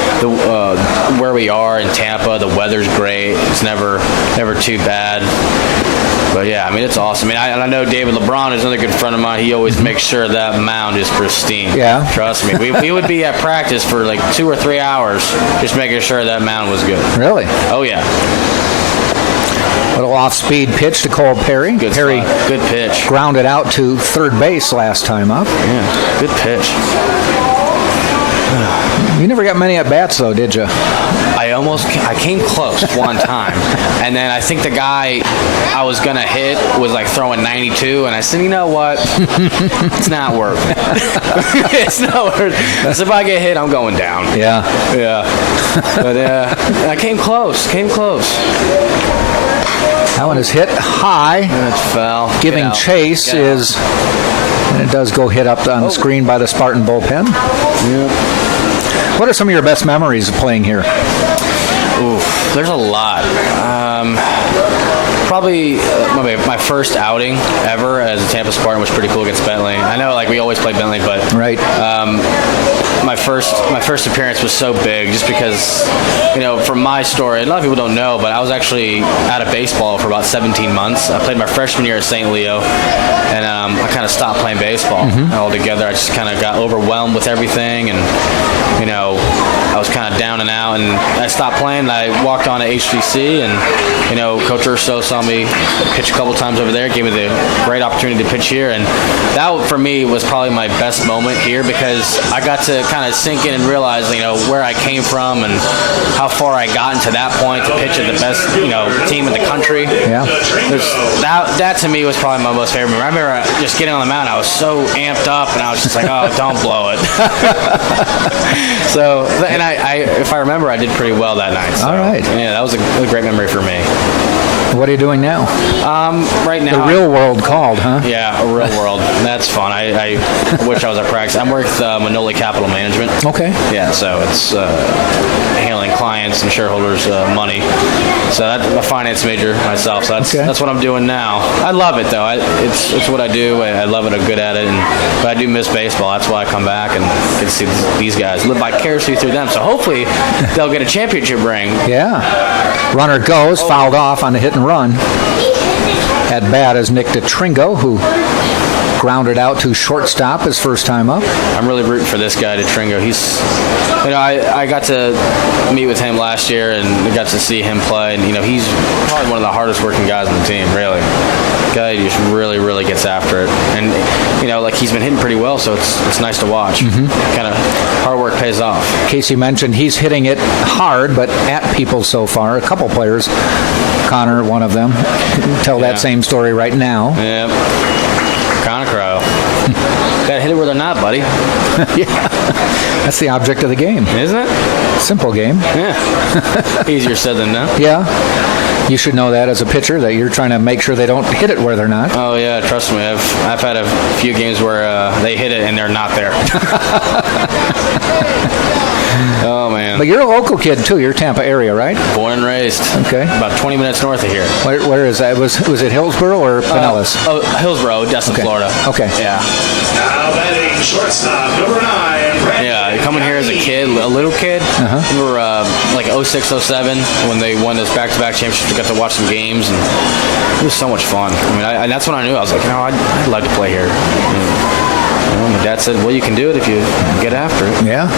Where we are in Tampa, the weather's great. It's never too bad. But yeah, I mean, it's awesome. I mean, I know David LeBron is another good friend of mine. He always makes sure that mound is pristine. Yeah. Trust me. We would be at practice for like 2 or 3 hours just making sure that mound was good. Really? Oh, yeah. Little off-speed pitch to Cole Perry. Good Perry spot. Good pitch. Grounded out to third base last time up. Yeah, good pitch. You never got many at-bats, though, did you? I came close one time, and then I think the guy I was going to hit was like throwing 92, and I said, you know what? It's not worth it. It's not worth it. So if I get hit, I'm going down. Yeah. But I came close. That one is hit high. That's foul. Giving chase is, and it does go hit up on the screen by the Spartan bullpen. Yeah. What are some of your best memories of playing here? Oof, there's a lot. Probably my first outing ever as a Tampa Spartan was pretty cool against Bentley. I know, we always play Bentley, but right. My first appearance was so big just because, from my story, a lot of people don't know, but I was actually out of baseball for about 17 months. I played my freshman year at St. Leo, and I kind of stopped playing baseball altogether. I just kind of got overwhelmed with everything, and I was kind of down and out, and I stopped playing. I walked on to HCC, and Coach Urso saw me pitch a couple times over there, gave me the great opportunity to pitch here, and that for me was probably my best moment here because I got to kind of sink in and realize where I came from and how far I gotten to that point to pitch at the best team in the country. Yeah, that to me was probably my most favorite moment. I remember just getting on the mound, I was so amped up, and I was just like, oh, don't blow it. So, and I if I remember, I did pretty well that night. So, all right. Yeah, that was a great memory for me. What are you doing now? Right now. The real world called, huh? Yeah, a real world. That's fun. I wish I was at practice. I'm with Manoli Capital Management. Okay. Yeah, so it's handling clients and shareholders money. So I'm a finance major myself. So that's what I'm doing now. I love it though. It's what I do. I love it. I'm good at it. But I do miss baseball. That's why I come back and get to see these guys, live vicariously through them. So hopefully they'll get a championship ring. Yeah. Runner goes, fouled off on the hit and run. At bat is Nick DeTringo, who grounded out to shortstop his first time up. I'm really rooting for this guy, DeTringo. He's, I got to meet with him last year and got to see him play. And, he's probably one of the hardest working guys on the team, really. Guy just really, really gets after it. And, he's been hitting pretty well, so it's nice to watch. Kind of hard work pays off. Casey mentioned he's hitting it hard, but at people so far. A couple players, Connor, one of them, tell that same story right now. Yep. Connor Crow. Gotta hit it where they're not, buddy. Yeah. That's the object of the game. Isn't it? Simple game. Yeah. Easier said than done. Yeah. You should know that as a pitcher, that you're trying to make sure they don't hit it where they're not. Oh, yeah, trust me. I've had a few games where they hit it and they're not there. Oh, man. But you're a local kid, too. You're Tampa area, right? Born and raised. Okay. About 20 minutes north of here. Where is that? Was it Hillsborough or Pinellas? Hillsborough, Destin, Florida. Okay. Yeah. Now batting shortstop, number 9. Yeah, coming here as a kid, a little kid. We were like 06, 07 when they won those back-to-back championships. We got to watch some games, and it was so much fun. And that's when I knew. I was like, I'd like to play here. And my dad said, well, you can do it if you get after it. Yeah.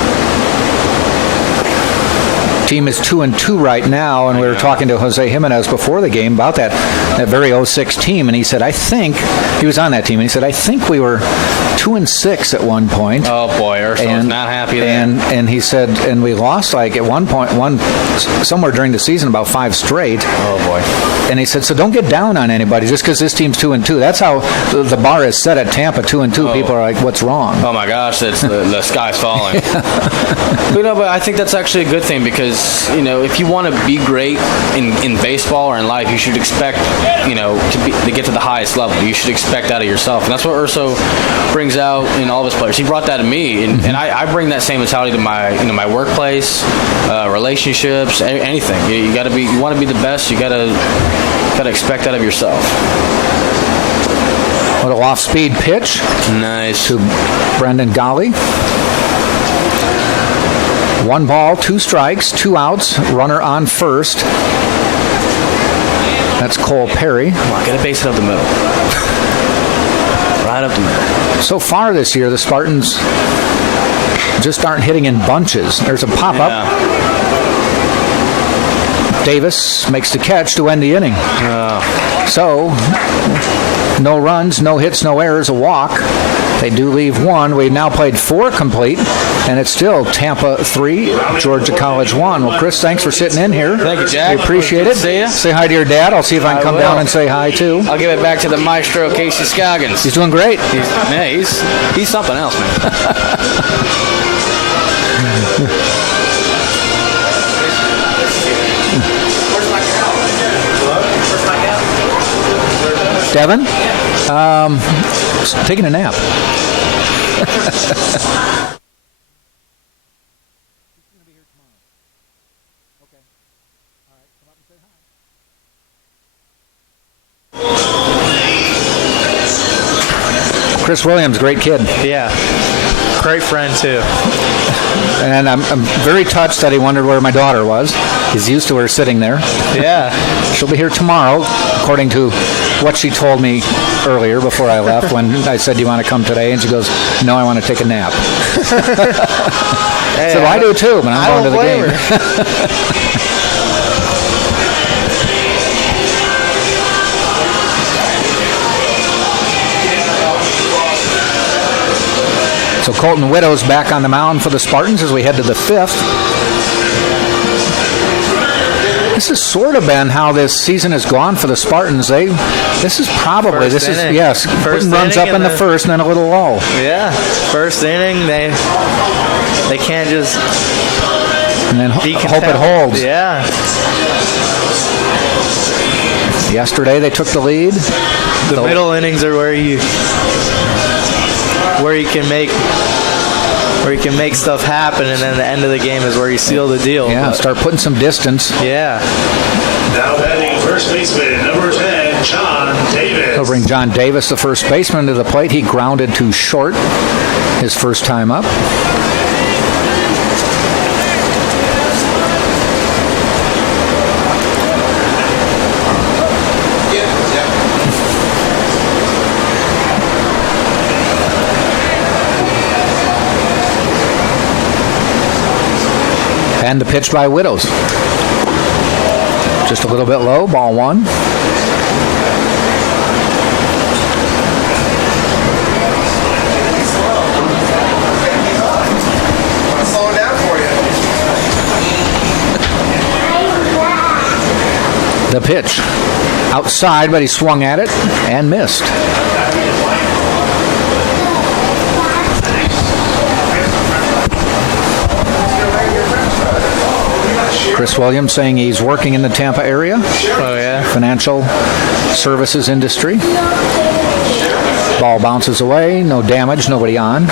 Team is 2-2 right now, and we were talking to Jose Jimenez before the game about that very 06 team, and he said, I think, he was on that team, and he said, I think we were 2-6 at one point. Oh, boy, Ursul's not happy there. And he said, and we lost like at one point, somewhere during the season, about 5 straight. Oh, boy. And he said, so don't get down on anybody just because this team's 2-2. That's how the bar is set at Tampa, 2-2. People are like, what's wrong? Oh, my gosh, the sky's falling. But I think that's actually a good thing because, if you want to be great in baseball or in life, you should expect, to get to the highest level. You should expect that of yourself. And that's what Urso brings out in all of his players. He brought that to me, and I bring that same mentality to my workplace, relationships, anything. You want to be the best. You gotta expect that of yourself. A little off-speed pitch. Nice. To Brendan Golly. 1 ball, 2 strikes, 2 outs, runner on first. That's Cole Perry. Come on, get a base hit up the middle. Right up the middle. So far this year, the Spartans just aren't hitting in bunches. There's a pop-up. Yeah. Davis makes the catch to end the inning. So, no runs, no hits, no errors, a walk. They do leave 1. We've now played 4 complete, and it's still Tampa 3, Georgia College 1. Well, Chris, thanks for sitting in here. Thank you, Jack. We appreciate it. See ya. Say hi to your dad. I'll see if I can come down and say hi, too. I'll give it back to the maestro, Casey Scoggins. He's doing great. He's something else, man. Devin? Taking a nap. Chris Williams, great kid. Yeah. Great friend, too. And I'm very touched that he wondered where my daughter was. He's used to her sitting there. Yeah. She'll be here tomorrow, according to what she told me earlier before I left when I said, do you want to come today? And she goes, no, I want to take a nap. Hey, so I do too, but I'm going to the game. So Colton Widow's back on the mound for the Spartans as we head to the 5th. This has sort of been how this season has gone for the Spartans. This is probably First inning. putting runs up in the first and then a little lull. Yeah, first inning they can't just and then hope it holds. Yeah. Yesterday they took the lead. The middle innings are where you can make where you can make stuff happen, and then the end of the game is where you seal the deal. Yeah, start putting some distance. Yeah. Now batting first baseman, number 10, John Davis. He'll bring John Davis, the first baseman, to the plate. He grounded to short his first time up. And the pitch by Widows. Just a little bit low, ball one. The pitch. Outside, but he swung at it and missed. Chris Williams saying he's working in the Tampa area. Oh, yeah. Financial services industry. Ball bounces away. No damage. Nobody on.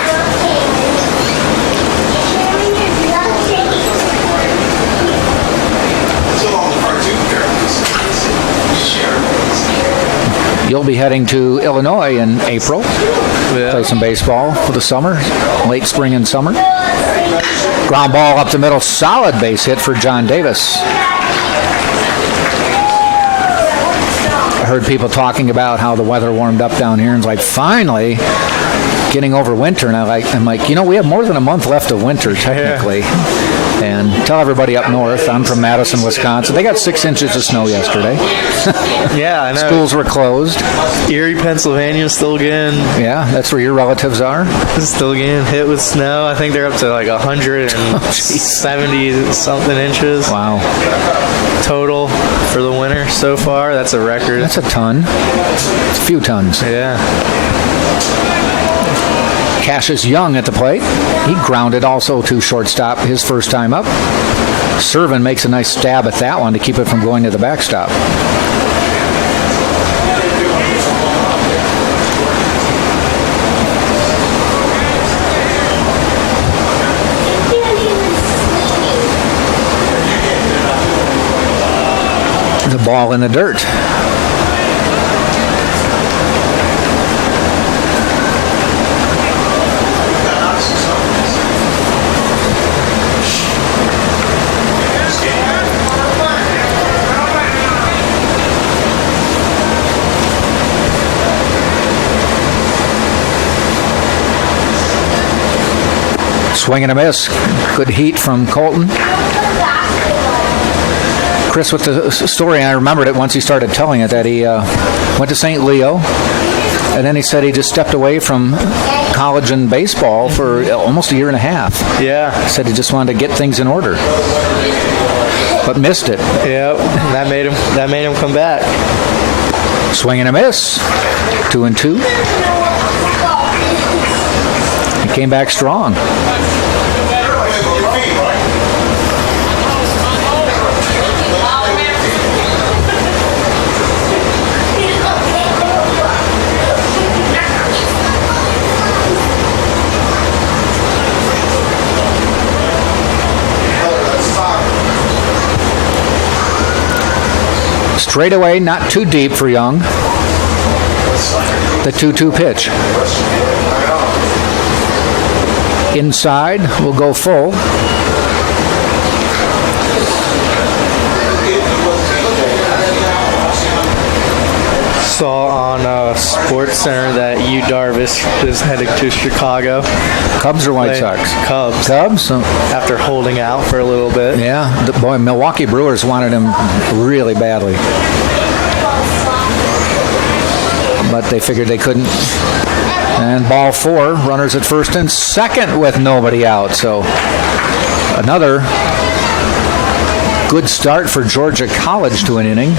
You'll be heading to Illinois in April. Play some baseball for the summer, late spring and summer. Ground ball up the middle, solid base hit for John Davis. I heard people talking about how the weather warmed up down here, and it's like, finally getting over winter. And I'm like, we have more than a month left of winter, technically. Yeah. And tell everybody up north, I'm from Madison, Wisconsin. They got 6 inches of snow yesterday. Yeah, I know. Schools were closed. Erie, Pennsylvania, still getting. Yeah, that's where your relatives are. Still getting hit with snow. I think they're up to like 170 something inches. Wow. Total for the winter so far. That's a record. That's a ton. It's a few tons. Yeah. Cassius Young at the plate. He grounded also to shortstop his first time up. Servin makes a nice stab at that one to keep it from going to the backstop. The ball in the dirt. Swing and a miss. Good heat from Colton. Chris, with the story, and I remembered it once he started telling it, that he went to St. Leo, and then he said he just stepped away from college and baseball for almost a year and a half. Yeah. He said he just wanted to get things in order, but missed it. Yep, that made him come back. Swing and a miss. 2-2. He came back strong. Straight away, not too deep for Young. The 2-2 pitch. Inside, will go full. Saw on Sports Center that Darvish is heading to Chicago. Cubs or White Sox? Cubs. Cubs? After holding out for a little bit. Yeah. Boy, Milwaukee Brewers wanted him really badly. But they figured they couldn't. And ball 4, runners at first and second with nobody out. So another good start for Georgia College to an inning.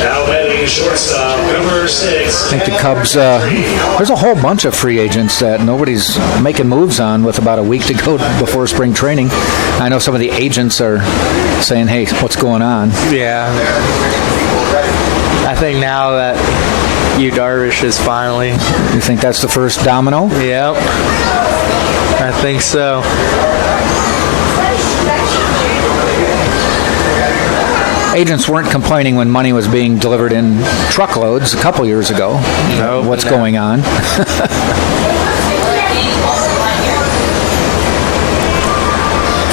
Now batting shortstop, number 6. I think the Cubs, there's a whole bunch of free agents that nobody's making moves on with about a week to go before spring training. I know some of the agents are saying, hey, what's going on? Yeah. I think now that Yu Darvish is finally. You think that's the first domino? Yep. I think so. Agents weren't complaining when money was being delivered in truckloads a couple years ago. No, what's going on?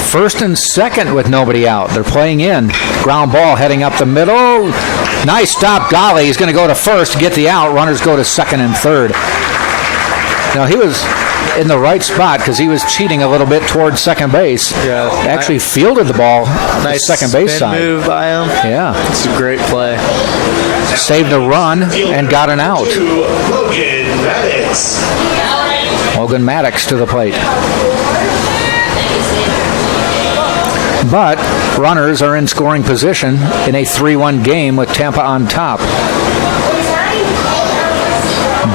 First and second with nobody out. They're playing in. Ground ball heading up the middle. Nice stop, Golly. He's going to go to first to get the out. Runners go to second and third. Now, he was in the right spot because he was cheating a little bit towards second base. Yeah, actually fielded the ball nice the second base side. Move by him. Yeah. It's a great play. Saved a run and got an out. Logan Maddox to the plate. But runners are in scoring position in a 3-1 game with Tampa on top.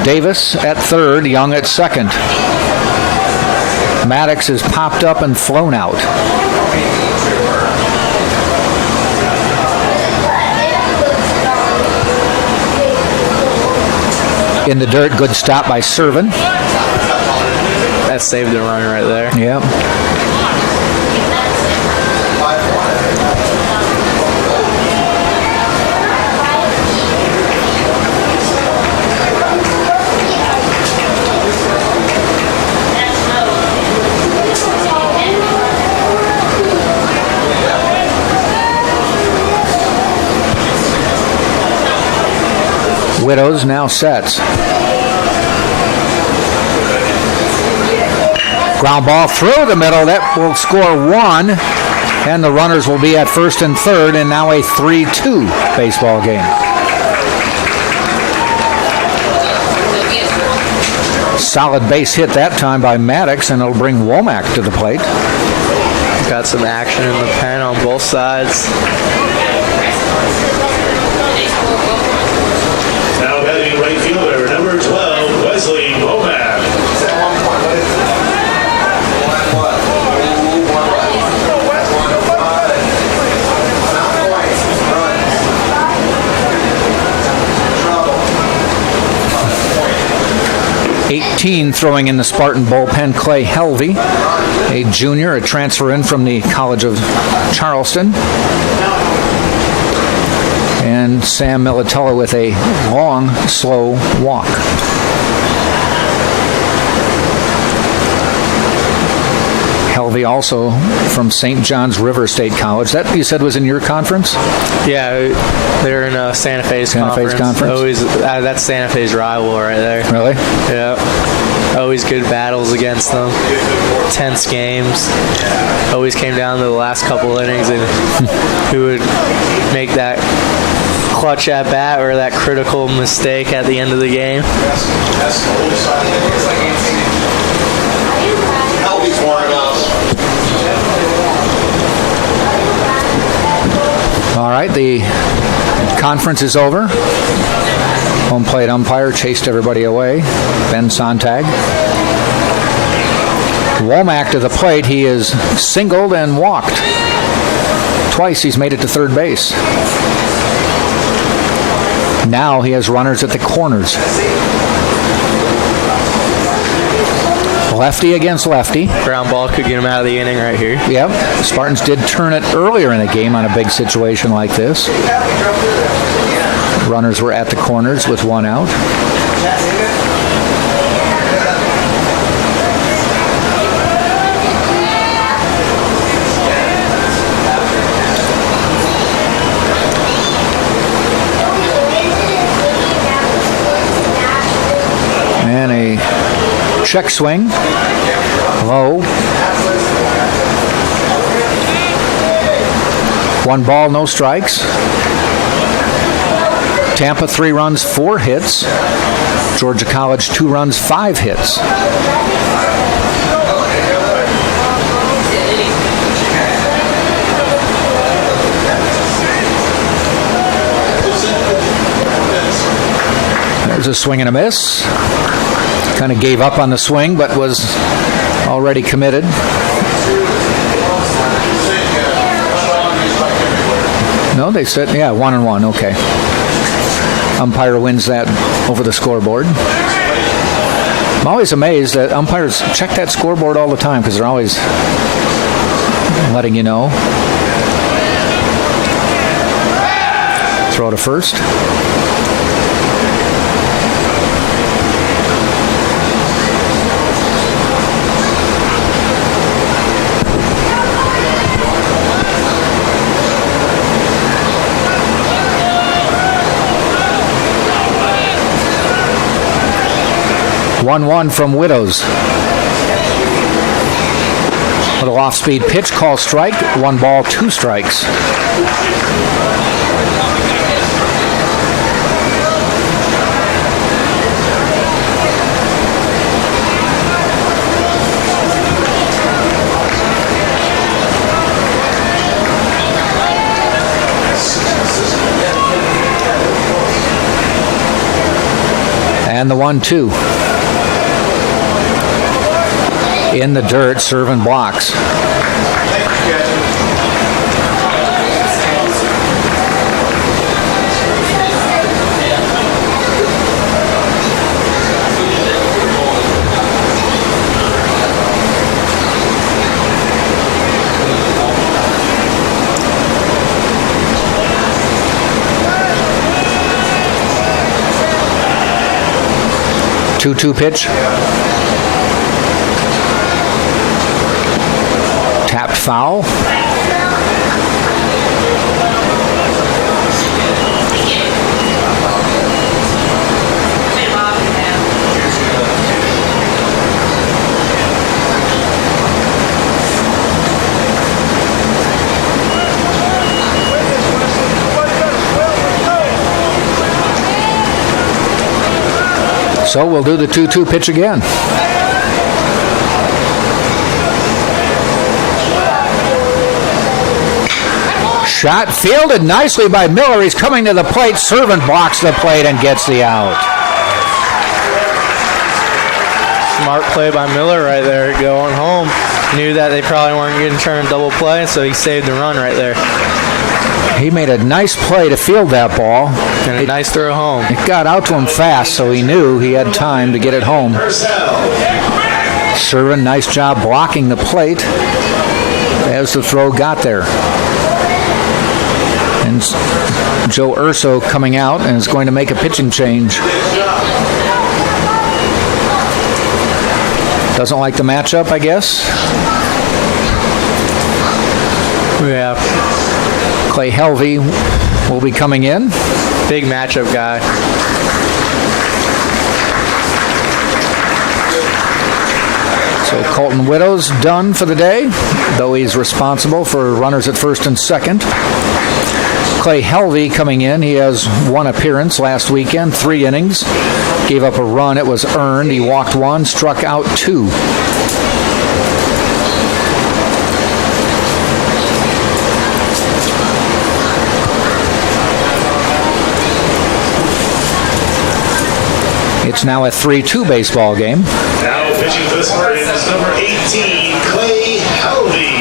Davis at third, Young at second. Maddox is popped up and flown out. In the dirt, good stop by Servin. That saved the run right there. Yep. Widows now sets. Ground ball through the middle. That will score one. And the runners will be at first and third, and now a 3-2 baseball game. Solid base hit that time by Maddox, and it'll bring Womack to the plate. Got some action in the pen on both sides. Now batting right fielder, number 12, Wesley Womack. 18 throwing in the Spartan bullpen, Clay Helvey, a junior, a transfer in from the College of Charleston. And Sam Militello with a long, slow walk. Helvey also from St. John's River State College. That you said was in your conference? Yeah, they're in Santa Fe's conference. Always, that's Santa Fe's rival right there. Really? Yeah. Always good battles against them. Tense games. Always came down to the last couple innings and who would make that clutch at bat or that critical mistake at the end of the game. All right, the conference is over. Home plate umpire chased everybody away. Ben Sontag. Womack to the plate. He is singled and walked. Twice he's made it to third base. Now he has runners at the corners. Lefty against lefty. Ground ball could get him out of the inning right here. Yep. The Spartans did turn it earlier in the game on a big situation like this. Runners were at the corners with one out. And a check swing. Low. 1 ball, no strikes. Tampa 3 runs, 4 hits. Georgia College 2 runs, 5 hits. There's a swing and a miss. Kind of gave up on the swing, but was already committed. No, they said, 1-1, okay. umpire wins that over the scoreboard. I'm always amazed that umpires check that scoreboard all the time because they're always letting you know. Throw to first. One from Widows. Little off-speed pitch, call strike. 1 ball, 2 strikes. And the 1-2. In the dirt, serving blocks. Two pitch. Tapped foul. So we'll do the 2-2 pitch again. Shot fielded nicely by Miller. He's coming to the plate. Servant blocks the plate and gets the out. Smart play by Miller right there, going home. Knew that they probably weren't getting turned double play, so he saved the run right there. He made a nice play to field that ball. And a nice throw home. It got out to him fast, so he knew he had time to get it home. Servant, nice job blocking the plate as the throw got there. And Joe Urso coming out and is going to make a pitching change. Doesn't like the matchup, I guess. Yeah. Clay Helvey will be coming in. Big matchup guy. So Colton Widows done for the day, though he's responsible for runners at first and second. Clay Helvey coming in. He has 1 appearance last weekend, 3 innings. Gave up a run. It was earned. He walked 1, struck out 2. It's now a 3-2 baseball game. Now pitching for the Spartans, number 18, Clay Helvey.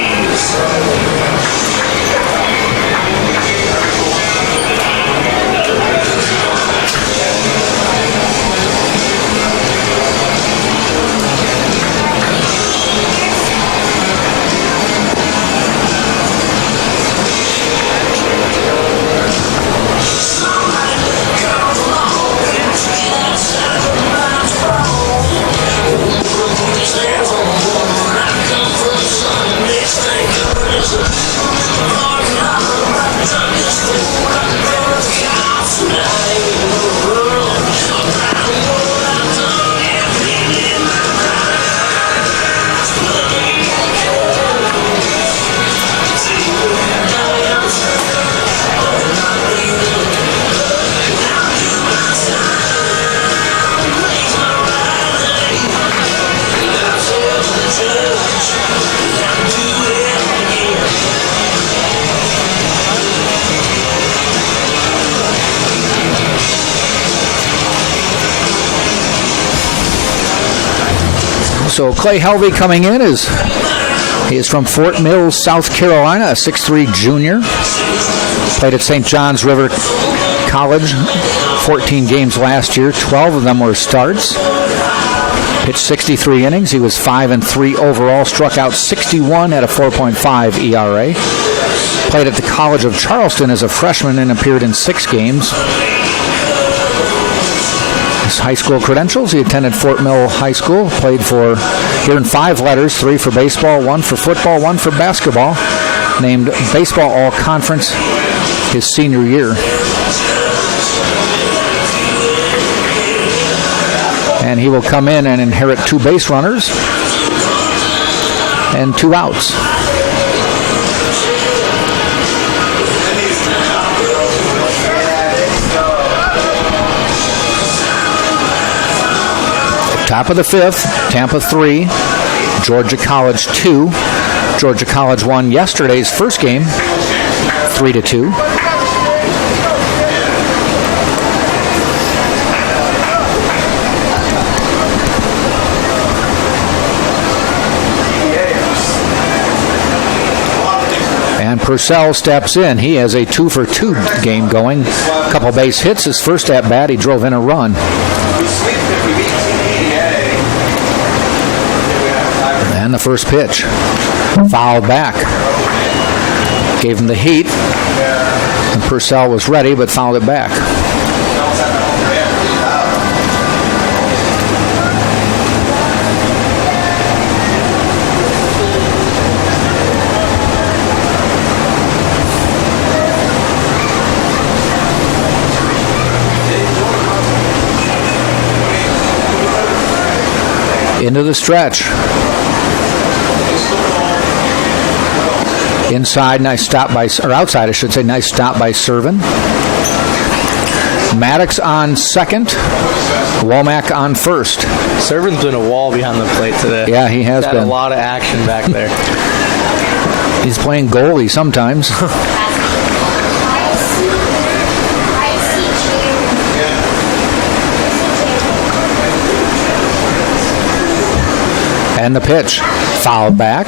So Clay Helvey coming in he is from Fort Mills, South Carolina, a 6'3 junior. Played at St. John's River College 14 games last year. 12 of them were starts. Pitched 63 innings. He was 5-3 overall. Struck out 61 at a 4.5 ERA. Played at the College of Charleston as a freshman and appeared in 6 games. His high school credentials: he attended Fort Mill High School. Played for, here in 5 letters, 3 for baseball, 1 for football, 1 for basketball. Named Baseball All-Conference his senior year. And he will come in and inherit 2 base runners and 2 outs. Top of the 5th, Tampa 3, Georgia College 2. Georgia College won yesterday's first game, 3-2. And Purcell steps in. He has a 2-for-2 game going. A couple base hits. His first at bat, he drove in a run. And the first pitch, fouled back. Gave him the heat. And Purcell was ready, but fouled it back. Into the stretch. Inside, nice stop by, or outside, I should say, nice stop by Servin. Maddox on second. Womack on first. Servin's been a wall behind the plate today. Yeah, he has been. A lot of action back there. He's playing goalie sometimes. And the pitch, fouled back.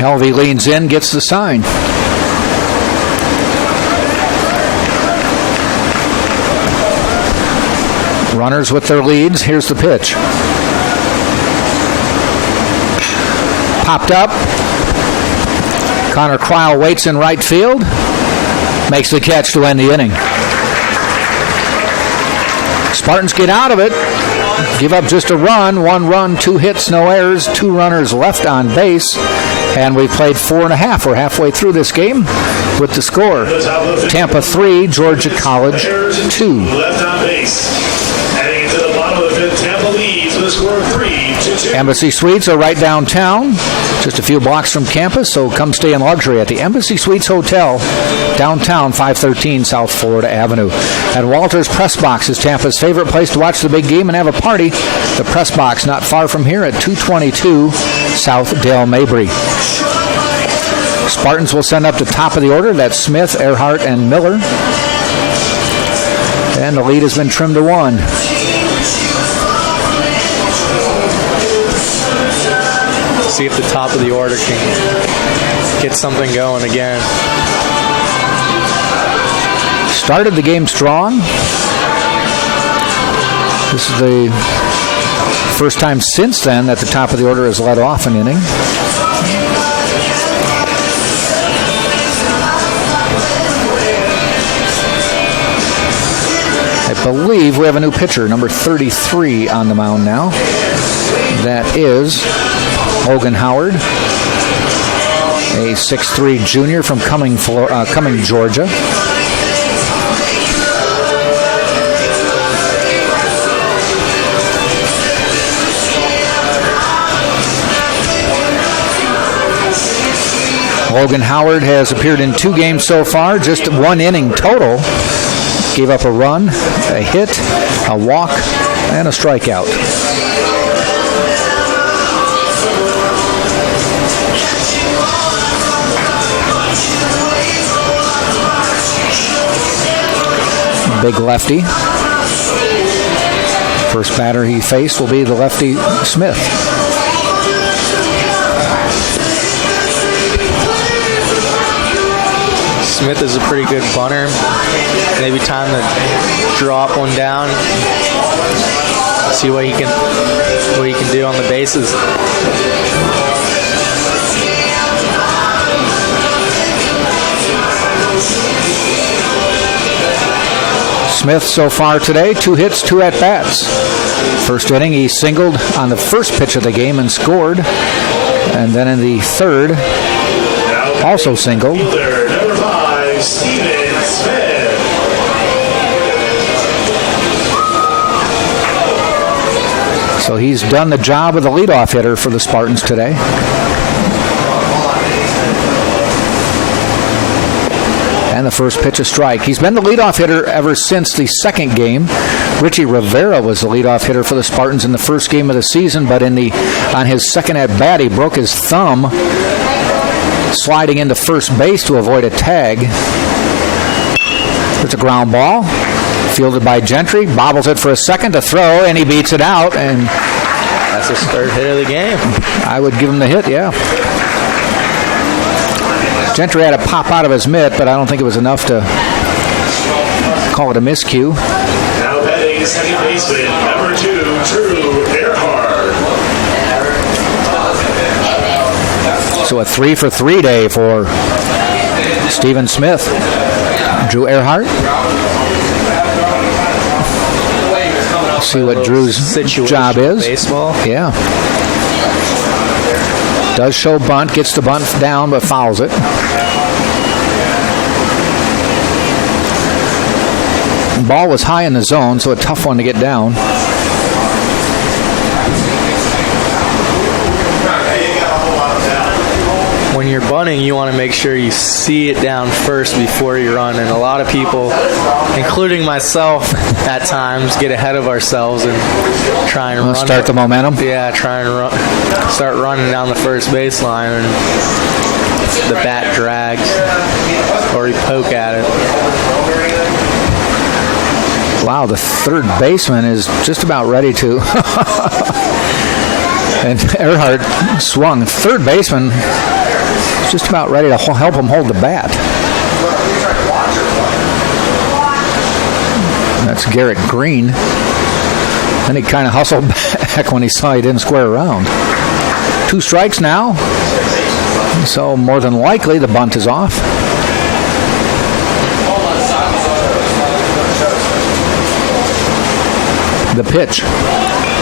Helvey leans in, gets the sign. Runners with their leads. Here's the pitch. Popped up. Connor Cryle waits in right field. Makes the catch to end the inning. Spartans get out of it. Give up just a run. 1 run, 2 hits, no errors. 2 runners left on base. And we've played 4.5. We're halfway through this game with the score. Tampa 3, Georgia College 2. Left on base. Heading into the bottom of the 5th, Tampa leads with a score of 3-2. Embassy Suites are right downtown, just a few blocks from campus, so come stay in luxury at the Embassy Suites Hotel, downtown, 513 South Florida Avenue. And Walter's Press Box is Tampa's favorite place to watch the big game and have a party. The Press Box, not far from here at 222 South Dale Mabry. Spartans will send up to top of the order. That's Smith, Earhart, and Miller. And the lead has been trimmed to 1. See if the top of the order can get something going again. Started the game strong. This is the first time since then that the top of the order has led off an inning. I believe we have a new pitcher, number 33 on the mound now. That is Logan Howard, a 6'3 junior from Cumming, Georgia. Logan Howard has appeared in 2 games so far, just 1 inning total. Gave up a run, a hit, a walk, and a strikeout. big lefty. First batter he faced will be the lefty Smith. Smith is a pretty good bunter. Maybe time to drop one down. See what he can do on the bases. Smith so far today, 2 hits, 2 at-bats. First inning, he singled on the first pitch of the game and scored. And then in the third, also singled. Number 5, Steven Smith. So he's done the job of the leadoff hitter for the Spartans today. And the first pitch a strike. He's been the leadoff hitter ever since the second game. Richie Rivera was the leadoff hitter for the Spartans in the first game of the season, but on his second at-bat, he broke his thumb sliding into first base to avoid a tag. It's a ground ball. Fielded by Gentry. Bobbles it for a second to throw, and he beats it out. And that's his third hit of the game. I would give him the hit, yeah. Gentry had a pop out of his mitt, but I don't think it was enough to call it a miscue. Now batting second baseman, number 2, Drew Earhart. So a 3-for-3 day for Stephen Smith. Drew Earhart. See what Drew's job is. Baseball. Yeah. Does show bunt, gets the bunt down, but fouls it. Ball was high in the zone, so a tough one to get down. When you're bunting, you want to make sure you see it down first before you run. And a lot of people, including myself at times, get ahead of ourselves and try and start the momentum. Yeah, try and start running down the first baseline, and the bat drags or you poke at it. Wow, the third baseman is just about ready to. And Earhart swung. Third baseman just about ready to help him hold the bat. That's Garrett Green. Then he kind of hustled back when he saw he didn't square around. 2 strikes now. So more than likely the bunt is off. The pitch.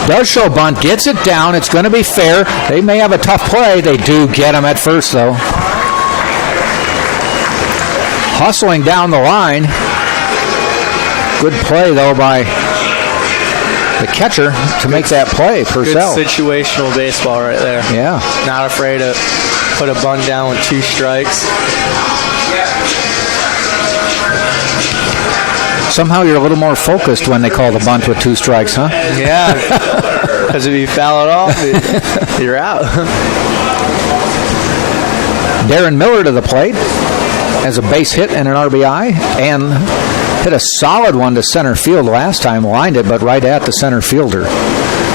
Does show bunt, gets it down. It's going to be fair. They may have a tough play. They do get him at first, though. Hustling down the line. Good play, though, by the catcher to make that play, Purcell. Good situational baseball right there. Yeah. Not afraid to put a bunt down with 2 strikes. Somehow you're a little more focused when they call the bunt with 2 strikes, huh? Yeah, because if you foul it off, you're out. Darren Miller to the plate as a base hit and an RBI, and hit a solid one to center field last time, lined it, but right at the center fielder.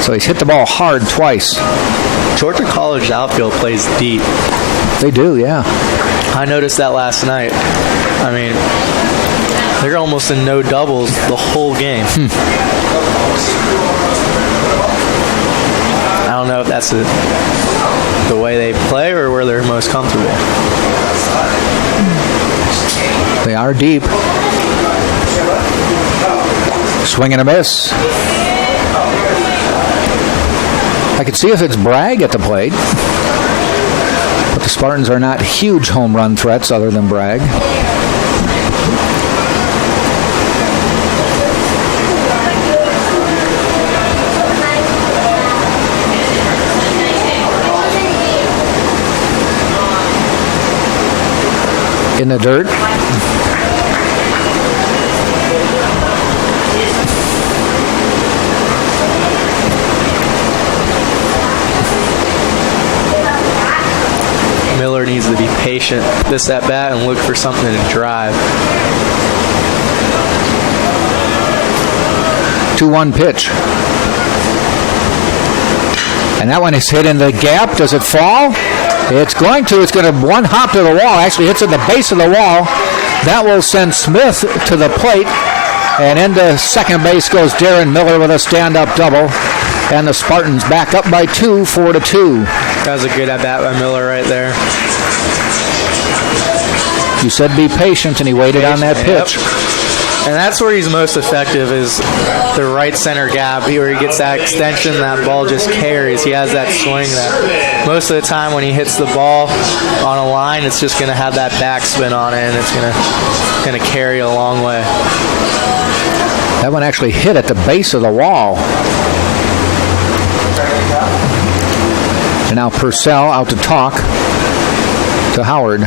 So he's hit the ball hard twice. Georgia College outfield plays deep. They do, yeah. I noticed that last night. I mean, they're almost in no doubles the whole game. I don't know if that's the way they play or where they're most comfortable. They are deep. Swing and a miss. I could see if it's Bragg at the plate. But the Spartans are not huge home run threats other than Bragg. In the dirt. Miller needs to be patient this at bat and look for something to drive. 2-1 pitch. And that one is hit in the gap. Does it fall? It's going to. It's going to one hop to the wall. Actually hits at the base of the wall. That will send Smith to the plate. And into second base goes Darren Miller with a stand-up double. And the Spartans back up by 2, 4-2. That was a good at-bat by Miller right there. You said be patient, and he waited on that pitch. Yep. And that's where he's most effective, is the right center gap, where he gets that extension, that ball just carries. He has that swing that most of the time when he hits the ball on a line, it's just going to have that backspin on it, and it's going to carry a long way. That one actually hit at the base of the wall. And now Purcell out to talk to Howard.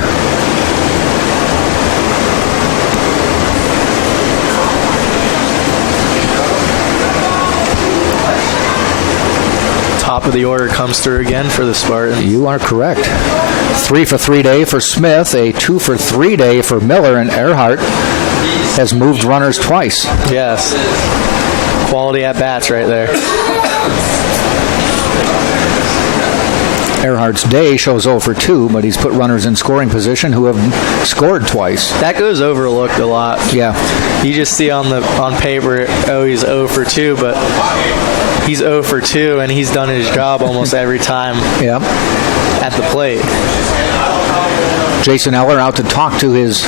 Top of the order comes through again for the Spartans. You are correct. 3 for 3 day for Smith, a 2 for 3 day for Miller, and Earhart has moved runners twice. Yes. Quality at bats right there. Earhart's day shows 0 for 2, but he's put runners in scoring position who have scored twice. That goes overlooked a lot. Yeah. You just see on paper, oh, he's 0 for 2, but he's 0 for 2, and he's done his job almost every time at the plate. Jason Eller out to talk to his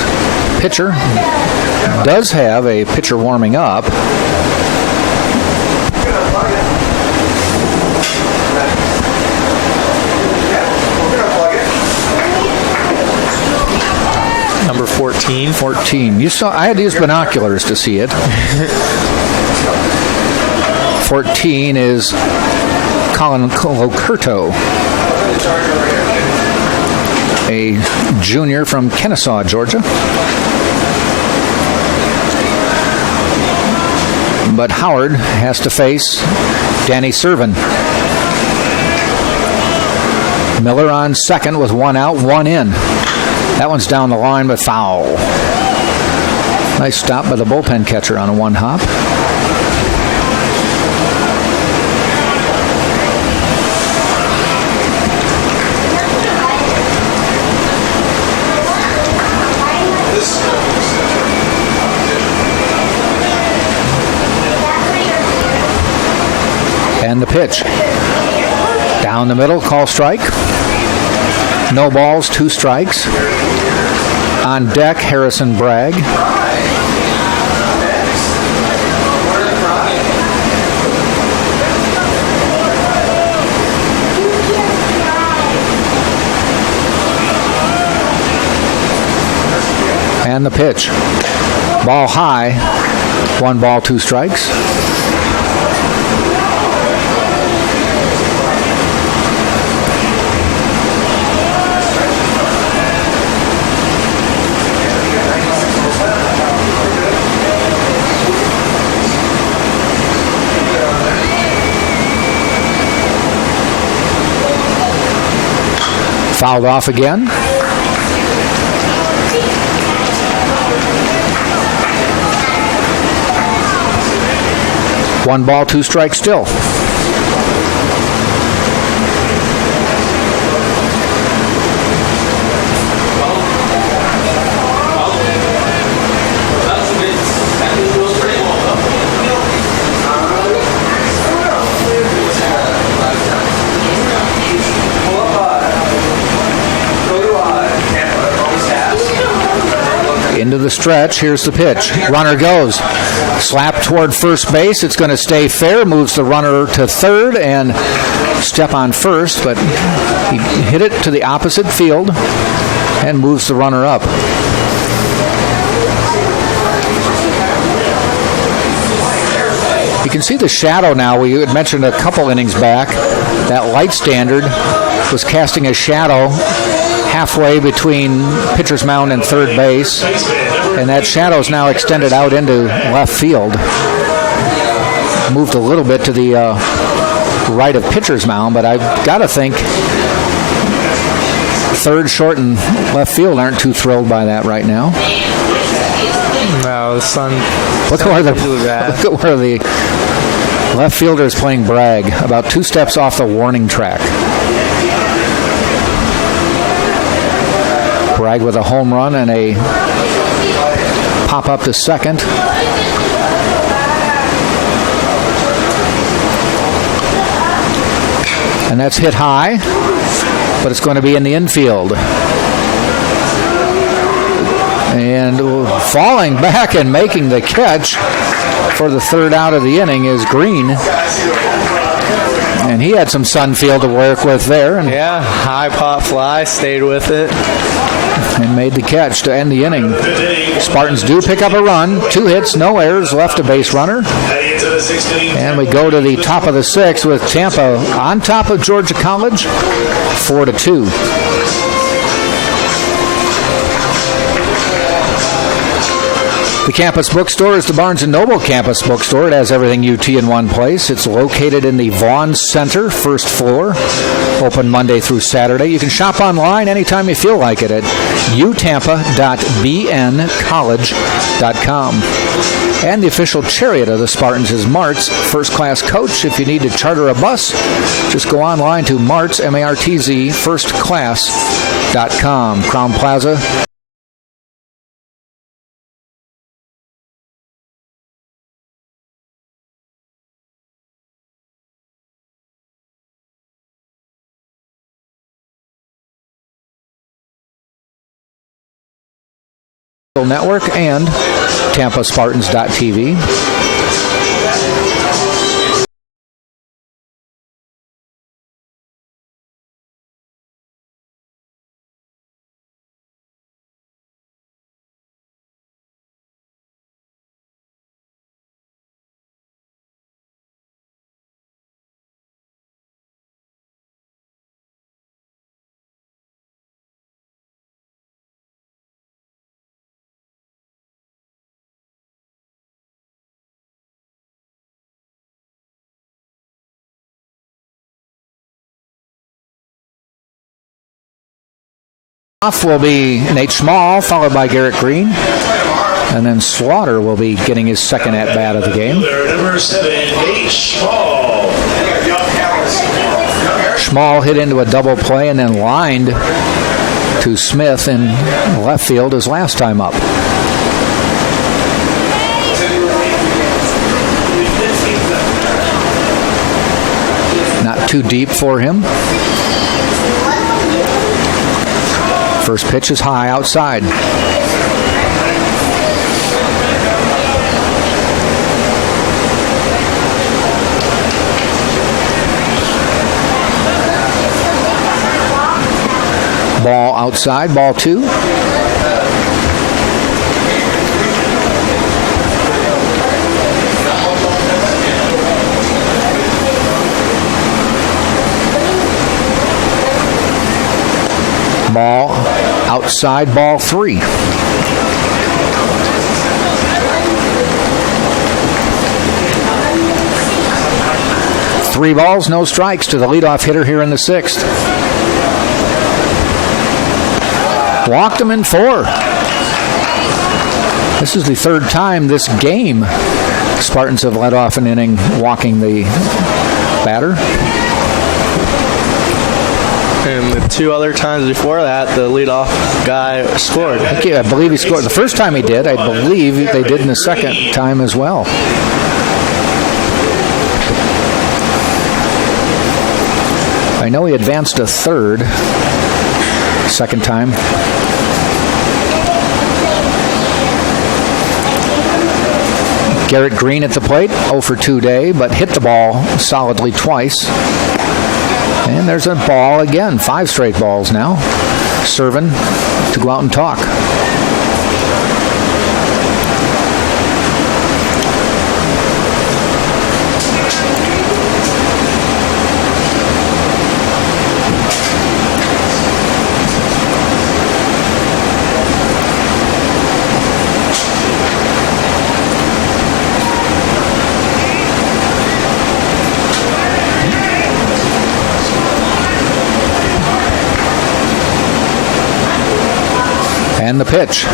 pitcher. Does have a pitcher warming up. Number 14. 14. I had to use binoculars to see it. 14 is Colin Locerto, a junior from Kennesaw, Georgia. But Howard has to face Danny Servin. Miller on second with 1 out, 1 in. That one's down the line, but foul. Nice stop by the bullpen catcher on a 1 hop. And the pitch. Down the middle, call strike. No balls, 2 strikes. On deck, Harrison Bragg. And the pitch. Ball high. 1 ball, 2 strikes. Fouled off again. One ball, 2 strikes still. Into the stretch. Here's the pitch. Runner goes. Slap toward first base. It's going to stay fair. Moves the runner to third and step on first, but he hit it to the opposite field and moves the runner up. You can see the shadow now. We had mentioned a couple innings back that light standard was casting a shadow halfway between pitcher's mound and third base, and that shadow is now extended out into left field. Moved a little bit to the right of pitcher's mound, but I've got to think third, short, and left field aren't too thrilled by that right now. No, the sun. Look at where the left fielder is playing brag, about 2 steps off the warning track. Bragg with a home run and a pop up to second. And that's hit high, but it's going to be in the infield. And falling back and making the catch for the third out of the inning is Green. And he had some sun field to work with there. And yeah, high pop fly, stayed with it. And made the catch to end the inning. Spartans do pick up a run. 2 hits, no errors, left a base runner. And we go to the top of the 6th with Tampa on top of Georgia College, 4-2. The campus bookstore is the Barnes & Noble campus bookstore. It has everything UT in one place. It's located in the Vaughn Center, first floor. Open Monday through Saturday. You can shop online anytime you feel like it at utampa.bncollege.com. And the official chariot of the Spartans is Mart's First Class Coach. If you need to charter a bus, just go online to Mart's, M-A-R-T-Z, firstclass.com. Crown Plaza. Network and TampaSpartans.tv. Off will be Nate Small, followed by Garrett Green. And then Slaughter will be getting his second at-bat of the game. Number 7, Nate Small. Small hit into a double play and then lined to Smith in left field his last time up. Not too deep for him. First pitch is high outside. Ball outside, ball 2. Ball outside, ball 3. Three balls, no strikes to the leadoff hitter here in the 6th. Walked him in 4. This is the 3rd time this game Spartans have led off an inning walking the batter. And the 2 other times before that, the leadoff guy scored. I believe he scored. The first time he did, I believe they did in the second time as well. I know he advanced to 3rd second time. Garrett Green at the plate, 0 for 2 day, but hit the ball solidly twice. And there's a ball again. 5 straight balls now. Serving to go out and talk. And the pitch.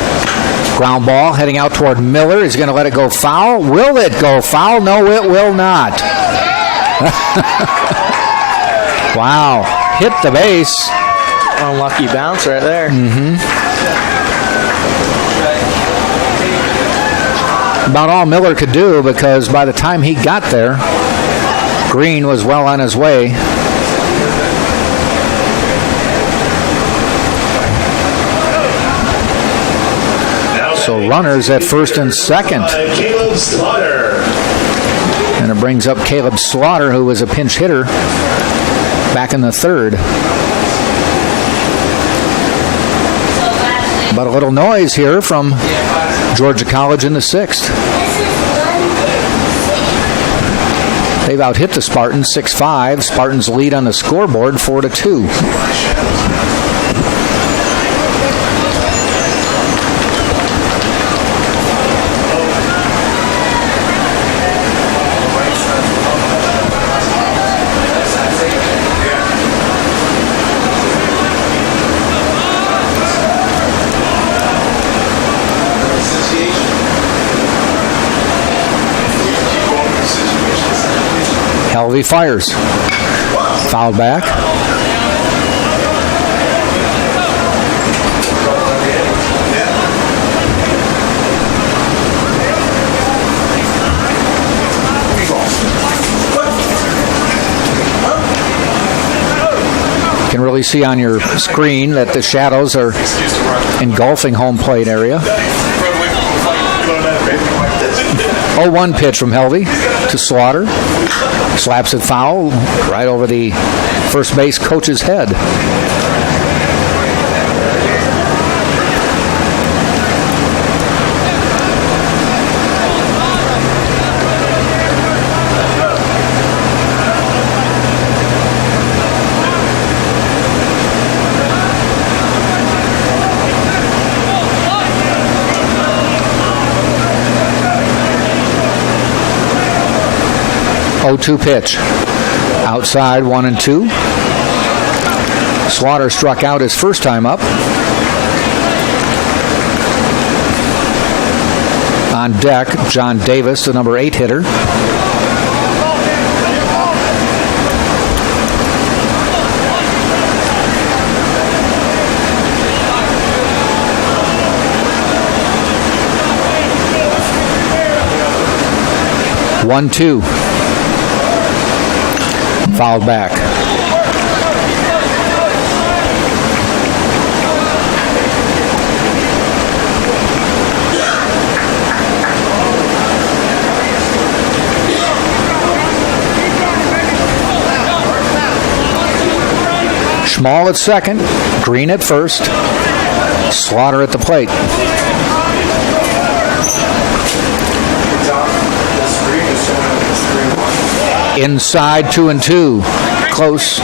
Ground ball heading out toward Miller. He's going to let it go foul. Will it go foul? No, it will not. Wow. Hit the base. Unlucky bounce right there. About all Miller could do, because by the time he got there, Green was well on his way. So runners at first and second. Caleb Slaughter. And it brings up Caleb Slaughter, who was a pinch hitter back in the third. But a little noise here from Georgia College in the sixth. They've out-hit the Spartans 6-5. Spartans lead on the scoreboard 4-2. Helvey fires. Foul back. You can really see on your screen that the shadows are engulfing home plate area. 0-1 pitch from Helvey to Slaughter. Slaps it foul right over the first base coach's head. Oh-2 pitch. Outside 1-2. Slaughter struck out his first time up. On deck, John Davis, the number 8 hitter. One, two. Fouled back. Small at second, Green at first, Slaughter at the plate. Inside 2-2. Close.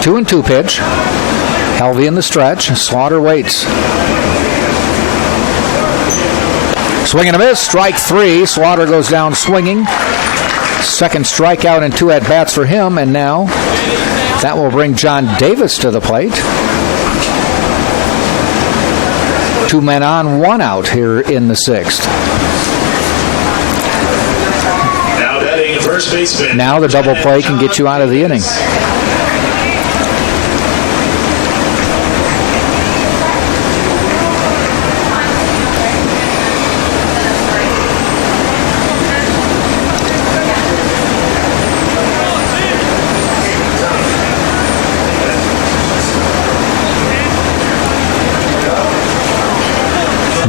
Two and two pitch. Helvey in the stretch. Slaughter waits. Swing and a miss, strike three. Slaughter goes down swinging. Second strikeout and 2 at-bats for him, and now that will bring John Davis to the plate. 2 men on, 1 out here in the sixth. Now batting first baseman. Now the double play can get you out of the inning.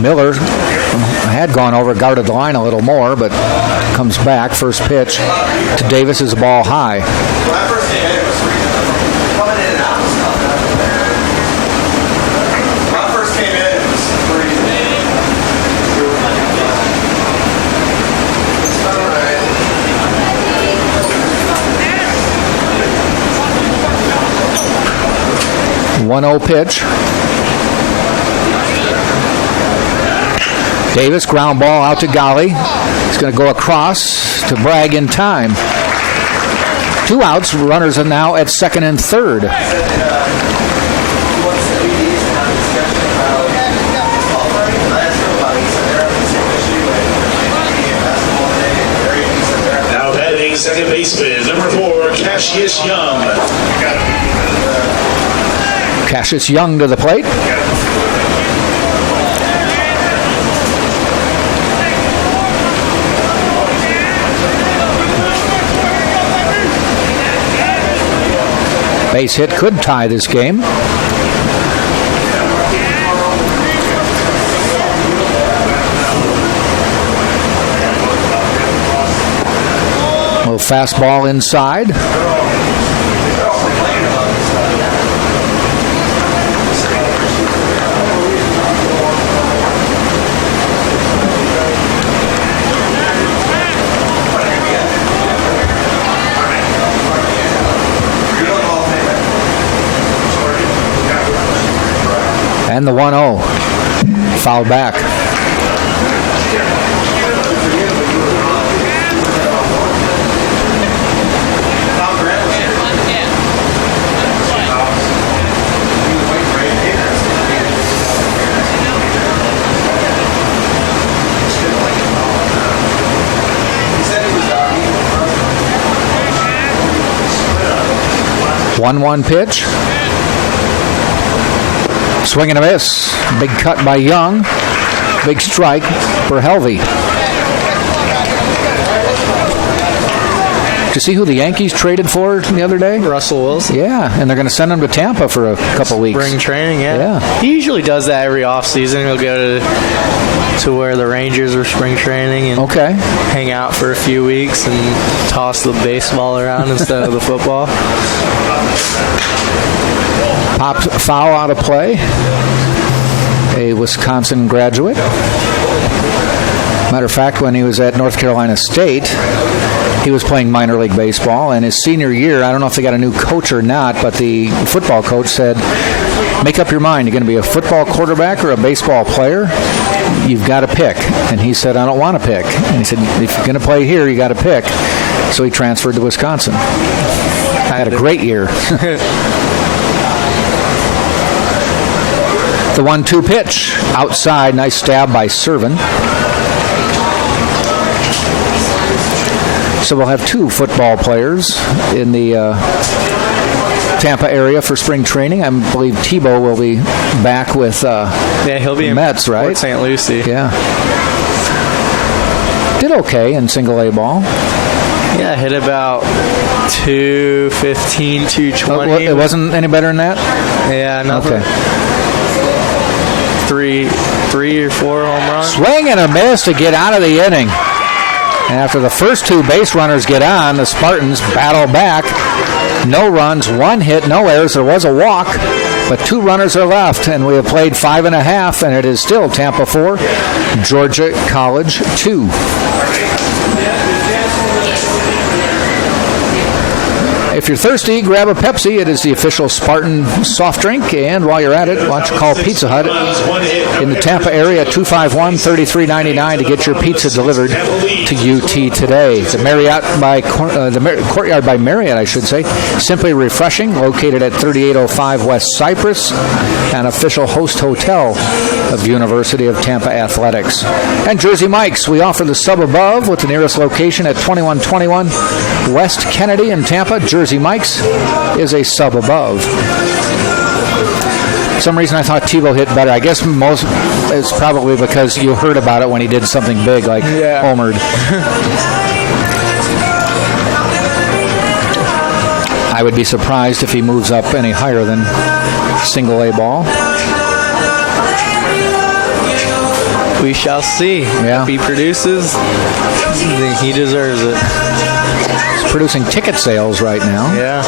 Miller had gone over, guarded the line a little more, but comes back. First pitch to Davis is a ball high. One 1-0 pitch. Davis, ground ball out to Golly. He's going to go across to Bragg in time. 2 outs. Runners are now at second and third. Now batting second baseman, number 4, Cassius Young. Cassius Young to the plate. Base hit could tie this game. Little fastball inside. And the 1-0. Foul back. One pitch. Swing and a miss. Big cut by Young. Big strike for Helvey. Did you see who the Yankees traded for the other day? Russell Wilson. Yeah, and they're going to send him to Tampa for a couple weeks. Spring training, yeah. He usually does that every offseason. He'll go to where the Rangers are spring training and hang out for a few weeks and toss the baseball around instead of the football. Pops foul out of play. A Wisconsin graduate. Matter of fact, when he was at North Carolina State, he was playing minor league baseball. And his senior year, I don't know if they got a new coach or not, but the football coach said, make up your mind. You're going to be a football quarterback or a baseball player? You've got to pick. And he said, I don't want to pick. And he said, if you're going to play here, you got to pick. So he transferred to Wisconsin. Had a great year. The 1-2 pitch. Outside. Nice stab by Servin. So we'll have 2 football players in the Tampa area for spring training. I believe Tebow will be back with he'll be the Mets, right? Port St. Lucie. Yeah. Did okay in single A ball. Yeah, hit about 215, 220. It wasn't any better than that? Yeah, nothing. Okay. Three or 4 home runs. Swing and a miss to get out of the inning. And after the first 2 base runners get on, the Spartans battle back. No runs, 1 hit, no errors. There was a walk, but 2 runners are left, and we have played 5.5, and it is still Tampa 4, Georgia College 2. If you're thirsty, grab a Pepsi. It is the official Spartan soft drink. And while you're at it, why don't you call Pizza Hut in the Tampa area at 251-3399 to get your pizza delivered to UT today. The Courtyard by Marriott, I should say. Simply refreshing, located at 3805 West Cypress, an official host hotel of University of Tampa Athletics. And Jersey Mike's. We offer the sub above with the nearest location at 2121 West Kennedy in Tampa. Jersey Mike's is a sub above. For some reason I thought Tebow hit better. I guess most it's probably because you heard about it when he did something big like homered. I would be surprised if he moves up any higher than single A ball. We shall see. Yeah. If he produces, he deserves it. He's producing ticket sales right now. Yeah.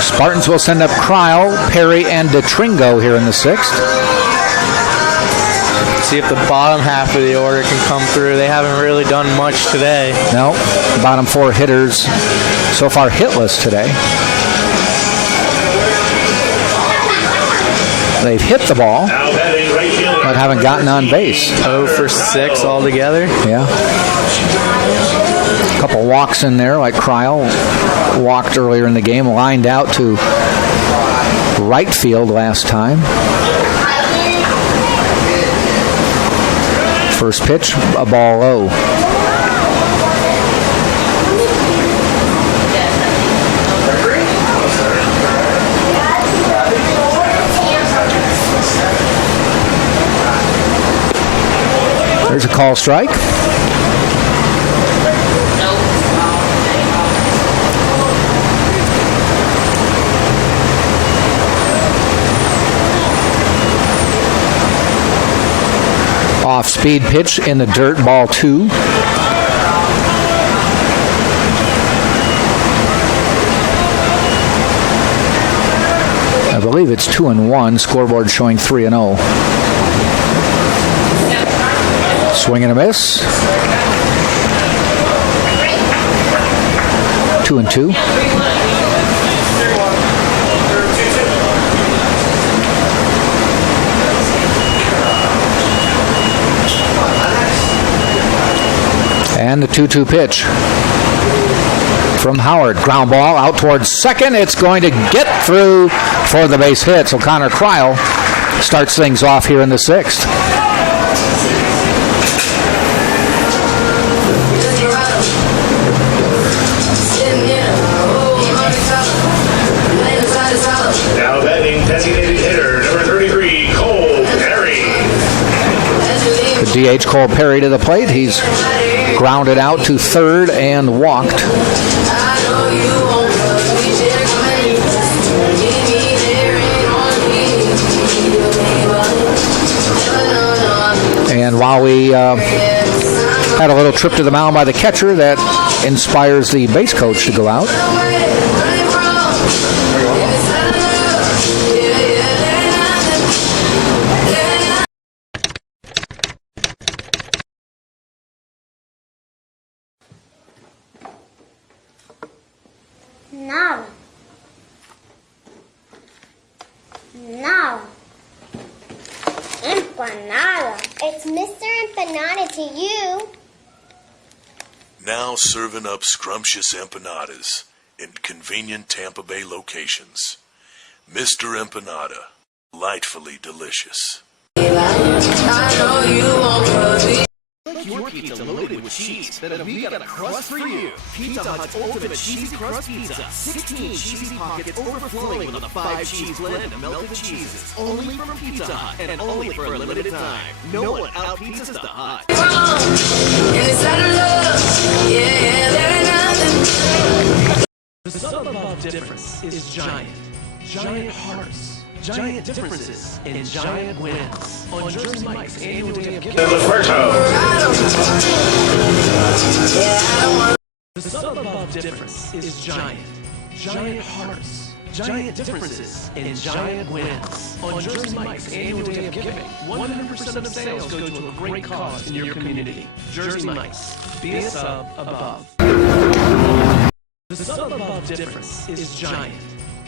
Spartans will send up Cryle, Perry, and DeTringo here in the 6th. See if the bottom half of the order can come through. They haven't really done much today. No, bottom 4 hitters so far hitless today. They've hit the ball, but haven't gotten on base. 0 for 6 altogether. Yeah. A couple walks in there, like Kryle walked earlier in the game, lined out to right field last time. First pitch, a ball low. There's a call strike. Off-speed pitch in the dirt, ball 2. I believe it's 2-1. Scoreboard showing 3-0. Swing and a miss. 2-2. And the 2-2 pitch from Howard. Ground ball out towards second. It's going to get through for the base hit. So Connor Kryle starts things off here in the 6th. Now batting designated hitter, number 33, Cole Perry. The DH Cole Perry to the plate. He's grounded out to third and walked. And while we had a little trip to the mound by the catcher, that inspires the base coach to go out. Nada. Nada. Empanada. It's Mr. Empanada to you. Now serving up scrumptious empanadas in convenient Tampa Bay locations. Mr. Empanada, delightfully delicious. Your pizza loaded with cheese, then we got a crust for you. Pizza Hut's ultimate cheesy crust pizza. 16 cheesy pockets overflowing with a 5-cheese blend of melted cheeses. Only from Pizza Hut and only for a limited time. No one out-pizzas the Hut. The sum above difference is giant. Giant hearts. Giant differences and giant wins on Jersey Mike's annual day of giving. The sum above difference is giant. Giant hearts. Giant differences and giant wins on Jersey Mike's annual day of giving. 100% of sales go to a great cause in your community. Jersey Mike's. Be a sub above. The sum above difference is giant.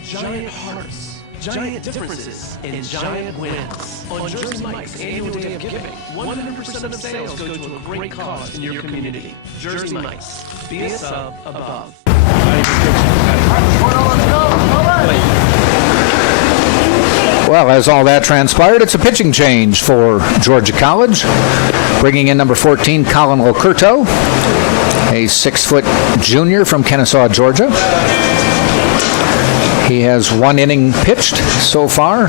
Giant hearts. Giant differences and giant wins on Jersey Mike's annual day of giving. 100% of sales go to a great cause in your community. Jersey Mike's. Be a sub above. Well, as all that transpired, it's a pitching change for Georgia College. Bringing in number 14, Colin Locurto, a 6-foot junior from Kennesaw, Georgia. He has 1 inning pitched so far.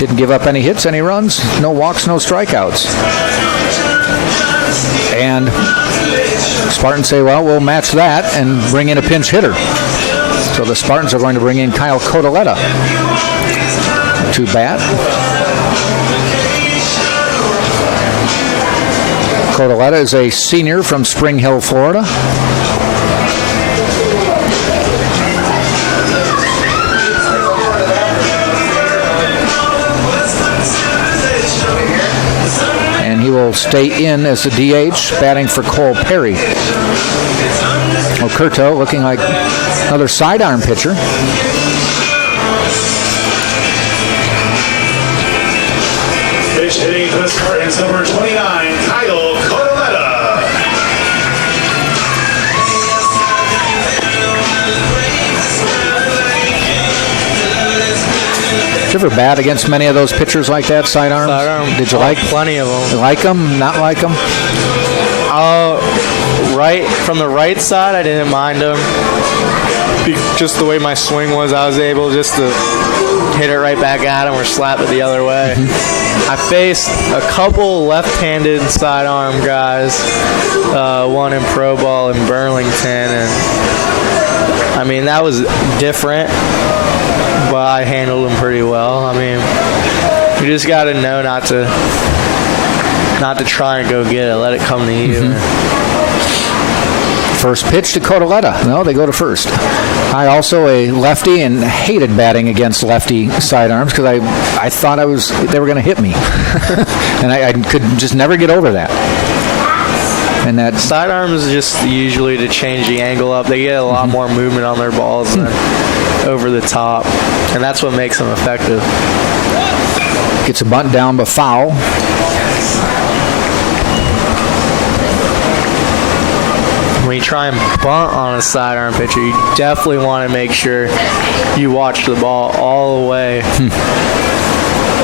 Didn't give up any hits, any runs, no walks, no strikeouts. And Spartans say, well, we'll match that and bring in a pinch hitter. So the Spartans are going to bring in Kyle Codoletta to bat. Codoletta is a senior from Spring Hill, Florida. will stay in as the DH, batting for Cole Perry. Okurto looking like another sidearm pitcher. Pitch hitting for the Spartans, number 29, Kyle Cotoletta. Did you ever bat against many of those pitchers like that, sidearms? Sidearm. Did you like plenty of them? Like them? Not like them? Right from the right side, I didn't mind them. Just the way my swing was, I was able just to hit it right back at him or slap it the other way. I faced a couple left-handed sidearm guys, one in pro ball in Burlington, and I mean that was different, but I handled them pretty well. I mean, you just got to know not to try and go get it. Let it come to you. First pitch to Cotoletta. No, they go to first. I also a lefty and hated batting against lefty sidearms because I thought they were going to hit me, and I could just never get over that. And that sidearms just usually to change the angle up. They get a lot more movement on their balls than over the top, and that's what makes them effective. Gets a bunt down, but foul. When you try and bunt on a sidearm pitcher, you definitely want to make sure you watch the ball all the way.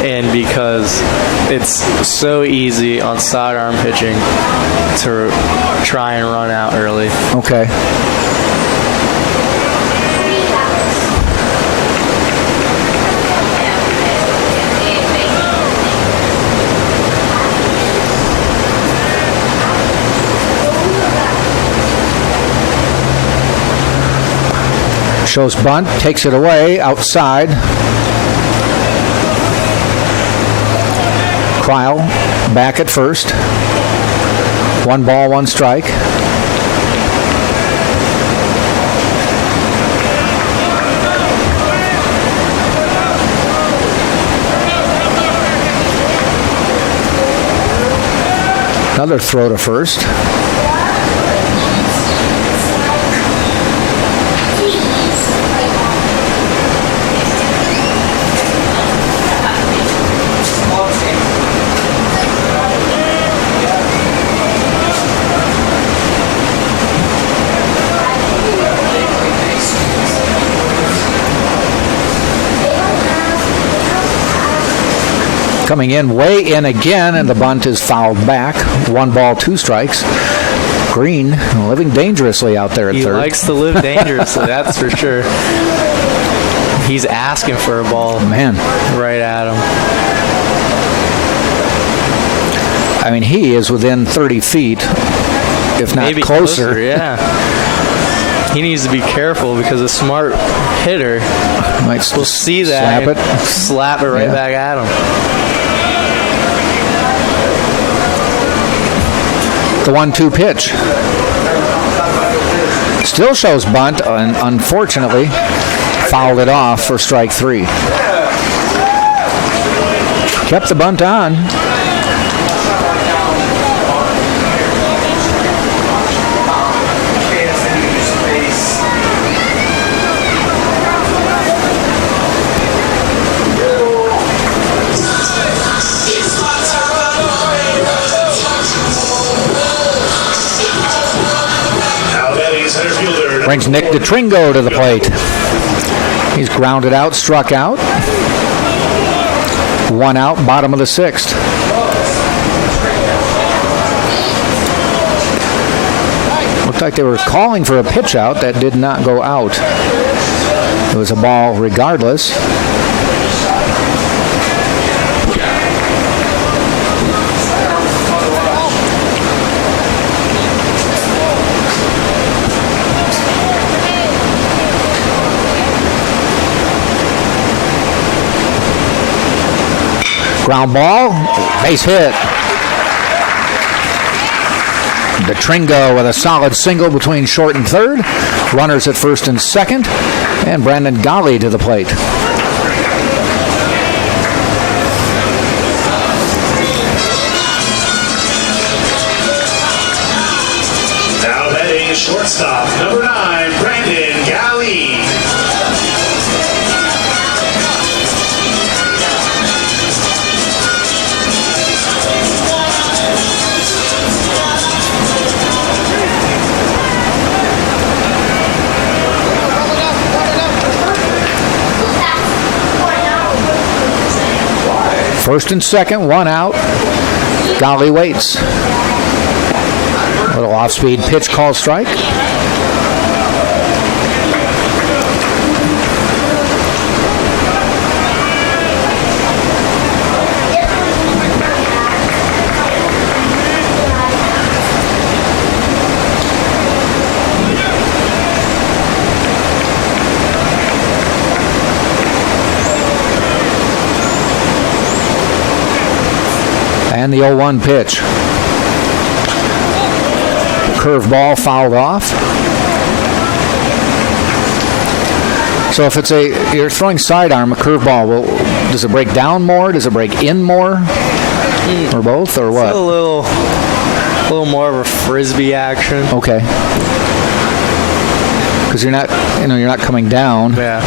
And because it's so easy on sidearm pitching to try and run out early. Okay. Shows bunt, takes it away, outside. Cryle back at first. 1 ball, 1 strike. Another throw to first. Coming in, way in again, and the bunt is fouled back. 1 ball, 2 strikes. Green living dangerously out there at third. He likes to live dangerously, that's for sure. He's asking for a ball, man, right at him. I mean, he is within 30 feet, if not maybe closer. Yeah. He needs to be careful because a smart hitter will see that and slap it right back at him. The 1-2 pitch. Still shows bunt, and unfortunately fouled it off for strike 3. Kept the bunt on. Brings Nick DeTringo to the plate. He's grounded out, struck out. 1 out, bottom of the 6th. Looked like they were calling for a pitch out that did not go out. It was a ball regardless. Ground ball, base hit. DeTringo with a solid single between short and third. Runners at first and second. And Brandon Golly to the plate. Shortstop, number 9, Brandon Galley. First and second, one out. Golly waits. Little off-speed pitch, call strike. And the 0-1 pitch. Curveball fouled off. So if it's you're throwing sidearm, a curveball, does it break down more? Does it break in more? Or both, or what? It's a little more of a frisbee action. Okay. Because you're not coming down. Yeah.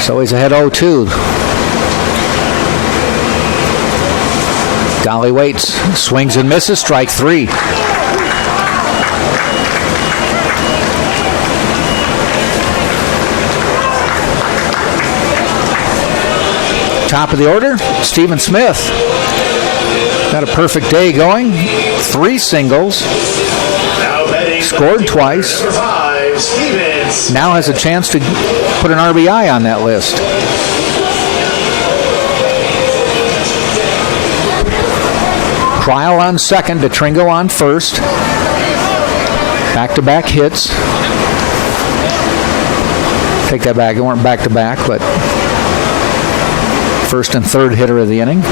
So he's ahead 0-2. Golly waits, swings and misses, strike 3. Top of the order, Stephen Smith. Got a perfect day going. 3 singles. Scored twice. Now has a chance to put an RBI on that list. Cryle on second, DeTringo on first. Back-to-back hits. Take that back. It weren't back-to-back, but first and third hitter of the inning.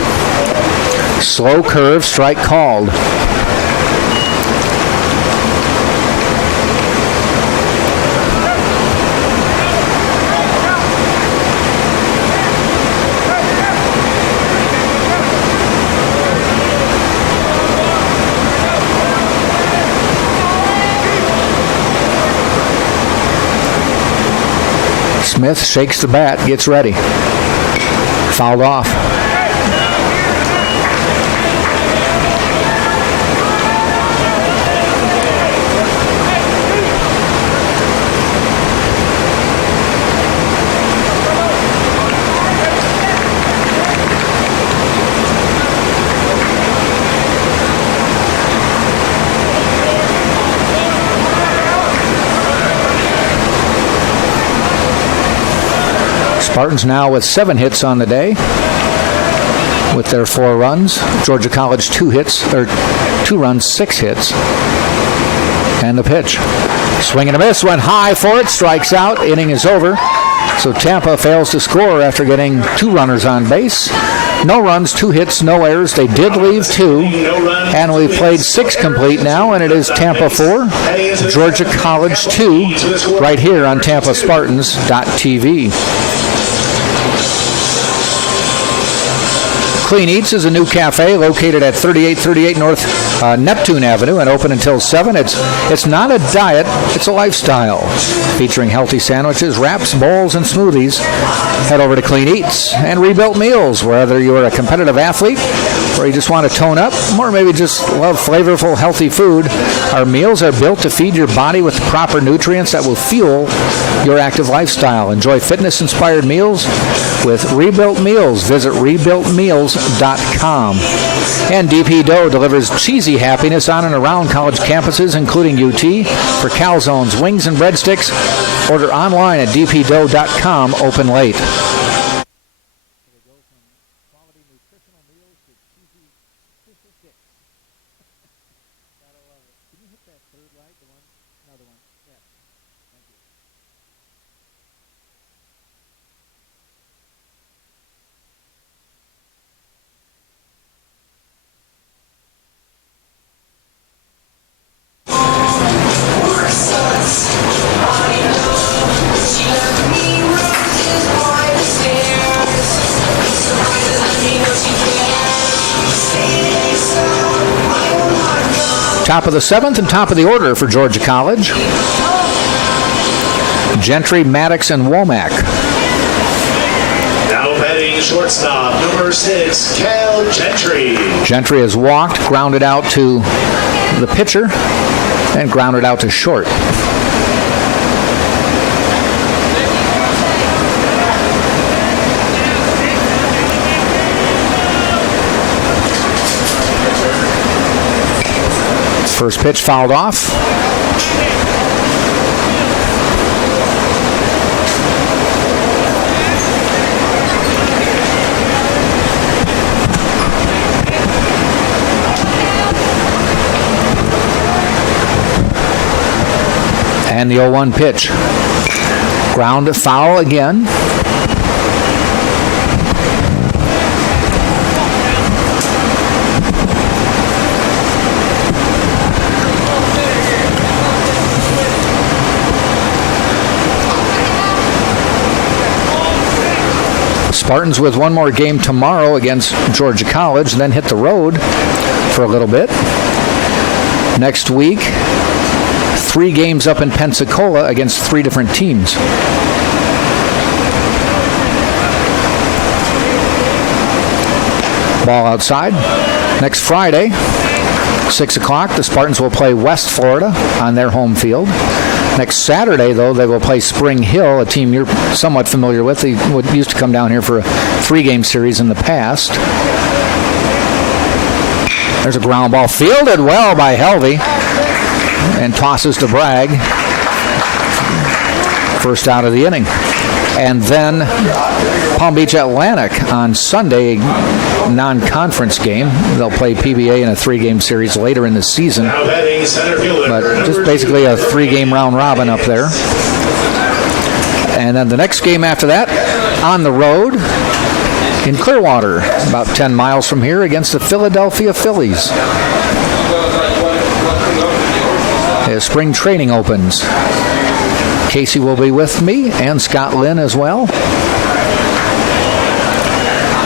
Slow curve, strike called. Smith shakes the bat, gets ready. Fouled off. Spartans now with 7 hits on the day with their 4 runs. Georgia College 2 runs, 6 hits. And the pitch. Swing and a miss, went high for it, strikes out, inning is over. So Tampa fails to score after getting 2 runners on base. No runs, 2 hits, no errors. They did leave 2. And we've played 6 complete now, and it is Tampa 4, Georgia College 2, right here on TampaSpartans.tv. Clean Eats is a new cafe located at 3838 North Neptune Avenue and open until 7. It's not a diet, it's a lifestyle. Featuring healthy sandwiches, wraps, bowls, and smoothies. Head over to Clean Eats and Rebuilt Meals, whether you're a competitive athlete or you just want to tone up or maybe just love flavorful, healthy food. Our meals are built to feed your body with the proper nutrients that will fuel your active lifestyle. Enjoy fitness-inspired meals with Rebuilt Meals. Visit rebuiltmeals.com. And DP Dough delivers cheesy happiness on and around college campuses, including UT, for calzones, wings, and breadsticks. Order online at dpdough.com, open late. Top of the 7th and top of the order for Georgia College. Gentry, Maddox, and Womack. Now batting shortstop, number 6, Cal Gentry. Gentry has walked, grounded out to the pitcher, and grounded out to short. First pitch fouled off. And the 0-1 pitch. Ground foul again. Spartans with one more game tomorrow against Georgia College, then hit the road for a little bit. Next week, 3 games up in Pensacola against 3 different teams. Ball outside. Next Friday, 6 o'clock, the Spartans will play West Florida on their home field. Next Saturday, though, they will play Spring Hill, a team you're somewhat familiar with. They used to come down here for a 3-game series in the past. There's a ground ball fielded well by Helvey and tosses to Bragg. First out of the inning. And then Palm Beach Atlantic on Sunday, non-conference game. They'll play PBA in a 3-game series later in the season. But just basically a 3-game round robin up there. And then the next game after that, on the road in Clearwater, about 10 miles from here, against the Philadelphia Phillies. As spring training opens. Casey will be with me, and Scott Lynn as well.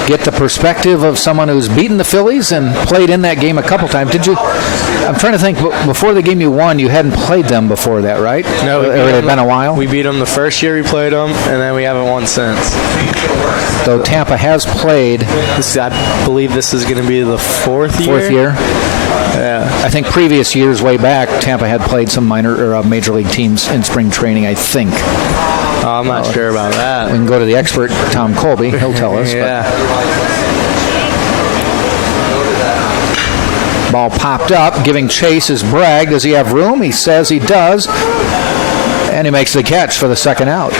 Get the perspective of someone who's beaten the Phillies and played in that game a couple times. Did you? I'm trying to think. Before the game you won, you hadn't played them before that, right? No, it had been a while. We beat them the first year we played them, and then we haven't won since. So Tampa has played. I believe this is going to be the fourth year. Yeah. I think previous years, way back, Tampa had played some minor or major league teams in spring training, I think. I'm not sure about that. We can go to the expert, Tom Colby. He'll tell us. Yeah. Ball popped up, giving chase is Bragg. Does he have room? He says he does. And he makes the catch for the second out.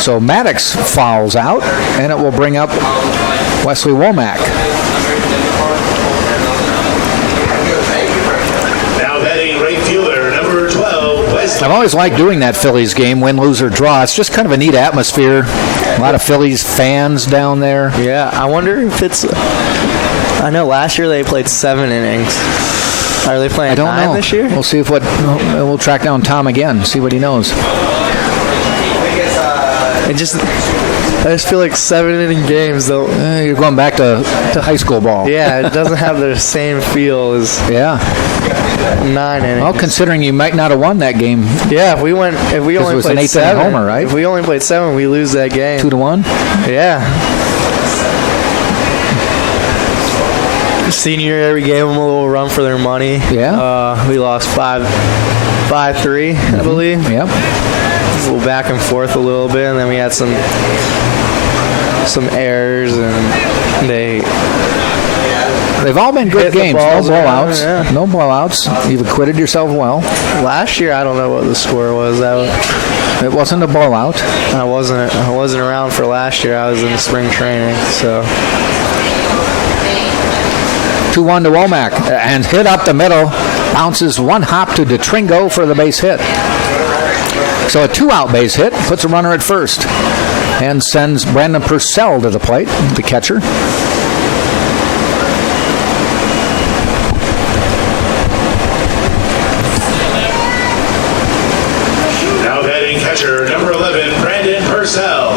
So Maddox fouls out, and it will bring up Wesley Womack. Now batting right fielder, number 12, Wesley. I've always liked doing that Phillies game, win, lose, or draw. It's just kind of a neat atmosphere. A lot of Phillies fans down there. Yeah, I wonder if it's... I know last year they played 7 innings. Are they playing 9 this year? We'll see if we'll track down Tom again, see what he knows. I just feel like 7-inning games, though. You're going back to high school ball. Yeah, it doesn't have the same feel as 9 innings. Well, considering you might not have won that game. Yeah, if we only played 7, homer, right? If we only played 7, we lose that game. 2-1. Yeah. Senior year, we gave them a little run for their money. Yeah. We lost 5-3, I believe. Yep. A little back and forth a little bit, and then we had some errors, and they've all been good games. No blowouts. Yeah. No blowouts. You've acquitted yourself well. Last year, I don't know what the score was. It wasn't a blowout. I wasn't around for last year. I was in spring training, so. 2-1 to Womack, and hit up the middle. Bounces one hop to DeTringo for the base hit. So a 2-out base hit, puts a runner at first, and sends Brandon Purcell to the plate, the catcher. Now batting catcher, number 11, Brandon Purcell.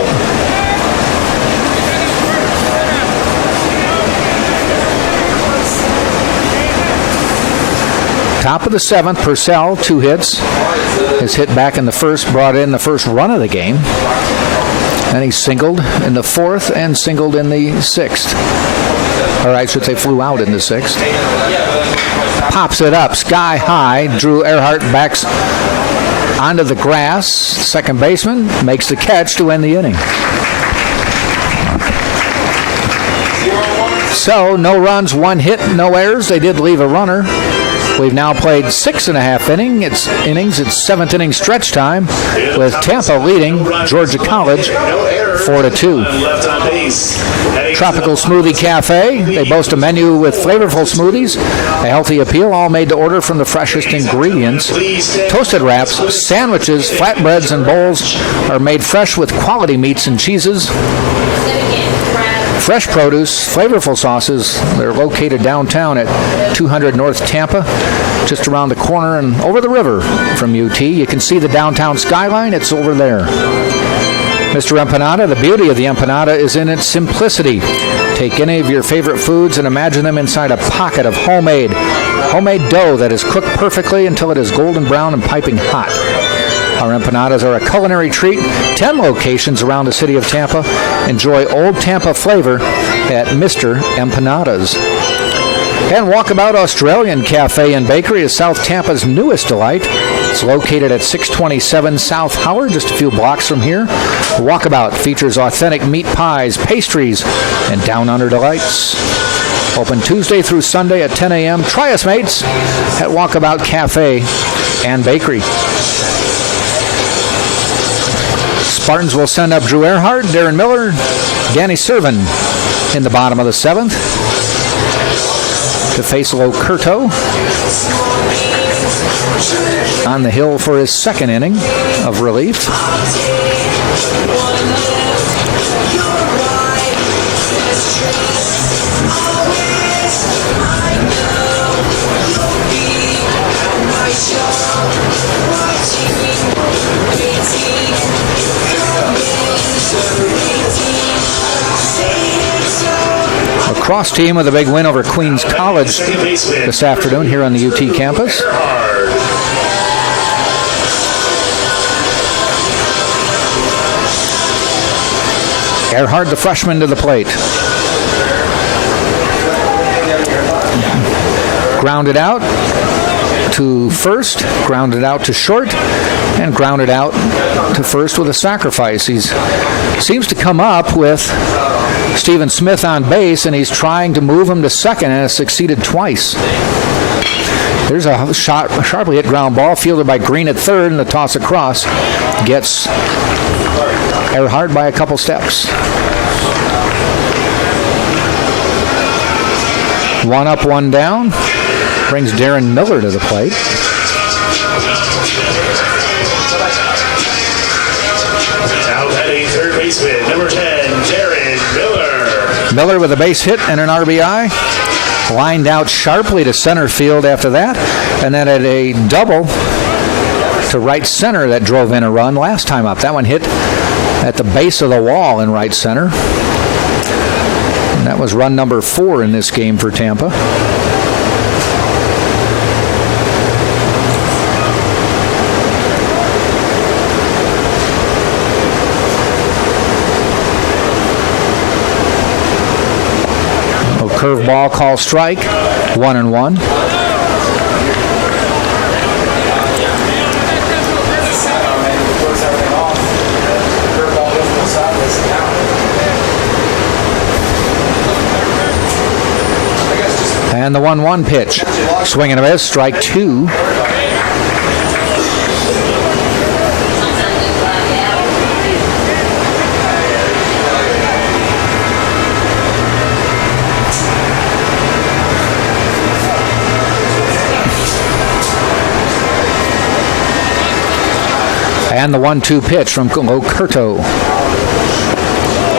Top of the 7th, Purcell, 2 hits. His hit back in the first brought in the first run of the game. And he singled in the 4th and singled in the 6th. Or I should say flew out in the 6th. Pops it up sky high. Drew Earhart backs onto the grass. Second baseman makes the catch to end the inning. So, no runs, 1 hit, no errors. They did leave a runner. We've now played 6.5 innings. It's 7th inning stretch time with Tampa leading Georgia College 4-2. Tropical Smoothie Cafe. They boast a menu with flavorful smoothies, a healthy appeal, all made to order from the freshest ingredients. Toasted wraps, sandwiches, flatbreads, and bowls are made fresh with quality meats and cheeses. Fresh produce, flavorful sauces. They're located downtown at 200 North Tampa, just around the corner and over the river from UT. You can see the downtown skyline. It's over there. Mr. Empanada, the beauty of the empanada is in its simplicity. Take any of your favorite foods and imagine them inside a pocket of homemade dough that is cooked perfectly until it is golden brown and piping hot. Our empanadas are a culinary treat. 10 locations around the city of Tampa. Enjoy Old Tampa flavor at Mr. Empanadas. And Walkabout Australian Cafe and Bakery is South Tampa's newest delight. It's located at 627 South Howard, just a few blocks from here. Walkabout features authentic meat pies, pastries, and down-under delights. Open Tuesday through Sunday at 10 a.m. Try us, mates, at Walkabout Cafe and Bakery. Spartans will send up Drew Earhart, Darren Miller, Danny Servin in the bottom of the 7th to face Locurto on the hill for his 2nd inning of relief. Lacrosse team with a big win over Queens College this afternoon here on the UT campus. Earhart, the freshman, to the plate. Grounded out to first, grounded out to short, and grounded out to first with a sacrifice. He seems to come up with Stephen Smith on base, and he's trying to move him to second and has succeeded twice. There's a sharply hit ground ball fielded by Green at third, and the toss across gets Earhart by a couple steps. 1 up, 1 down. Brings Darren Miller to the plate. Now batting third baseman, number 10, Darren Miller. Miller with a base hit and an RBI. Lined out sharply to center field after that. And then at a double to right center that drove in a run last time up. That one hit at the base of the wall in right center. And that was run number 4 in this game for Tampa. Curveball, call strike, 1-1. And the 1-1 pitch. Swing and a miss, strike 2. And the 1-2 pitch from Locerto.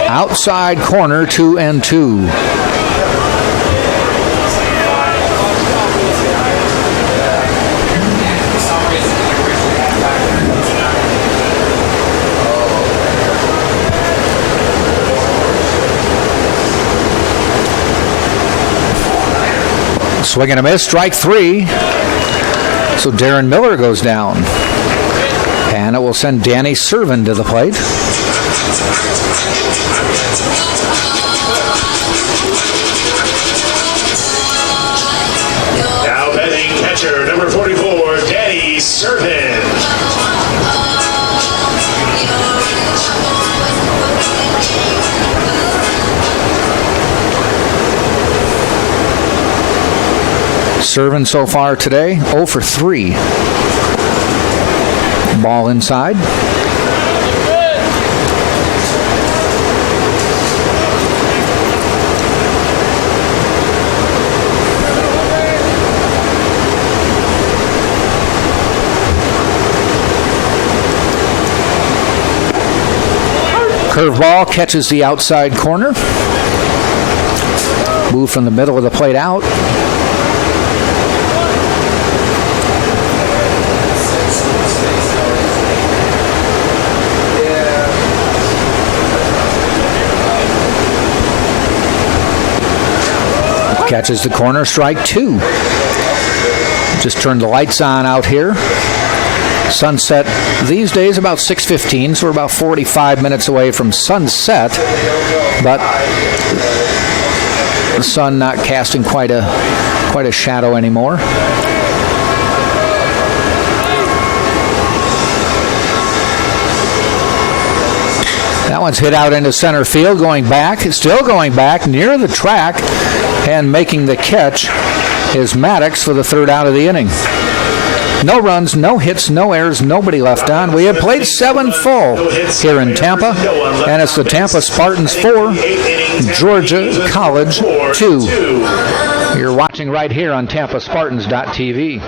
Outside corner, 2-2. Swing and a miss, strike 3. So Darren Miller goes down. And it will send Danny Servin to the plate. Now batting catcher, number 44, Danny Servin. Servin so far today, 0 for 3. Ball inside. Curveball catches the outside corner. Move from the middle of the plate out. Catches the corner, strike 2. Just turned the lights on out here. Sunset these days about 6:15, so we're about 45 minutes away from sunset, but the sun not casting quite a shadow anymore. That one's hit out into center field, still going back near the track, and making the catch is Maddox for the third out of the inning. No runs, no hits, no errors, nobody left on. We have played 7 full here in Tampa, and it's the Tampa Spartans 4, Georgia College 2. You're watching right here on TampaSpartans.tv.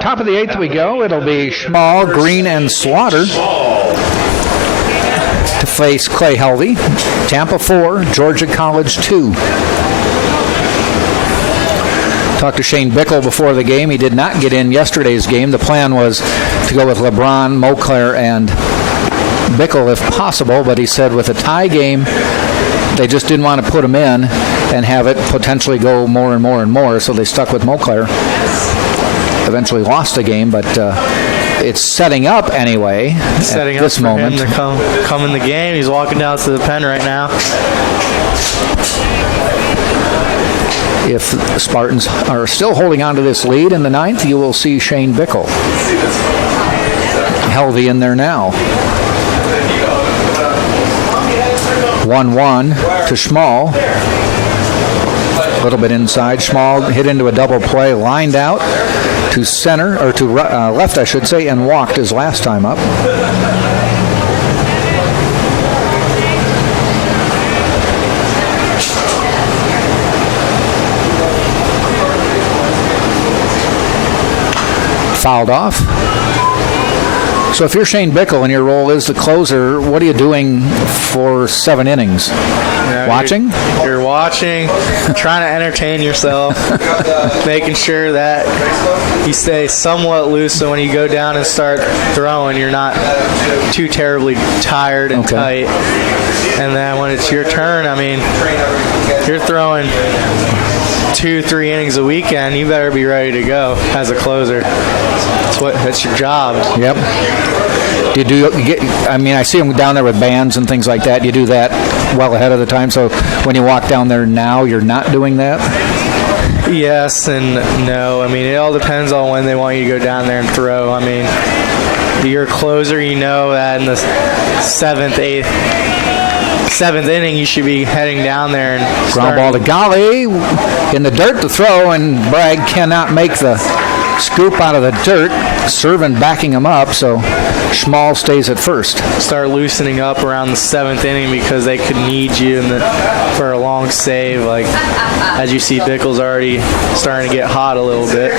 Top of the 8th we go. It'll be Schmall, Green, and Slaughter to face Clay Helvey. Tampa 4, Georgia College 2. Talked to Shane Bickle before the game. He did not get in yesterday's game. The plan was to go with LeBron, Moclair, and Bickle if possible, but he said with a tie game, they just didn't want to put him in and have it potentially go more and more and more, so they stuck with Moclair. Eventually lost the game, but it's setting up anyway setting at this up for moment. Him to come in the game. He's walking down to the pen right now. If the Spartans are still holding on to this lead in the 9th, you will see Shane Bickle. Helvey in there now. 1-1 to Schmall. A little bit inside. Schmall hit into a double play, lined out to center, or to left, I should say, and walked his last time up. Fouled off. So if you're Shane Bickle and your role is the closer, what are you doing for 7 innings? Watching? You're watching, trying to entertain yourself, making sure that you stay somewhat loose so when you go down and start throwing, you're not too terribly tired and tight. And then when it's your turn, I mean, you're throwing 2-3 innings a weekend, you better be ready to go as a closer. That's your job. Yep. I mean, I see them down there with bands and things like that. Do you do that well ahead of the time? So when you walk down there now, you're not doing that? Yes and no. I mean, it all depends on when they want you to go down there and throw. I mean, you're a closer, you know that in the 7th inning, you should be heading down there and ground ball to Golly in the dirt to throw, and Bragg cannot make the scoop out of the dirt, serving backing him up, so Schmall stays at first. Start loosening up around the 7th inning because they could need you for a long save. Like, as you see, Bickle's already starting to get hot a little bit.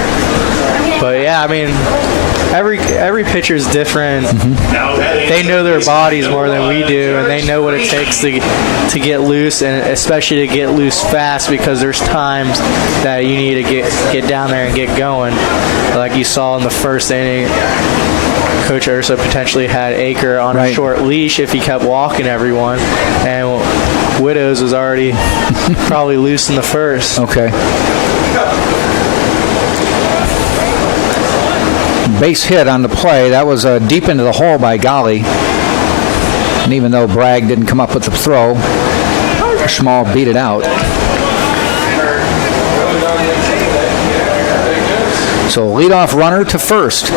But yeah, I mean, every pitcher is different. They know their bodies more than we do, and they know what it takes to get loose, and especially to get loose fast, because there's times that you need to get down there and get going. Like you saw in the first inning, Coach Ursa potentially had Aker on a short leash if he kept walking everyone, and Widows was already probably loose in the first. Okay. Base hit on the play. That was deep into the hole by Golly. And even though Bragg didn't come up with the throw, Schmall beat it out. So leadoff runner to first.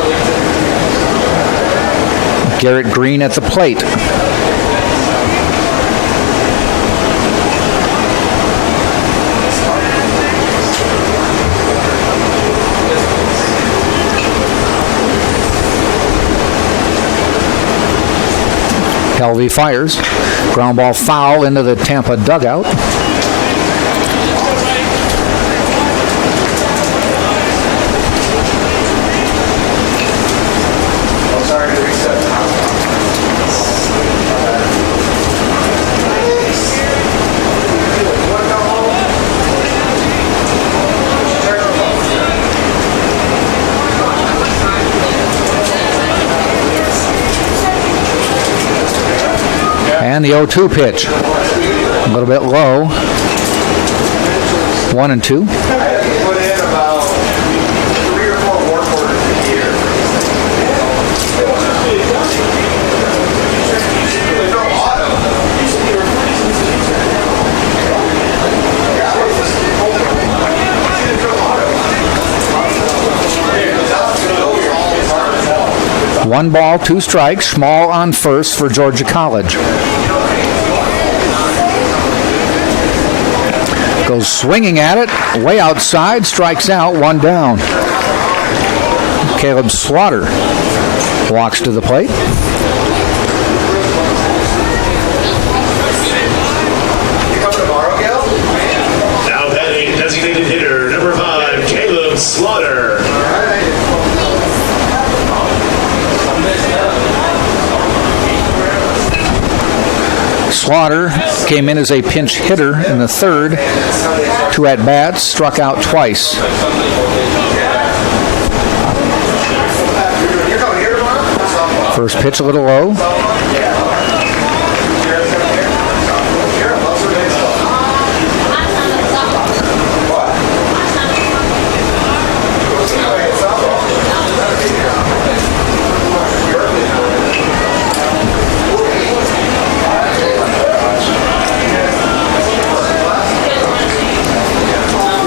Garrett Green at the plate. Helvey fires. Ground ball foul into the Tampa dugout. And the 0-2 pitch. A little bit low. 1-2. One ball, 2 strikes. Schmall on first for Georgia College. Goes swinging at it, way outside, strikes out, 1 down. Caleb Slaughter walks to the plate. Now batting designated hitter number 5, Caleb Slaughter. Slaughter came in as a pinch hitter in the 3rd. 2 at-bats, struck out twice. First pitch a little low.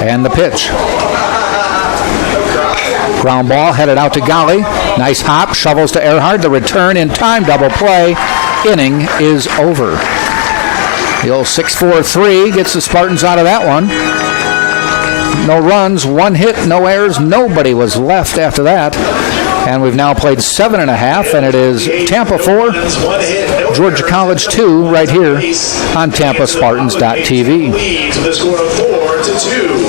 And the pitch. Ground ball headed out to Golly. Nice hop, shovels to Earhart. The return in time, double play. Inning is over. The old 6-4-3 gets the Spartans out of that one. No runs, 1 hit, no errors. Nobody was left after that. And we've now played 7.5, and it is Tampa 4, Georgia College 2 right here on TampaSpartans.tv. Leads with a score of 4-2.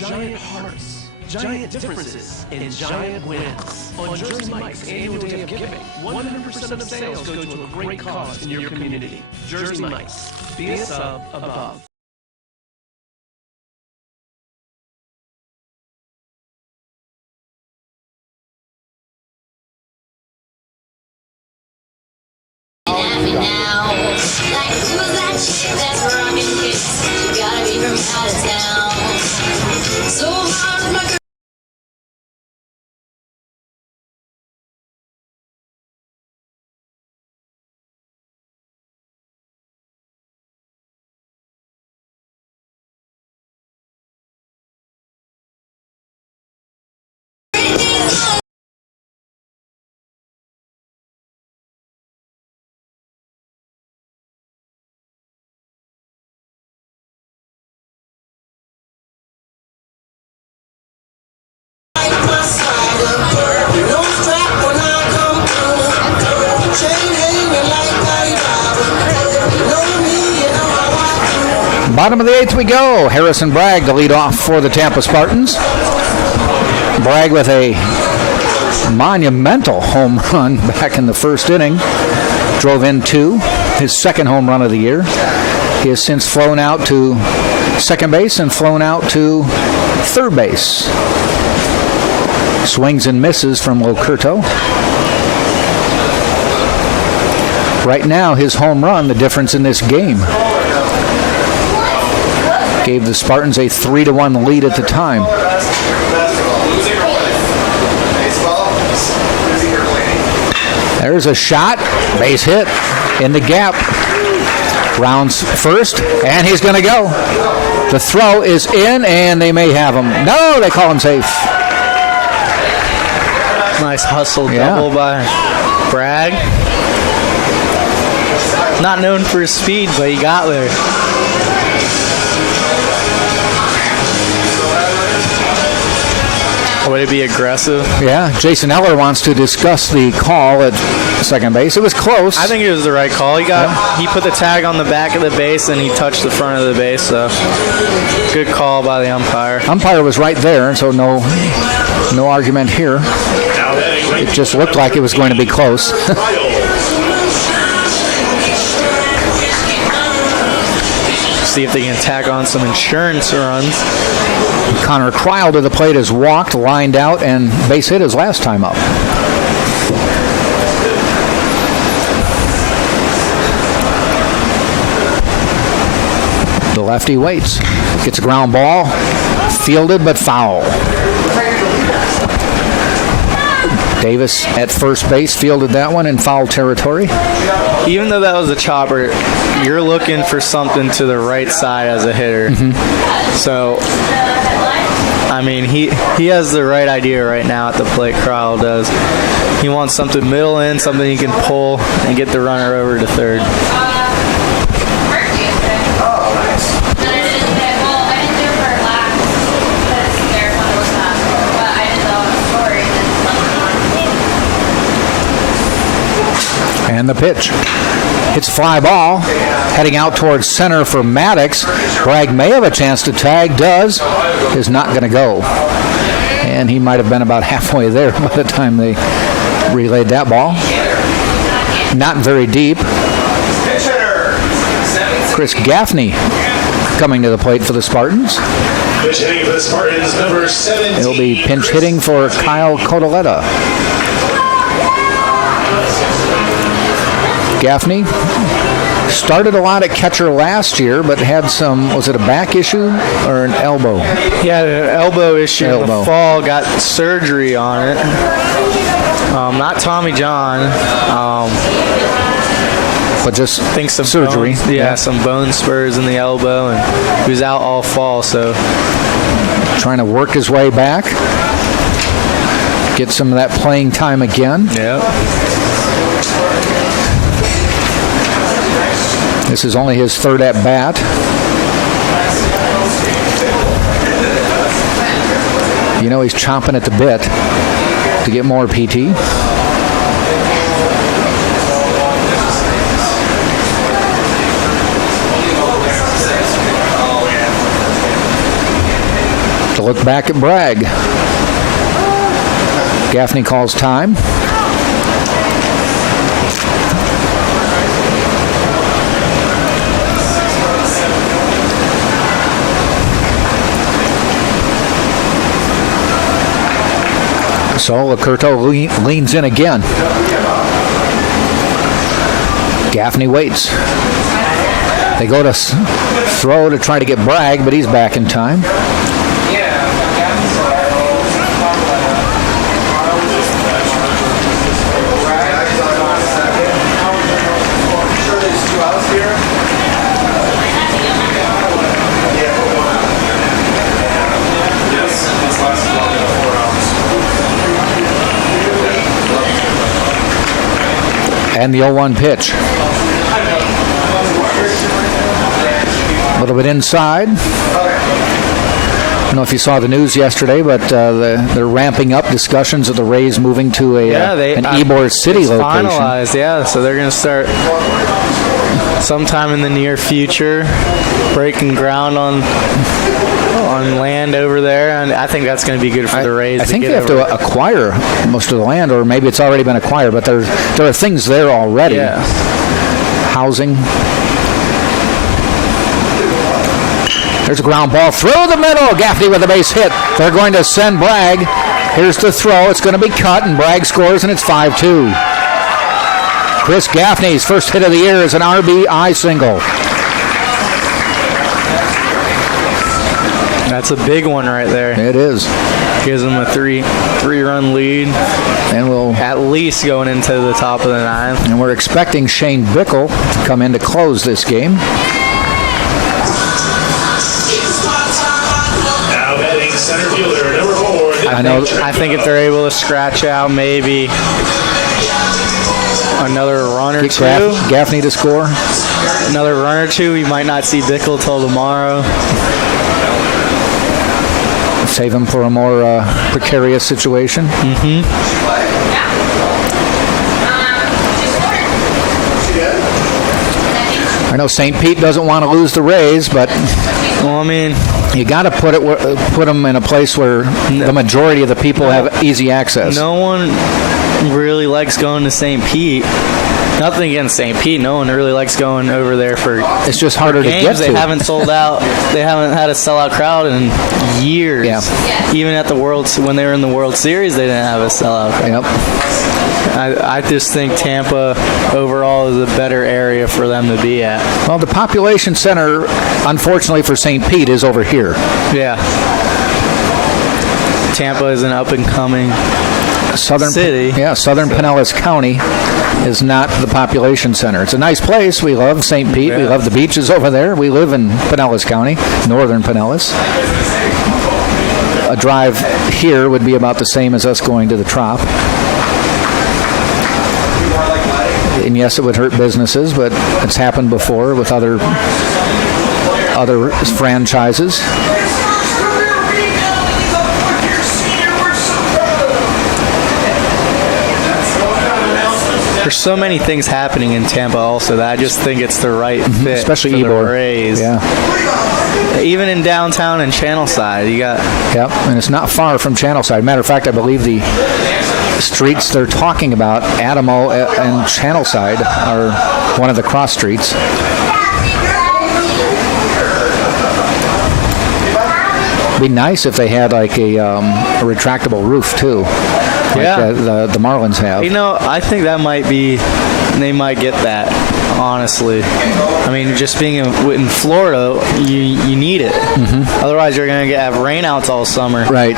giant hearts, giant differences, and giant wins. On Jersey Mike's annual day of giving, 100% of sales go to a great cause in your community. Jersey Mike's. Be a sub above. Bottom of the 8th we go. Harrison Bragg to lead off for the Tampa Spartans. Bragg with a monumental home run back in the first inning. Drove in 2, his second home run of the year. He has since flown out to second base and flown out to third base. Swings and misses from Locurto. Right now, his home run, the difference in this game. Gave the Spartans a 3-1 lead at the time. There's a shot, base hit in the gap. Rounds first, and he's going to go. The throw is in, and they may have him. No, they call him safe. Nice hustle double by Bragg. Not known for his speed, but he got there. Would it be aggressive? Yeah, Jason Eller wants to discuss the call at second base. It was close. I think it was the right call. He put the tag on the back of the base and he touched the front of the base. So good call by the umpire. Umpire was right there, and so no argument here. It just looked like it was going to be close. See if they can tack on some insurance runs. Connor Kreil to the plate has walked, lined out, and base hit his last time up. The lefty waits. Gets a ground ball. Fielded but foul. Davis at first base fielded that one in foul territory. Even though that was a chopper, you're looking for something to the right side as a hitter. Mm-hmm. So, I mean, he has the right idea right now at the plate. Crowell does. He wants something middle in, something he can pull and get the runner over to third. And the pitch. It's a fly ball. Heading out towards center for Maddox. Bragg may have a chance to tag. Does. Is not going to go. And he might have been about halfway there by the time they relayed that ball. Not very deep. Chris Gaffney coming to the plate for the Spartans. Pinch hitting for the Spartans, number 17. It'll be pinch hitting for Kyle Codoletta. Gaffney started a lot at catcher last year, but had some, was it a back issue or an elbow? He had an elbow issue in the fall, got surgery on it. Not Tommy John. But just think some surgery. Bones, some bone spurs in the elbow, and he was out all fall, so. Trying to work his way back. Get some of that playing time again. Yep. This is only his third at bat. You know he's chomping at the bit to get more PT. look back at Bragg. Gaffney calls time. So Lacurto leans in again. Gaffney waits. They go to throw to try to get Bragg, but he's back in time. And the 0-1 pitch. A little bit inside. I don't know if you saw the news yesterday, but they're ramping up discussions of the Rays moving to an Ybor City location. Finalized, yeah. So they're going to start sometime in the near future, breaking ground on land over there, and I think that's going to be good for the Rays. I think they have to acquire most of the land, or maybe it's already been acquired, but there are things there already. Yeah. Housing. There's a ground ball through the middle. Gaffney with a base hit. They're going to send Bragg. Here's the throw. It's going to be cut, and Bragg scores, and it's 5-2. Chris Gaffney's first hit of the year is an RBI single. That's a big one right there. It is. Gives them a three-run lead. And we'll at least going into the top of the ninth. And we're expecting Shane Bickle to come in to close this game. Now batting center fielder, number 4. I think if they're able to scratch out maybe another run or two. Gaffney to score. Another run or two. We might not see Bickle till tomorrow. Save him for a more precarious situation. Mm-hmm. I know St. Pete doesn't want to lose the Rays, but well, I mean, you got to put them in a place where the majority of the people have easy access. No one really likes going to St. Pete. Nothing against St. Pete. No one really likes going over there for. It's just harder games. To get to. They haven't sold out. They haven't had a sellout crowd in years. Yeah. Even at when they were in the World Series, they didn't have a sellout crowd. Yep. I just think Tampa overall is a better area for them to be at. Well, the population center, unfortunately for St. Pete, is over here. Yeah. Tampa is an up-and-coming city. Yeah, Southern Pinellas County is not the population center. It's a nice place. We love St. Pete. Yeah. We love the beaches over there. We live in Pinellas County, northern Pinellas. A drive here would be about the same as us going to the Trop. And yes, it would hurt businesses, but it's happened before with other franchises. There's so many things happening in Tampa also that I just think it's the right fit, especially for Ybor. The Rays. Yeah. Even in downtown and Channelside, you got. Yep, and it's not far from Channelside. Matter of fact, I believe the streets they're talking about, Adamo and Channelside, are one of the cross streets. It'd be nice if they had like a retractable roof too. Like the Marlins have. You know, I think they might get that, honestly. I mean, just being in Florida, you need it. Mm-hmm. Otherwise, you're going to have rainouts all summer. Right.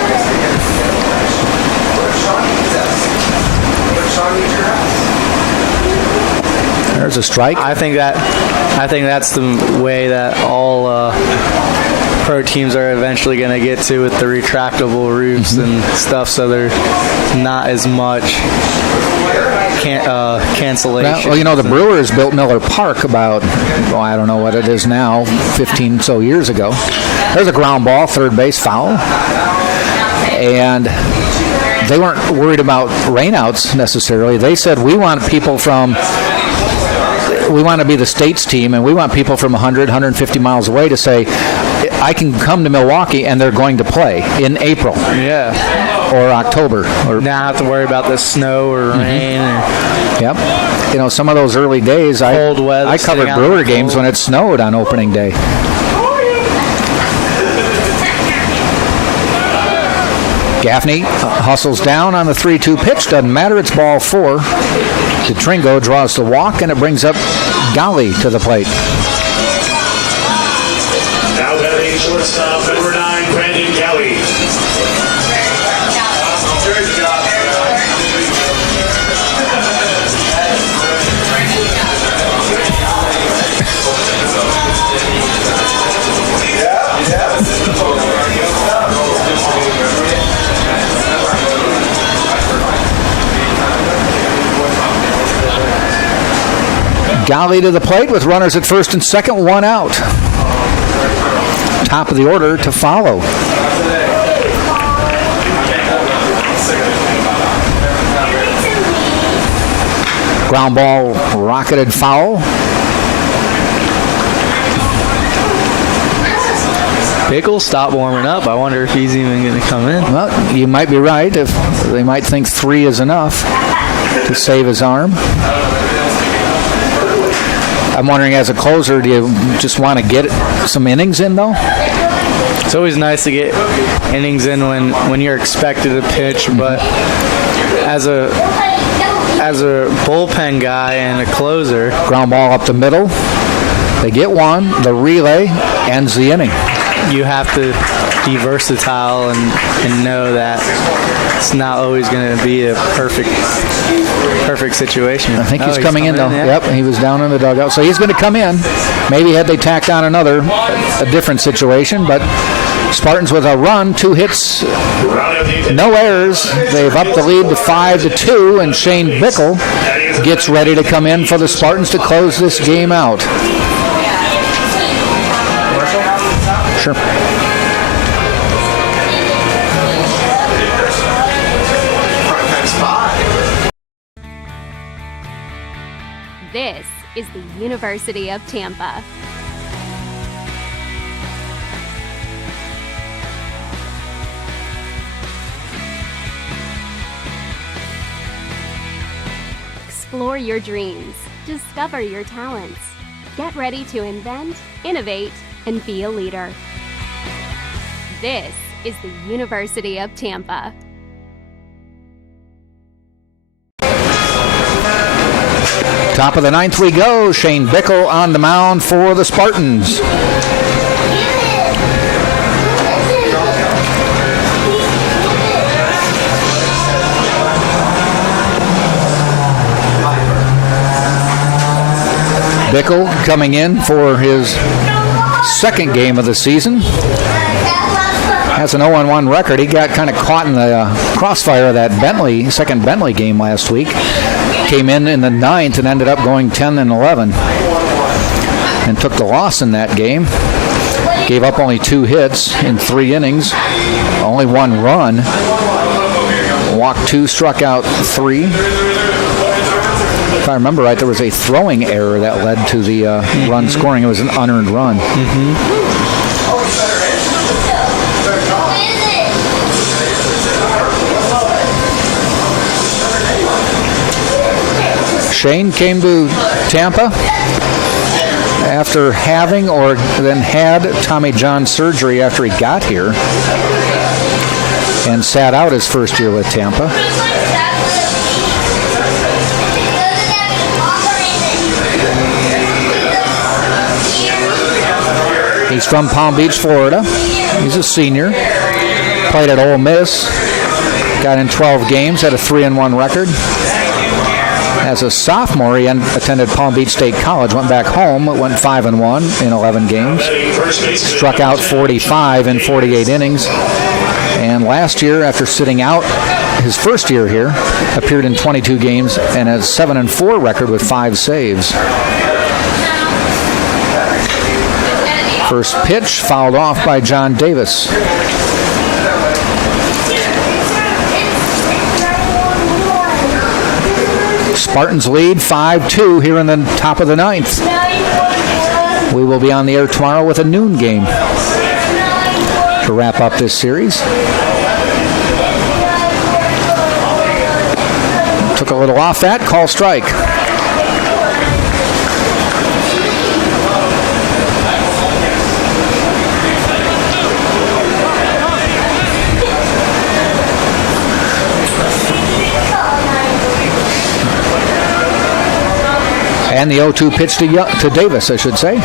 There's a strike. I think that's the way that all pro teams are eventually going to get to with the retractable roofs and stuff, so there's not as much cancellation. Well, you know, the Brewers built Miller Park about, I don't know what it is now, 15 so years ago. There's a ground ball, third base foul. And they weren't worried about rainouts necessarily. They said, we want to be the state's team, and we want people from 100, 150 miles away to say, I can come to Milwaukee and they're going to play in April. Yeah. Or October. Or now I have to worry about the snow or rain. Yep. You know, some of those early days, cold weather, I covered Brewer games when it snowed on opening day. Gaffney hustles down on the 3-2 pitch. Doesn't matter. It's ball 4. DeTringo draws the walk, and it brings up Golly to the plate. Now batting shortstop, number 9, Brandon Kelly. Golly to the plate with runners at first and second, 1 out. Top of the order to follow. Ground ball rocketed foul. Bickle stopped warming up. I wonder if he's even going to come in. Well, you might be right. If they might think 3 is enough to save his arm. I'm wondering, as a closer, do you just want to get some innings in, though? It's always nice to get innings in when you're expected to pitch, but as a bullpen guy and a closer, ground ball up the middle. They get 1. The relay ends the inning. You have to be versatile and know that it's not always going to be a perfect situation. I think he's coming in, though. Yeah. Yep, he was down in the dugout. So he's going to come in. Maybe had they tacked on a different situation, but Spartans with a run, 2 hits, no errors. They've upped the lead to 5-2, and Shane Bickle gets ready to come in for the Spartans to close this game out. Sure. This is the University of Tampa. Explore your dreams. Discover your talents. Get ready to invent, innovate, and be a leader. This is the University of Tampa. Top of the 9th we go. Shane Bickle on the mound for the Spartans. Bickle coming in for his second game of the season. Has an 0-1 record. He got kind of caught in the crossfire of that second Bentley game last week. Came in the 9th and ended up going 10-11 and took the loss in that game. Gave up only 2 hits in 3 innings, only 1 run. Walked 2, struck out 3. If I remember right, there was a throwing error that led to the run scoring. It was an unearned run. Shane came to Tampa after having or then had Tommy John surgery after he got here and sat out his first year with Tampa. He's from Palm Beach, Florida. He's a senior. Played at Ole Miss. Got in 12 games, had a 3-1 record. As a sophomore, he attended Palm Beach State College, went back home, went 5-1 in 11 games. Struck out 45 in 48 innings. And last year, after sitting out his first year here, appeared in 22 games and has a 7-4 record with 5 saves. First pitch fouled off by John Davis. Spartans lead 5-2 here in the top of the 9th. We will be on the air tomorrow with a noon game. to wrap up this series. Took a little off that, call strike. And the 0-2 pitch to Davis, I should say.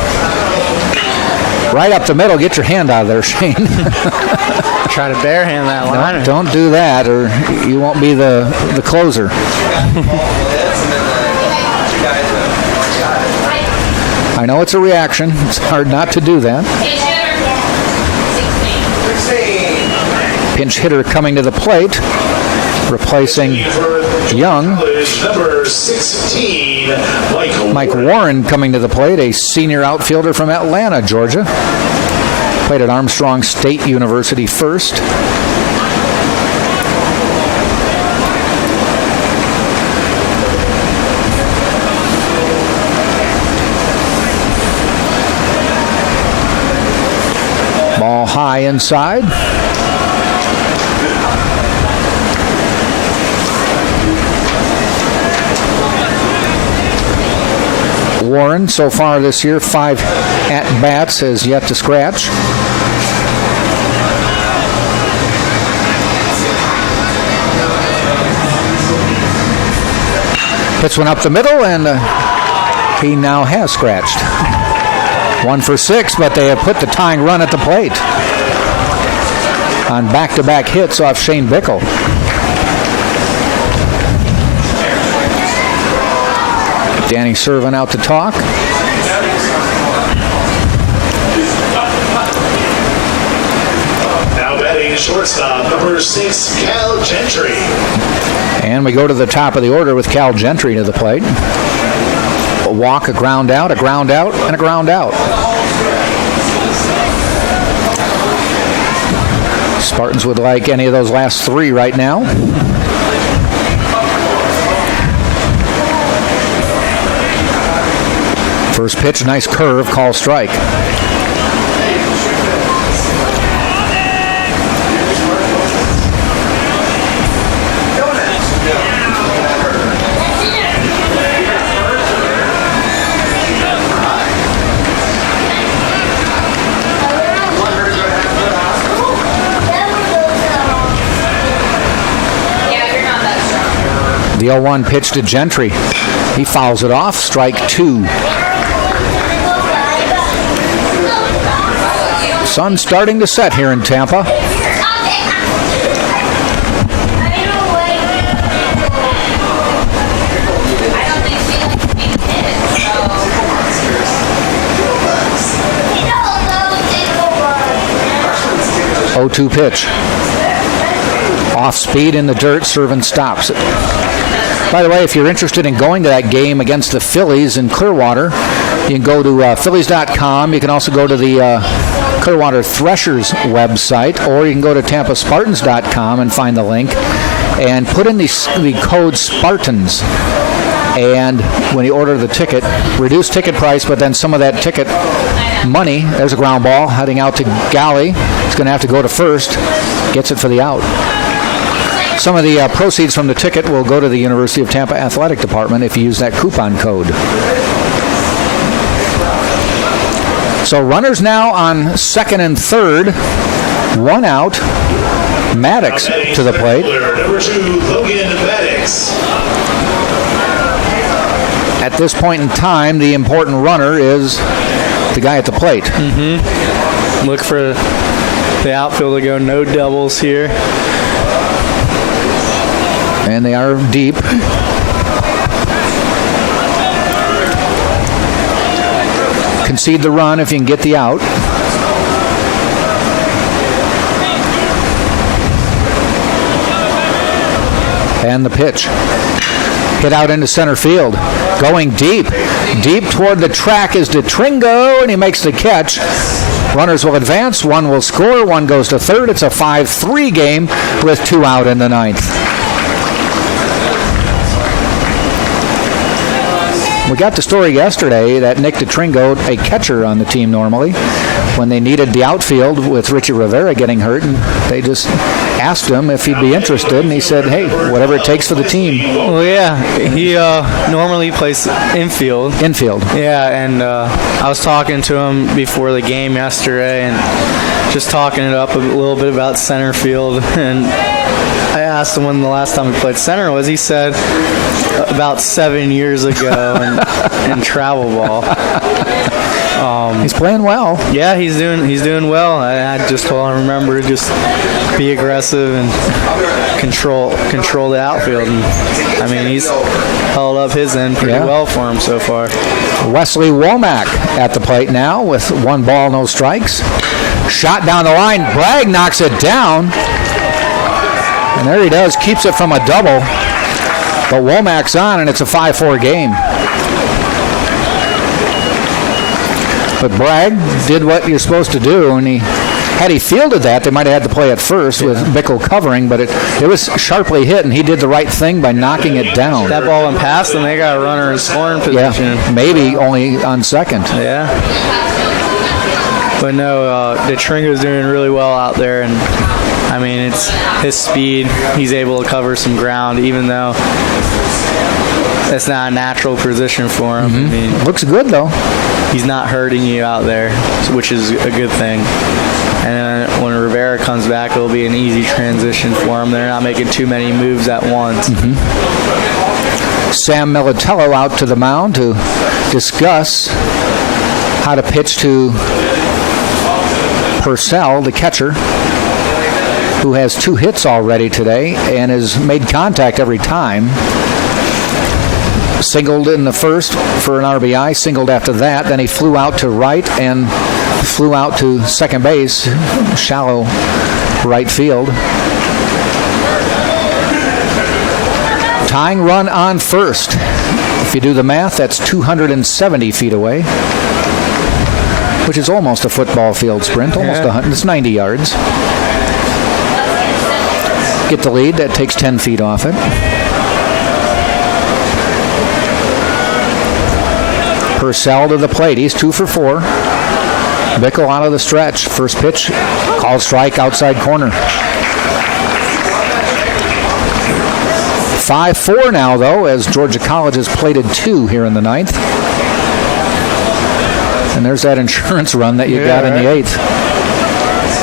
Right up the middle. Get your hand out of there, Shane. Try to barehand that one. Don't do that, or you won't be the closer. I know it's a reaction. It's hard not to do that. Pinch hitter coming to the plate, replacing Young. Number 16, Mike Warren coming to the plate, a senior outfielder from Atlanta, Georgia. Played at Armstrong State University first. Ball high inside. Warren, so far this year, 5 at-bats, has yet to scratch. Hits one up the middle, and he now has scratched. 1 for 6, but they have put the tying run at the plate on back-to-back hits off Shane Bickle. Danny Servin out to talk. now batting shortstop, number 6, Cal Gentry. And we go to the top of the order with Cal Gentry to the plate. A walk, a ground out, and a ground out. Spartans would like any of those last 3 right now. First pitch, nice curve, call strike. The 0-1 pitch to Gentry. He fouls it off, strike 2. Sun starting to set here in Tampa. Oh, 0-2 pitch. Off speed in the dirt, Servin stops it. By the way, if you're interested in going to that game against the Phillies in Clearwater, you can go to Phillies.com. You can also go to the Clearwater Threshers website, or you can go to TampaSpartans.com and find the link and put in the code Spartans. And when you order the ticket, reduce ticket price, but then some of that ticket money, there's a ground ball heading out to Galley. It's going to have to go to first. Gets it for the out. Some of the proceeds from the ticket will go to the University of Tampa Athletic Department if you use that coupon code. So runners now on second and third. 1 out. Maddox to the plate. Number 2, Logan Maddox. At this point in time, the important runner is the guy at the plate. Mm-hmm. Look for the outfield to go no doubles here. And they are deep. Concede the run if you can get the out. And the pitch. Hit out into center field. Going deep. Deep toward the track is DeTringo, and he makes the catch. Runners will advance. 1 will score. 1 goes to third. It's a 5-3 game with 2 out in the 9th. We got the story yesterday that Nick DeTringo, a catcher on the team normally, when they needed the outfield with Richie Rivera getting hurt, and they just asked him if he'd be interested, and he said, hey, whatever it takes for the team. Well, yeah, he normally plays infield. Infield. Yeah, and I was talking to him before the game yesterday and just talking it up a little bit about center field, and I asked him when the last time he played center was. He said about 7 years ago in travel ball. He's playing well. Yeah, he's doing well. I just told him, remember, just be aggressive and control the outfield. And, I mean, he's held up his end pretty well for him so far. Wesley Womack at the plate now with 1 ball, no strikes. Shot down the line. Bragg knocks it down. And there he does, keeps it from a double. But Womack's on, and it's a 5-4 game. But Bragg did what you're supposed to do, and had he fielded that, they might have had to play it first with Bickle covering, but it was sharply hit, and he did the right thing by knocking it down. That ball went past them. They got a runner in scoring position. Yeah, maybe only on second. Yeah. But no, DeTringo's doing really well out there, and I mean, it's his speed. He's able to cover some ground, even though it's not a natural position for him. Mm-hmm. I mean, looks good though. He's not hurting you out there, which is a good thing. And when Rivera comes back, it'll be an easy transition for him. They're not making too many moves at once. Mm-hmm. Sam Militello out to the mound to discuss how to pitch to Purcell, the catcher, who has 2 hits already today and has made contact every time. Singled in the first for an RBI, singled after that. Then he flew out to right and flew out to second base, shallow right field. Tying run on first. If you do the math, that's 270 feet away, which is almost a football field sprint, almost 100. It's 90 yards. Get the lead, that takes 10 feet off it. Purcell to the plate. He's 2 for 4. Bickle out of the stretch. First pitch, called strike, outside corner. 5-4 now, though, as Georgia College has plated 2 here in the 9th. And there's that insurance run that you got in the 8th.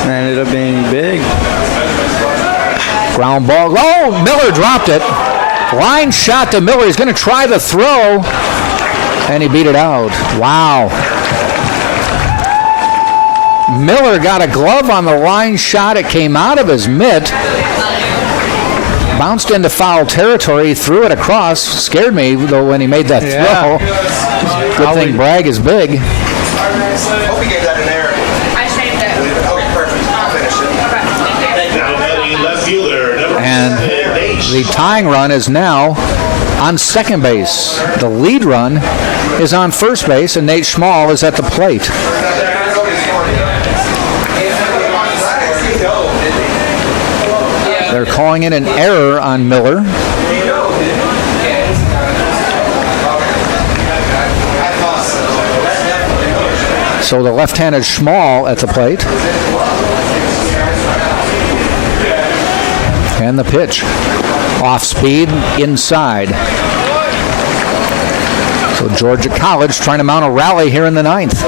Ended up being big. Ground ball. Oh, Miller dropped it. Line shot to Miller. He's going to try the throw. And he beat it out. Wow. Miller got a glove on the line shot. It came out of his mitt. Bounced into foul territory. Threw it across. Scared me, though, when he made that throw. Good thing Bragg is big. Hope he gave that an error. I saved it. Okay, perfect. I'll finish it. Now batting left fielder, number And the tying run is now on second base. The lead run is on first base, and Nate Schmall is at the plate. They're calling it an error on Miller. So the left-handed Schmall at the plate. And the pitch. Off speed, inside. So Georgia College trying to mount a rally here in the 9th.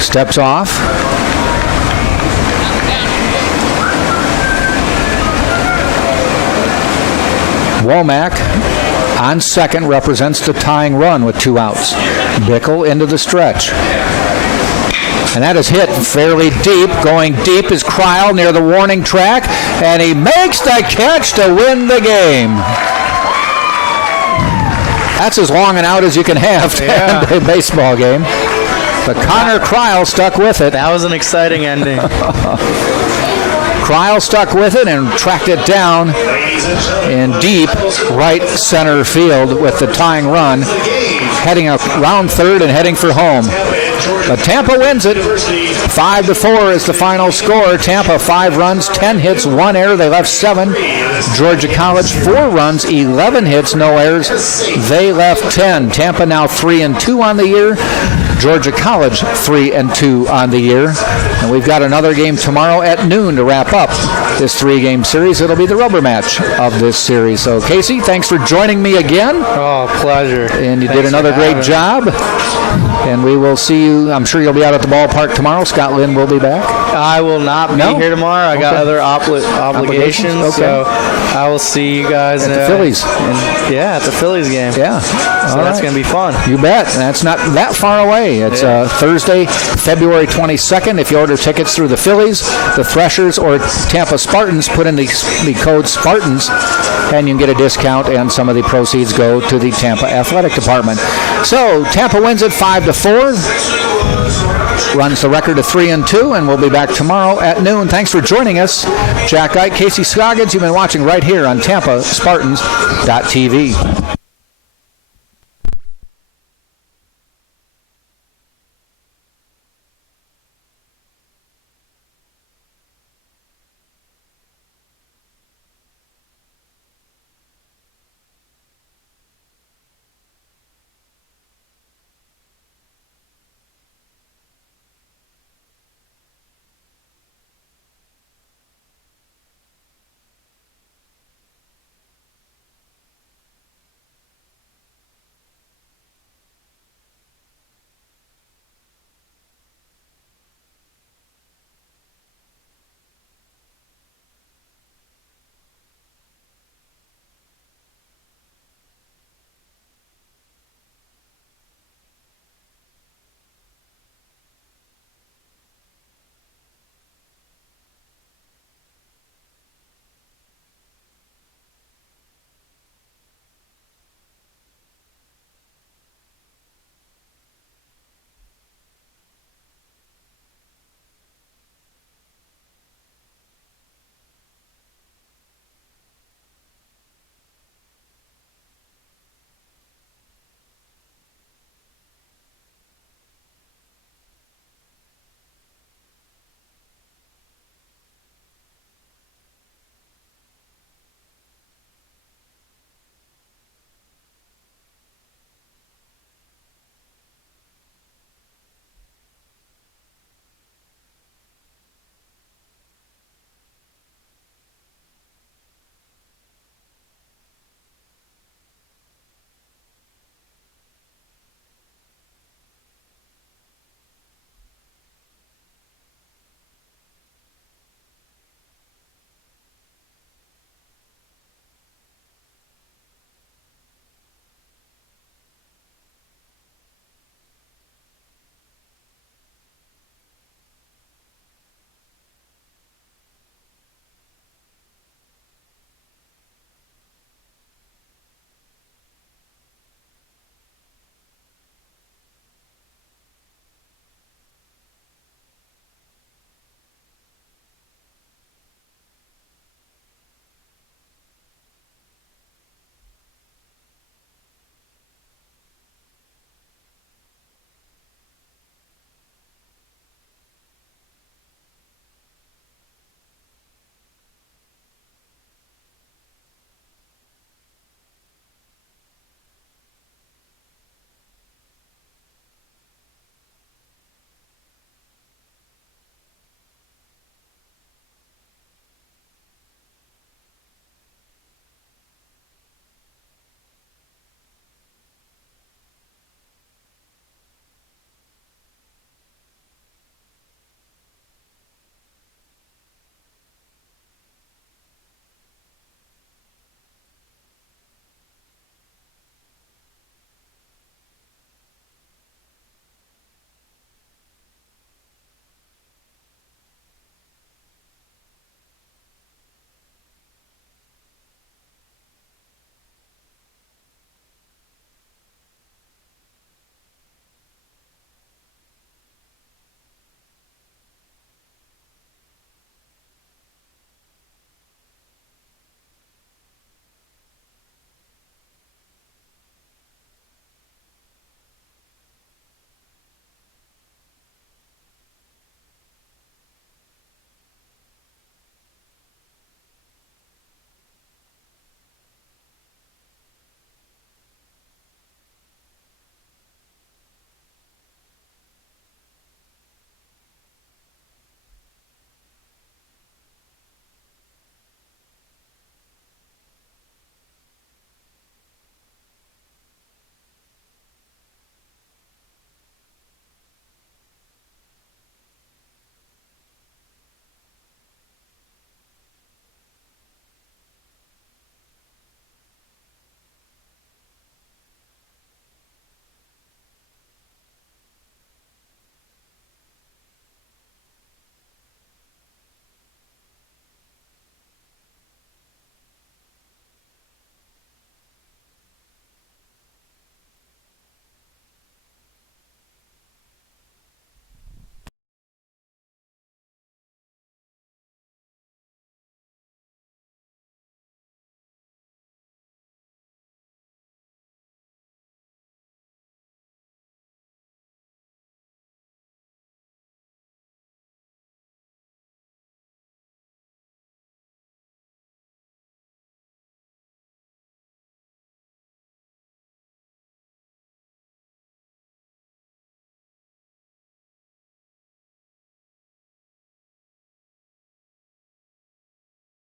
Steps off. Womack on second represents the tying run with 2 outs. Bickle into the stretch. And that is hit fairly deep. Going deep is Kreil near the warning track. And he makes the catch to win the game. That's as long an out as you can have to end a baseball game. But Connor Kreil stuck with it. That was an exciting ending. Kreil stuck with it and tracked it down in deep right center field with the tying run. heading around third and heading for home. But Tampa wins it. 5-4 is the final score. Tampa 5 runs, 10 hits, 1 error. They left 7. Georgia College 4 runs, 11 hits, no errors. They left 10. Tampa now 3-2 on the year. Georgia College 3-2 on the year. And we've got another game tomorrow at noon to wrap up this 3-game series. It'll be the rubber match of this series. So, Casey, thanks for joining me again. Oh, pleasure. And you did another great job. And we will see you. I'm sure you'll be out at the ballpark tomorrow. Scott Lynn will be back. I will not be here tomorrow. I got other obligations. Okay. So I will see you guys at the Phillies. At the Phillies game. Yeah. So that's going to be fun. You bet. That's not that far away. It's Thursday, February 22nd. If you order tickets through the Phillies, the Threshers, or Tampa Spartans, put in the code Spartans, and you can get a discount, and some of the proceeds go to the Tampa Athletic Department. So Tampa wins it 5-4. Runs the record to 3-2, and we'll be back tomorrow at noon. Thanks for joining us. Jack Ike, Casey Scoggins, you've been watching right here on TampaSpartans.tv.